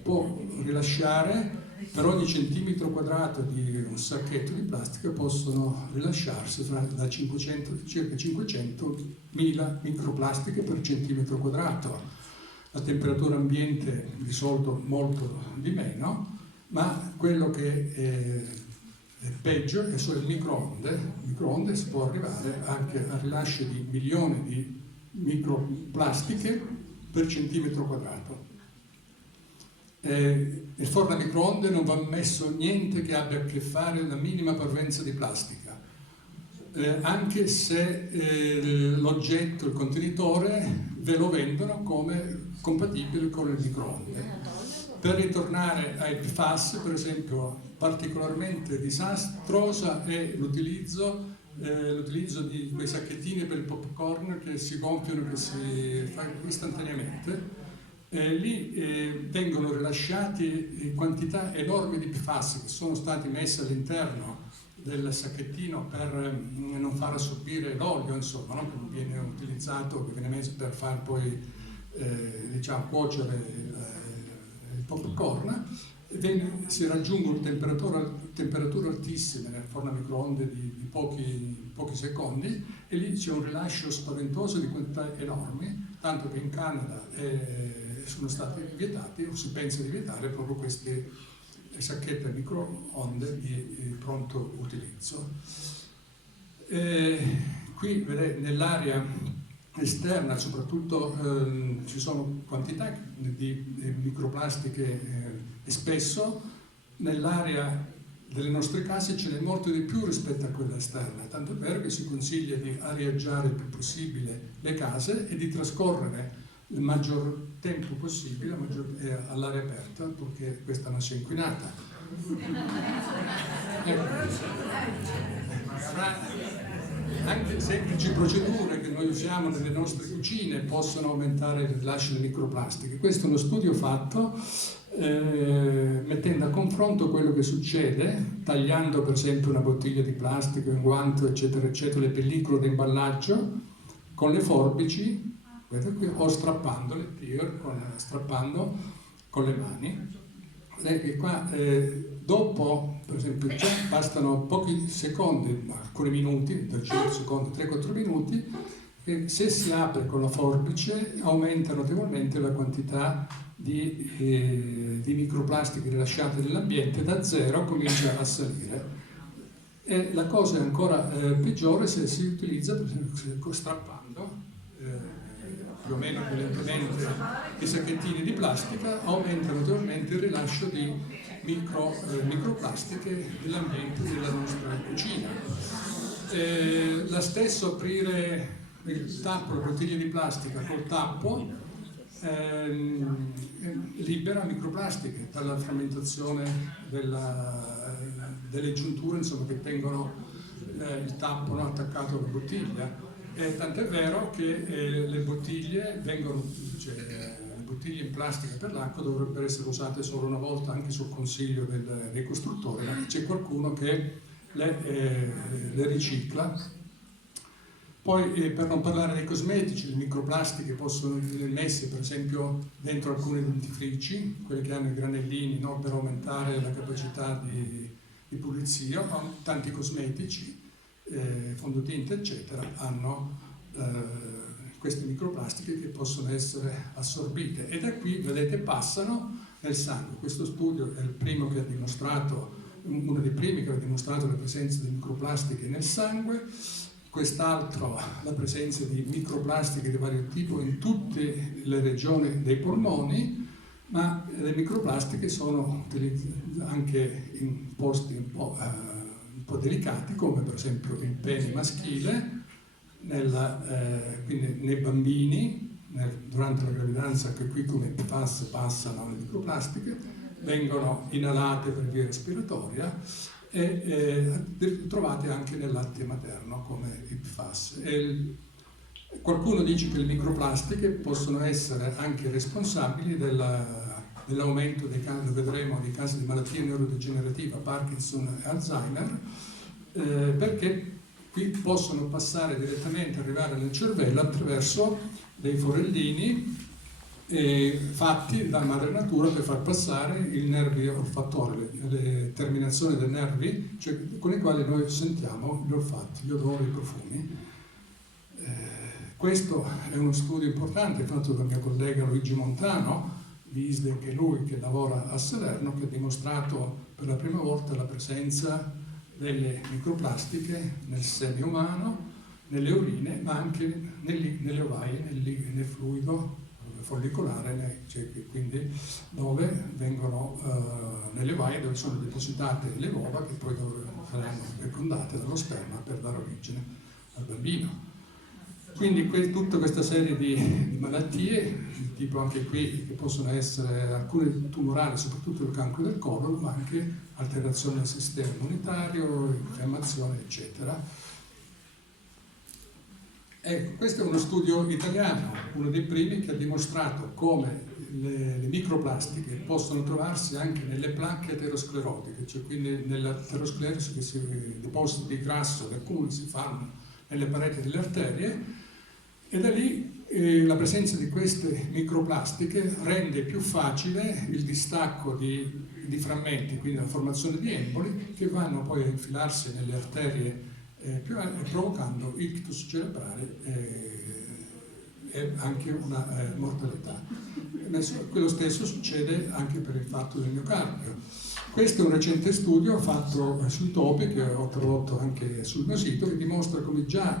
può rilasciare per ogni centimetro quadrato di un sacchetto di plastica possono rilasciarsi da 500, circa 500.000 microplastiche per centimetro quadrato. La temperatura ambiente di solito molto di meno, ma quello che è peggio sono le microonde. Il microonde si può arrivare anche al rilascio di milioni di microplastiche per centimetro quadrato. Il forno a microonde non va messo niente che abbia a che fare con la minima parvenza di plastica, anche se l'oggetto, il contenitore, ve lo vendono come compatibile con il microonde. Per ritornare ai PFAS, per esempio, particolarmente disastrosa è l'utilizzo di quei sacchettini per il popcorn che si gonfiano, che si fa istantaneamente. Lì vengono rilasciati quantità enormi di PFAS che sono stati messi all'interno del sacchettino per non far assorbire l'olio, insomma, no? Che viene utilizzato, che viene messo per far poi diciamo, cuocere il popcorn. Si raggiungono temperature altissime nel forno a microonde di pochi secondi e lì c'è un rilascio spaventoso di quantità enormi, tanto che in Canada sono stati vietati, o si pensa di vietare, proprio queste sacchette a microonde di pronto utilizzo. Qui vedete nell'area esterna soprattutto ci sono quantità di microplastiche e spesso nell'area delle nostre case ce n'è molto di più rispetto a quella esterna, tanto è vero che si consiglia di arieggiare il più possibile le case e di trascorrere il maggior tempo possibile all'aria aperta perché questa non sia inquinata. Anche semplici procedure che noi usiamo nelle nostre cucine possono aumentare il rilascio di microplastiche. Questo è uno studio fatto mettendo a confronto quello che succede tagliando per esempio una bottiglia di plastica, un guanto, eccetera, eccetera, le pellicole di imballaggio con le forbici, vedete qui, o strappandole, strappando con le mani. E qua, dopo, per esempio, già bastano pochi secondi, alcuni minuti, da 5 secondi, 3-4 minuti, e se si apre con la forbice aumenta notevolmente la quantità di microplastiche rilasciate nell'ambiente, da 0 comincia a salire. E la cosa è ancora peggiore se si utilizza, per esempio, strappando più o meno violentemente i sacchettini di plastica, aumenta notevolmente il rilascio di microplastiche nell'ambiente della nostra cucina. La stessa aprire il tappo, la bottiglia di plastica col tappo libera microplastiche dalla frammentazione delle giunture, insomma, che tengono il tappo attaccato alla bottiglia. Tant'è vero che le bottiglie in plastica per l'acqua dovrebbero essere usate solo una volta, anche sul consiglio dei costruttori, ma c'è qualcuno che le ricicla. Poi per non parlare dei cosmetici, le microplastiche possono essere messe per esempio dentro alcuni dentifrici, quelli che hanno i granellini, no, per aumentare la capacità di pulizia, o tanti cosmetici, fondotinta eccetera, hanno queste microplastiche che possono essere assorbite e da qui, vedete, passano nel sangue. Questo studio è il primo che ha dimostrato, uno dei primi che ha dimostrato la presenza di microplastiche nel sangue. Quest'altro la presenza di microplastiche di vario tipo in tutte le regioni dei polmoni, ma le microplastiche sono anche in posti un po' delicati, come per esempio il pene maschile, quindi nei bambini, durante la gravidanza, anche qui come PFAS passano le microplastiche, vengono inalate per via respiratoria e trovate anche nel latte materno come il PFAS. Qualcuno dice che le microplastiche possono essere anche responsabili dell'aumento dei casi, lo vedremo, dei casi di malattie neurodegenerative, Parkinson e Alzheimer, perché qui possono passare direttamente, arrivare nel cervello attraverso dei forellini fatti da madre natura per far passare i nervi olfattori, le terminazioni dei nervi, cioè, con i quali noi sentiamo gli olfatti, gli odori, i profumi. Questo è uno studio importante fatto dal mio collega Luigi Montano, di ISDE, anche lui, che lavora a Salerno, che ha dimostrato per la prima volta la presenza delle microplastiche nel seme umano, nelle urine, ma anche nelle ovaie, nel fluido follicolare, cioè, quindi dove vengono nelle ovaie, dove sono depositate le uova che poi saranno fecondate dallo sperma per dare origine al bambino. Quindi tutta questa serie di malattie, tipo anche qui, che possono essere alcune tumorali, soprattutto il cancro del colon, ma anche alterazione del sistema immunitario, infiammazione, eccetera. Ecco, questo è uno studio italiano, uno dei primi, che ha dimostrato come le microplastiche possono trovarsi anche nelle placche aterosclerotiche, cioè quindi nell'aterosclerosi, che i depositi di grasso, gli accumuli si fanno nelle pareti delle arterie, e da lì la presenza di queste microplastiche rende più facile il distacco di frammenti, quindi la formazione di emboli che vanno poi a infilarsi nelle arterie provocando ictus cerebrale e anche una mortalità. Quello stesso succede anche per il fatto del miocardio. Questo è un recente studio fatto sui topi, che ho tradotto anche sul mio sito, che dimostra come già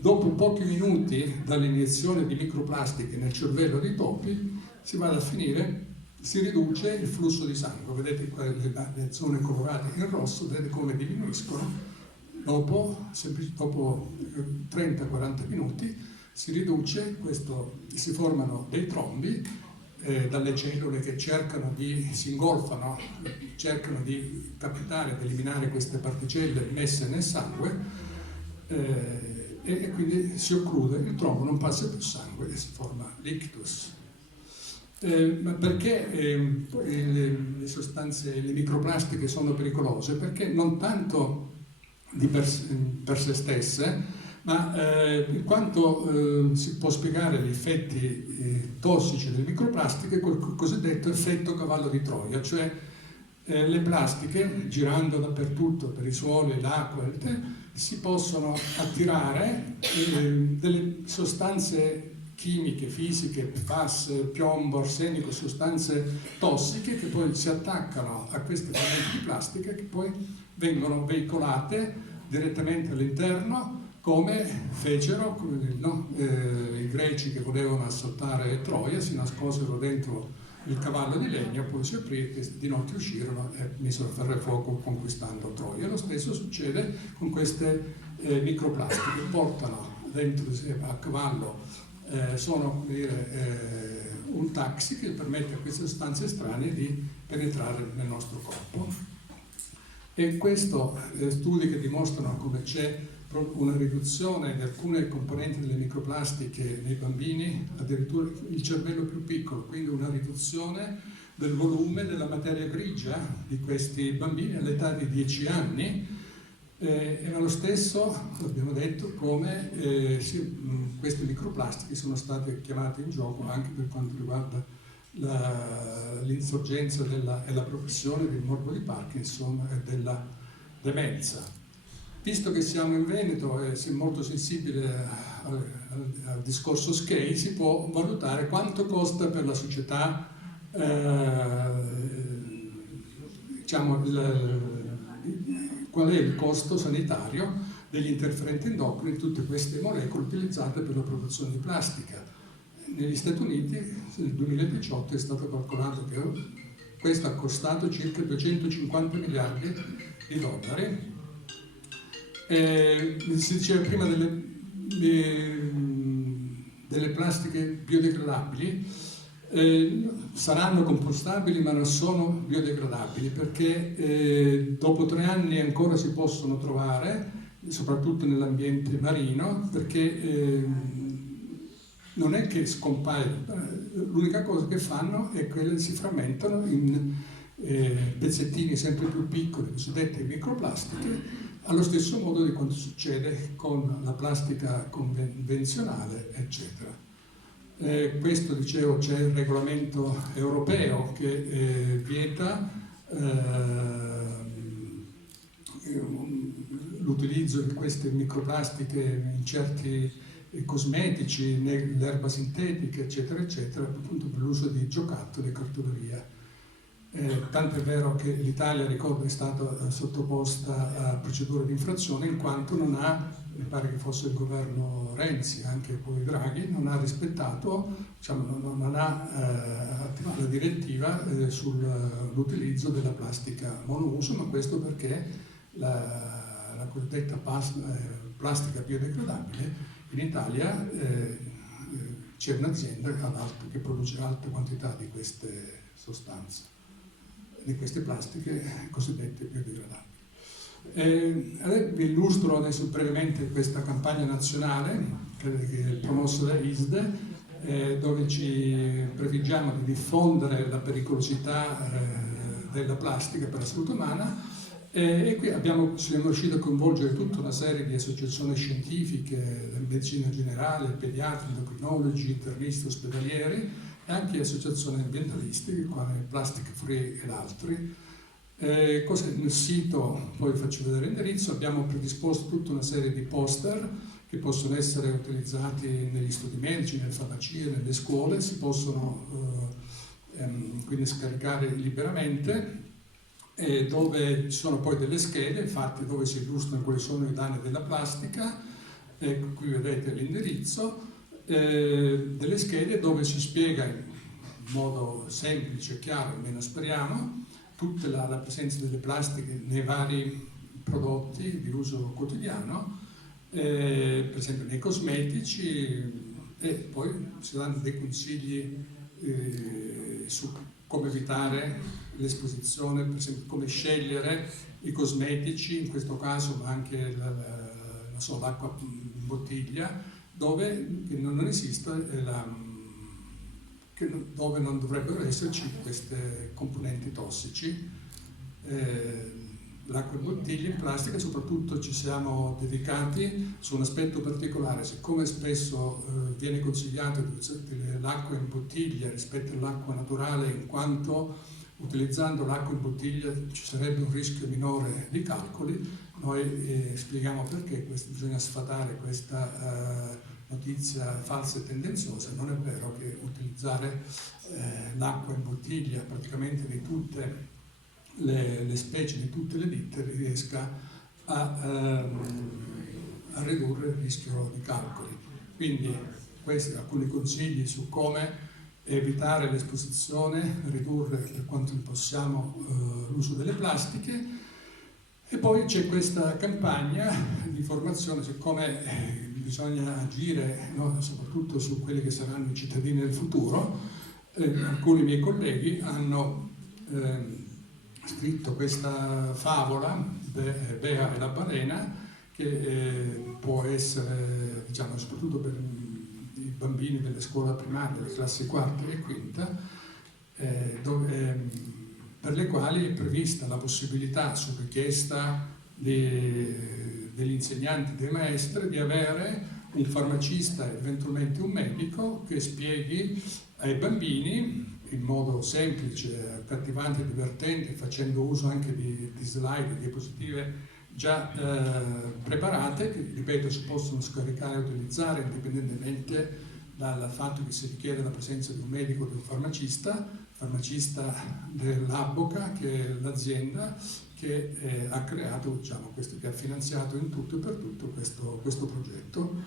dopo pochi minuti dall'iniezione di microplastiche nel cervello dei topi si riduce il flusso di sangue. Vedete qua le zone colorate in rosso, vedete come diminuiscono. Dopo 30-40 minuti si riduce si formano dei trombi dalle cellule che si ingolfano, cercano di captare ed eliminare queste particelle messe nel sangue e quindi si occlude, il trombo non passa più sangue e si forma l'ictus. Ma perché le sostanze, le microplastiche sono pericolose? Perché non tanto per se stesse, ma in quanto si può spiegare gli effetti tossici delle microplastiche col cosiddetto effetto cavallo di Troia, cioè le plastiche, girando dappertutto per i suoli, l'acqua, si possono attirare delle sostanze chimiche, fisiche, PFAS, piombo, arsenico, sostanze tossiche che poi si attaccano a queste frammenti di plastica che poi vengono veicolate direttamente all'interno, come fecero i greci che volevano assaltare Troia, si nascosero dentro il cavallo di legno, poi si aprì, di notte uscirono e misero ferro e fuoco conquistando Troia. Lo stesso succede con queste microplastiche, portano dentro a cavallo, sono come dire, un taxi che permette a queste sostanze estranee di penetrare nel nostro corpo. E questo studi che dimostrano come c'è una riduzione di alcune componenti delle microplastiche nei bambini, addirittura il cervello più piccolo, quindi una riduzione del volume della materia grigia di questi bambini all'età di 10 anni, e allo stesso abbiamo detto come queste microplastiche sono state chiamate in gioco anche per quanto riguarda l'insorgenza e la progressione del morbo di Parkinson e della demenza. Visto che siamo in Veneto e si è molto sensibile al discorso SCAI, si può valutare quanto costa per la società qual è il costo sanitario degli interferenti endocrini, tutte queste molecole utilizzate per la produzione di plastica. Negli Stati Uniti nel 2018 è stato calcolato che questo ha costato circa 250 miliardi di dollari. Si diceva prima delle plastiche biodegradabili, Saranno compostabili ma non sono biodegradabili, perché dopo 3 anni ancora si possono trovare, soprattutto nell'ambiente marino, perché non è che scompaiono, l'unica cosa che fanno è che si frammentano in pezzettini sempre più piccoli, cosiddette microplastiche, allo stesso modo di quanto succede con la plastica convenzionale, eccetera. Questo, dicevo, c'è il regolamento europeo che vieta l'utilizzo di queste microplastiche in certi cosmetici, l'erba sintetica, eccetera, eccetera, appunto per l'uso di giocattoli e cartoleria. Tanto è vero che l'Italia, ricordo, è stata sottoposta a procedure di infrazione in quanto non ha, mi pare che fosse il governo Renzi, anche poi Draghi, non ha rispettato, diciamo, non ha attivato la direttiva sull'utilizzo della plastica monouso, ma questo perché la cosiddetta plastica biodegradabile in Italia c'è un'azienda che produce alte quantità di queste sostanze, di queste plastiche cosiddette biodegradabili. Vi illustro adesso brevemente questa campagna nazionale che è promossa da ISDE, dove ci prefiggiamo di diffondere la pericolosità della plastica per la salute umana, e qui siamo riusciti a coinvolgere tutta una serie di associazioni scientifiche, medicina generale, pediatri, endocrinologi, internisti ospedalieri e anche associazioni ambientalistiche come Plastic Free ed altri. Nel sito, poi vi faccio vedere l'indirizzo, abbiamo predisposto tutta una serie di poster che possono essere utilizzati negli studi medici, nelle farmacie, nelle scuole, si possono quindi scaricare liberamente, dove ci sono poi delle schede, infatti, dove si illustrano quali sono i danni della plastica. Qui vedete l'indirizzo, delle schede dove si spiega in modo semplice e chiaro, almeno speriamo, tutta la presenza delle plastiche nei vari prodotti di uso quotidiano, per esempio nei cosmetici, e poi si danno dei consigli su come evitare l'esposizione, per esempio come scegliere i cosmetici, in questo caso, ma anche l'acqua in bottiglia, dove non esiste dove non dovrebbero esserci questi componenti tossici. L'acqua in bottiglia in plastica, soprattutto ci siamo dedicati su un aspetto particolare, siccome spesso viene consigliato di utilizzare l'acqua in bottiglia rispetto all'acqua naturale, in quanto utilizzando l'acqua in bottiglia ci sarebbe un rischio minore di calcoli, noi spieghiamo perché bisogna sfatare questa notizia falsa e tendenziosa. Non è vero che utilizzare l'acqua in bottiglia praticamente di tutte le specie, di tutte le ditte, riesca a ridurre il rischio di calcoli. Quindi questi alcuni consigli su come evitare l'esposizione, ridurre per quanto possiamo l'uso delle plastiche. E poi c'è questa campagna di formazione su come bisogna agire, no? Soprattutto su quelli che saranno i cittadini del futuro. Alcuni miei colleghi hanno scritto questa favola, Bea e la balena, che può essere, diciamo, soprattutto per i bambini delle scuole primarie, delle classi quarta e quinta, per le quali è prevista la possibilità, su richiesta degli insegnanti e dei maestri, di avere un farmacista e eventualmente un medico che spieghi ai bambini in modo semplice, accattivante e divertente, facendo uso anche di slide, diapositive già preparate, che, ripeto, si possono scaricare e utilizzare indipendentemente dal fatto che si richiede la presenza di un medico o di un farmacista dell'Abboca, che è l'azienda che ha creato, diciamo, che ha finanziato in tutto e per tutto questo progetto,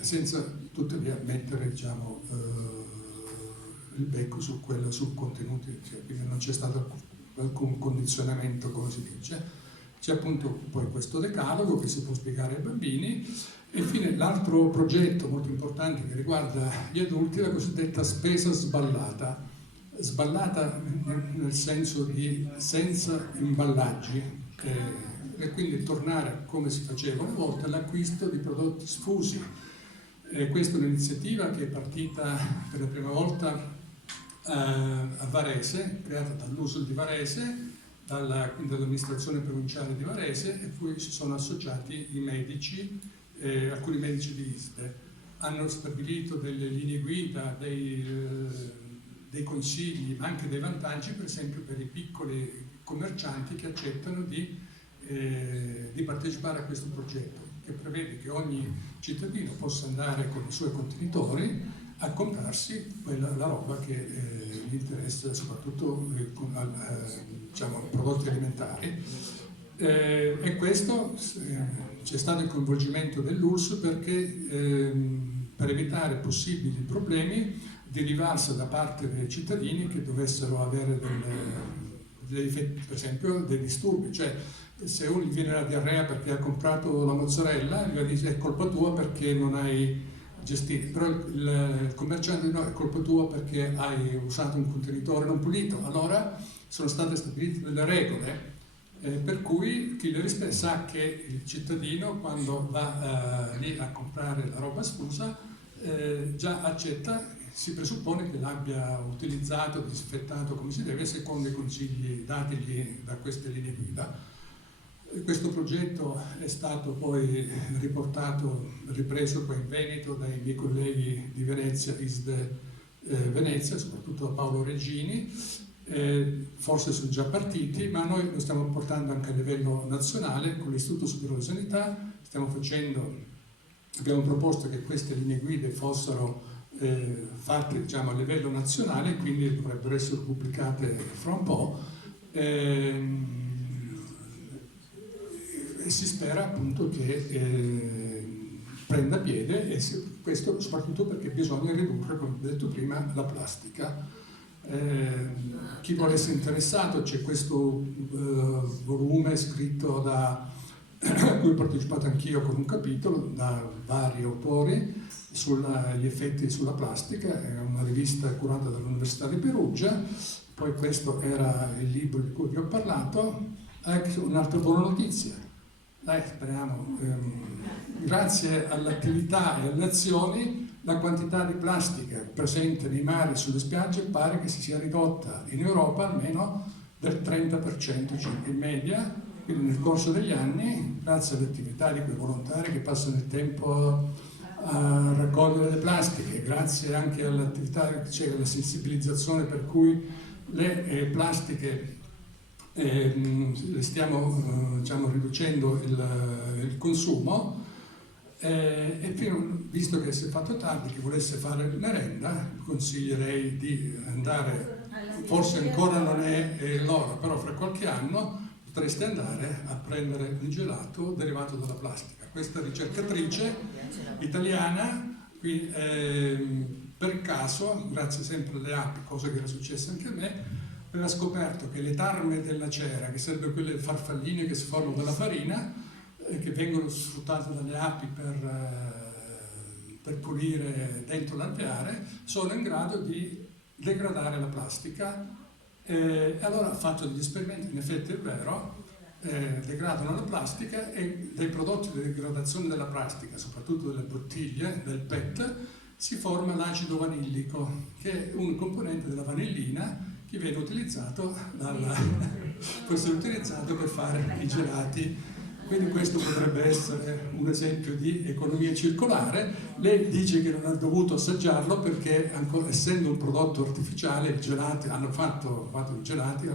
senza tuttavia mettere, diciamo, il becco sul contenuti, quindi non c'è stato alcun condizionamento, come si dice. C'è appunto poi questo decalogo che si può spiegare ai bambini. E infine l'altro progetto molto importante che riguarda gli adulti è la cosiddetta spesa sballata. Sballata nel senso di senza imballaggi, e quindi tornare come si faceva una volta all'acquisto di prodotti sfusi. Questa è un'iniziativa che è partita per la prima volta a Varese, creata dall'USL di Varese, dall'amministrazione provinciale di Varese, e cui si sono associati i medici, alcuni medici di ISDE. Hanno stabilito delle linee guida, dei consigli, ma anche dei vantaggi, per esempio per i piccoli commercianti che accettano di partecipare a questo progetto, che prevede che ogni cittadino possa andare con i suoi contenitori a comprarsi la roba che gli interessa, soprattutto diciamo, prodotti alimentari. E questo c'è stato il coinvolgimento dell'URSS perché per evitare possibili problemi di rivalsa da parte dei cittadini che dovessero avere per esempio dei disturbi, cioè se uno gli viene la diarrea perché ha comprato la mozzarella, gli dice è colpa tua perché non hai gestito, però il commerciante no, è colpa tua perché hai usato un contenitore non pulito. Allora sono state stabilite delle regole per cui chi le rispetta sa che il cittadino quando va lì a comprare la roba sfusa già accetta, si presuppone che l'abbia utilizzato, disinfettato come si deve secondo i consigli datigli da queste linee guida. Questo progetto è stato poi ripreso qua in Veneto dai miei colleghi di Venezia, ISDE Venezia, soprattutto da Paolo Regini. Forse sono già partiti, ma noi lo stiamo portando anche a livello nazionale con l'Istituto Superiore di Sanità. Abbiamo proposto che queste linee guida fossero fatte diciamo, a livello nazionale, quindi dovrebbero essere pubblicate fra un po'. E si spera appunto che prenda piede, e questo soprattutto perché bisogna ridurre, come ho detto prima, la plastica. Chi vuole essere interessato, c'è questo volume scritto a cui ho partecipato anch'io con un capitolo da vari autori sugli effetti sulla plastica, è una rivista curata dall'Università di Perugia. Poi questo era il libro di cui vi ho parlato. Un'altra buona notizia, speriamo, grazie all'attività e alle azioni la quantità di plastica presente nei mari e sulle spiagge pare che si sia ridotta in Europa almeno del 30% circa in media, quindi nel corso degli anni, grazie all'attività di quei volontari che passano il tempo a raccogliere le plastiche, grazie anche all'attività, cioè alla sensibilizzazione per cui le plastiche le stiamo diciamo, riducendo il consumo. E visto che si è fatto tardi, chi volesse fare merenda, consiglierei di andare, forse ancora non è l'ora, però fra qualche anno potreste andare a prendere un gelato derivato dalla plastica. Questa ricercatrice italiana, qui per caso, grazie sempre alle api, cosa che era successa anche a me, aveva scoperto che le tarme della cera, che sarebbero quelle farfalline che si formano dalla farina, che vengono sfruttate dalle api per pulire dentro l'alveare, sono in grado di degradare la plastica. Allora ha fatto degli esperimenti, in effetti è vero, degradano la plastica, e dai prodotti di degradazione della plastica, soprattutto delle bottiglie, del PET, si forma l'acido vanillico, che è un componente della vanillina che viene utilizzato può essere utilizzato per fare i gelati. Quindi questo potrebbe essere un esempio di economia circolare. Lei dice che non ha dovuto assaggiarlo perché, essendo un prodotto artificiale, i gelati hanno fatto i gelati,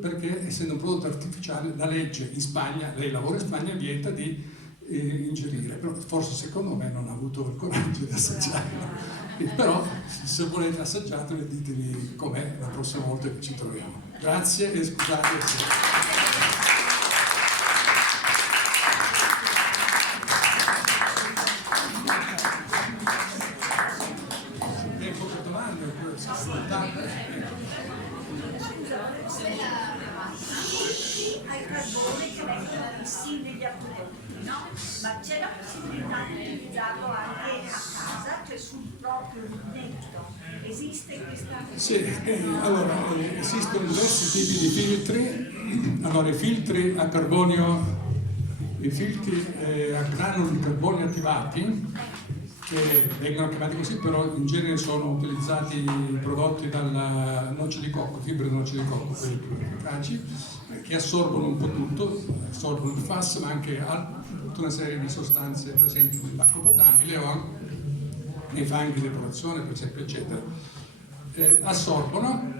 perché essendo un prodotto artificiale la legge in Spagna, lei lavora in Spagna, vieta di ingerire, però forse secondo me non ha avuto il coraggio di assaggiarlo. Però se volete assaggiarlo ditemi com'è la prossima volta che ci troviamo. Grazie e scusate se... Al carbone che vengono i singoli acquedotti, no? Ma c'è la possibilità di utilizzarlo anche a casa, cioè sul proprio rubinetto. Esiste questa... Sì, allora esistono diversi tipi di filtri. Allora, i filtri a carbonio, i filtri a granuli di carbonio attivati, che vengono chiamati così, però in genere sono utilizzati prodotti dalla noce di cocco, fibre di noce di cocco, quelli più efficaci, che assorbono un po' tutto, assorbono il FAS, ma anche tutta una serie di sostanze presenti nell'acqua potabile o anche nei fanghi di depurazione, per esempio, eccetera. Assorbono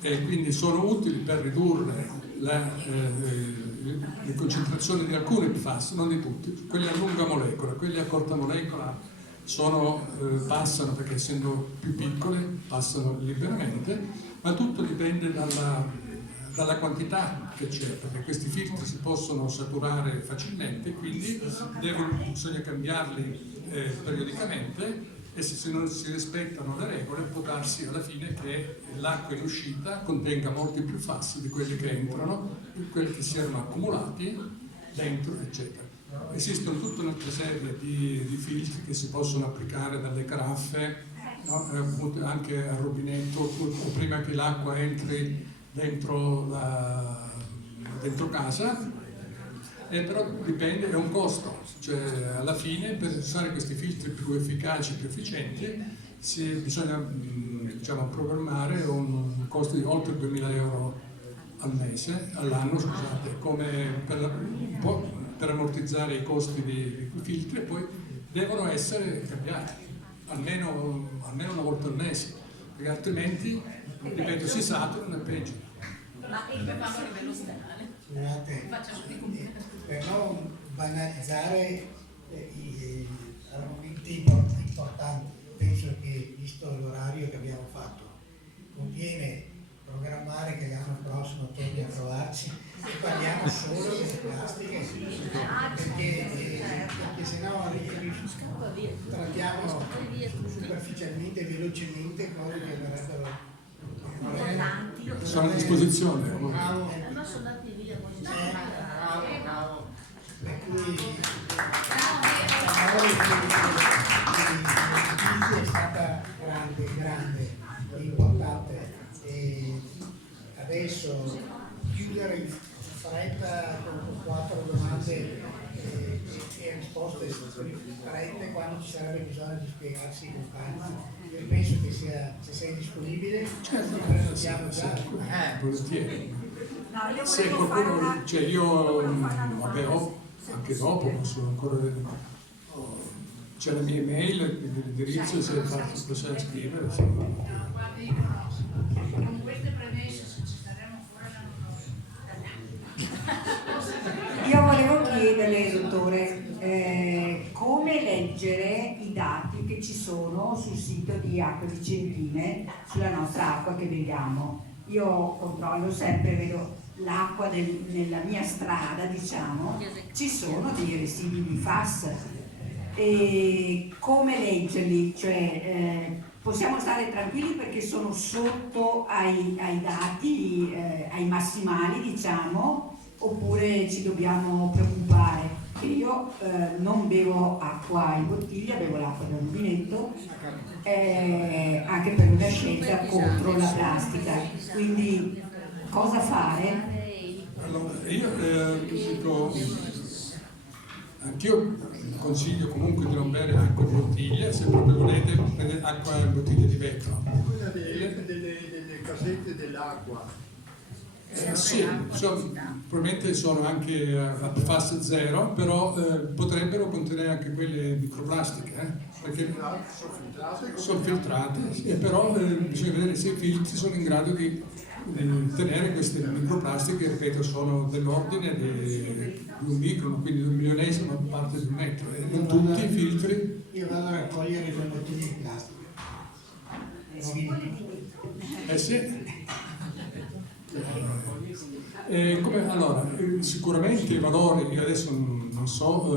e quindi sono utili per ridurre le concentrazioni di alcuni PFAS, non di tutti. Quelli a lunga molecola, quelli a corta molecola passano, perché essendo più piccole passano liberamente, ma tutto dipende dalla quantità che c'è, perché questi filtri si possono saturare facilmente, quindi bisogna cambiarli periodicamente, e se non si rispettano le regole può darsi alla fine che l'acqua in uscita contenga molti più FAS di quelli che entrano, di quelli che si erano accumulati dentro, eccetera. Esistono tutta un'altra serie di filtri che si possono applicare dalle caraffe, no? Anche al rubinetto, o prima che l'acqua entri dentro casa, però dipende, è un costo, cioè alla fine per usare questi filtri più efficaci, più efficienti, bisogna programmare un costo di oltre 2.000 euro all'anno, scusate, come per ammortizzare i costi dei filtri, e poi devono essere cambiati almeno una volta al mese, perché altrimenti, ripeto, si saturano e peggio. Ma il papà a livello statale? Scusate, per non banalizzare argomenti importanti, penso che, visto l'orario che abbiamo fatto, conviene programmare che l'anno prossimo torni a trovarci e parliamo solo delle plastiche, perché sennò trattiamo superficialmente, velocemente cose che verrebbero sono a disposizione. Bravo. Per cui è stata grande, importante, e adesso chiudere in fretta con 4 domande e risposte strette quando ci sarebbe bisogno di spiegarsi con calma. Io penso che se sei disponibile, Certo, siamo già. Volentieri. No, io Se volevo fare qualcuno, una... cioè io, anche dopo posso ancora c'è la mia email, l'indirizzo, se possiamo scrivere. Guardi, con queste premesse, se ci staremo fuori Io volevo chiederle, dottore, come leggere i dati che ci sono sul sito di Acque Vicentine sulla nostra acqua che beviamo. Io controllo sempre, vedo l'acqua nella mia strada, diciamo, ci sono dei residui di FAS. E come leggerli? Cioè, possiamo stare tranquilli perché sono sotto ai dati, ai massimali, diciamo, oppure ci dobbiamo preoccupare? Io non bevo acqua in bottiglia, bevo l'acqua dal rubinetto, anche per una scelta contro la plastica. Quindi cosa fare? Allora, io dico, anch'io consiglio comunque di non bere acqua in bottiglia, se proprio volete prendere acqua in bottiglia di vetro. Quella delle casette dell'acqua. Sì, probabilmente sono anche a PFAS 0, però potrebbero contenere anche quelle microplastiche, perché sono filtrate, sì, però bisogna vedere se i filtri sono in grado di tenere queste microplastiche, che ripeto sono dell'ordine di un micron, quindi di un milionesimo parte di un metro, e non tutti i filtri. Io vado a raccogliere le bottiglie di plastica. Sì. Allora, sicuramente i valori, io adesso non so,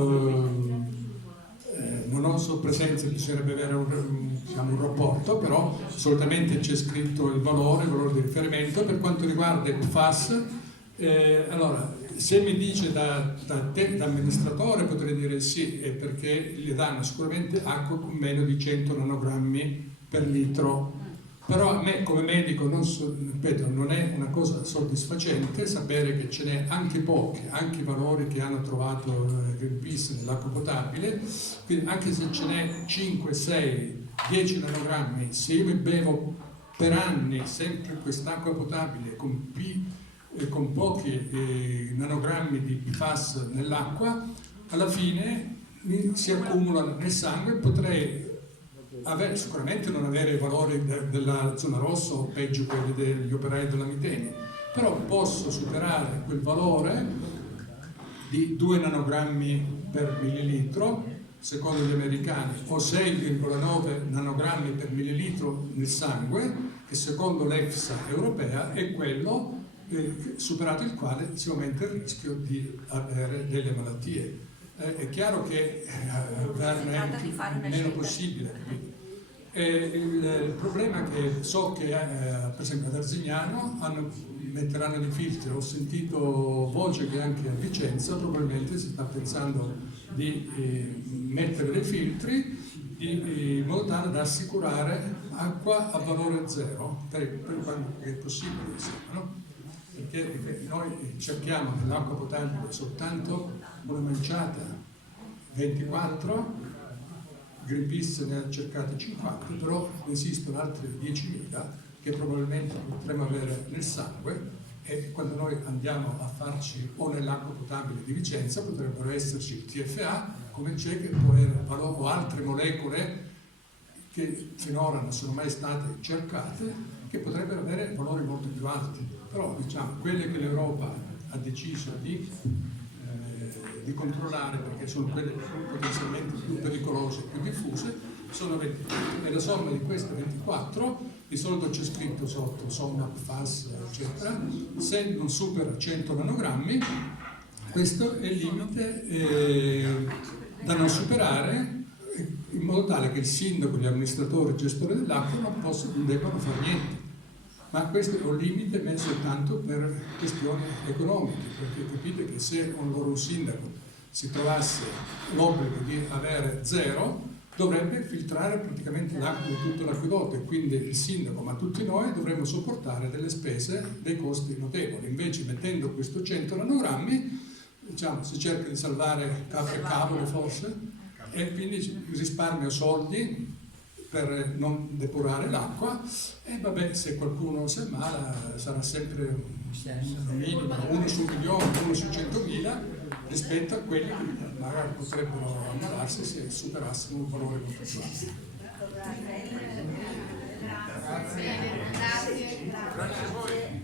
non ho soppresenza, bisognerebbe avere un rapporto, però solitamente c'è scritto il valore di riferimento. Per quanto riguarda il FAS, allora, Se mi dice da amministratore potrei dire sì, è perché gli danno sicuramente acqua con meno di 100 nanogrammi per litro. Però a me come medico ripeto, non è una cosa soddisfacente sapere che ce n'è anche poche, anche i valori che hanno trovato Greenpeace nell'acqua potabile, quindi anche se ce n'è 5, 6, 10 nanogrammi, se io mi bevo per anni sempre quest'acqua potabile con pochi nanogrammi di PFAS nell'acqua, alla fine si accumulano nel sangue e potrei sicuramente non avere i valori della zona rossa o peggio quelli degli operai della Miteni, però posso superare quel valore di 2 nanogrammi per millilitro secondo gli americani o 6,9 nanogrammi per millilitro nel sangue, che secondo l'EFSA europea è quello superato il quale si aumenta il rischio di avere delle malattie. È chiaro che averne il meno possibile. Il problema è che so che per esempio ad Arzignano metteranno dei filtri, ho sentito voce che anche a Vicenza probabilmente si sta pensando di mettere dei filtri in modo tale da assicurare acqua a valore zero per quanto è possibile, no? Perché noi cerchiamo nell'acqua potabile soltanto una manciata, 24, Greenpeace ne ha cercate 50, però esistono altre 10.000 che probabilmente potremo avere nel sangue, e quando noi andiamo a farci o nell'acqua potabile di Vicenza potrebbero esserci il TFA come c'è, che può avere o altre molecole che finora non sono mai state cercate, che potrebbero avere valori molto più alti. Però diciamo quelle che l'Europa ha deciso di controllare, perché sono quelle potenzialmente più pericolose, più diffuse, sono 24. E la somma di queste 24, di solito c'è scritto sotto somma PFAS eccetera, se non supera 100 nanogrammi, questo è il limite da non superare, in modo tale che il sindaco, gli amministratori, il gestore dell'acqua non debbano fare niente. Ma questo è un limite messo soltanto per questioni economiche, perché capite che se un sindaco si trovasse l'obbligo di avere zero, dovrebbe filtrare praticamente l'acqua di tutto l'acquedotto, e quindi il sindaco, ma tutti noi, dovremmo sopportare delle spese, dei costi notevoli. Invece mettendo questo 100 nanogrammi, diciamo, si cerca di salvare capre e cavolo forse, e quindi risparmio soldi per non depurare l'acqua, e vabbè, se qualcuno si ammala sarà sempre un minimo, 1 su 1 milione, 1 su 100.000, rispetto a quelli che magari potrebbero ammalarsi se superassero un valore molto più alto. Grazie.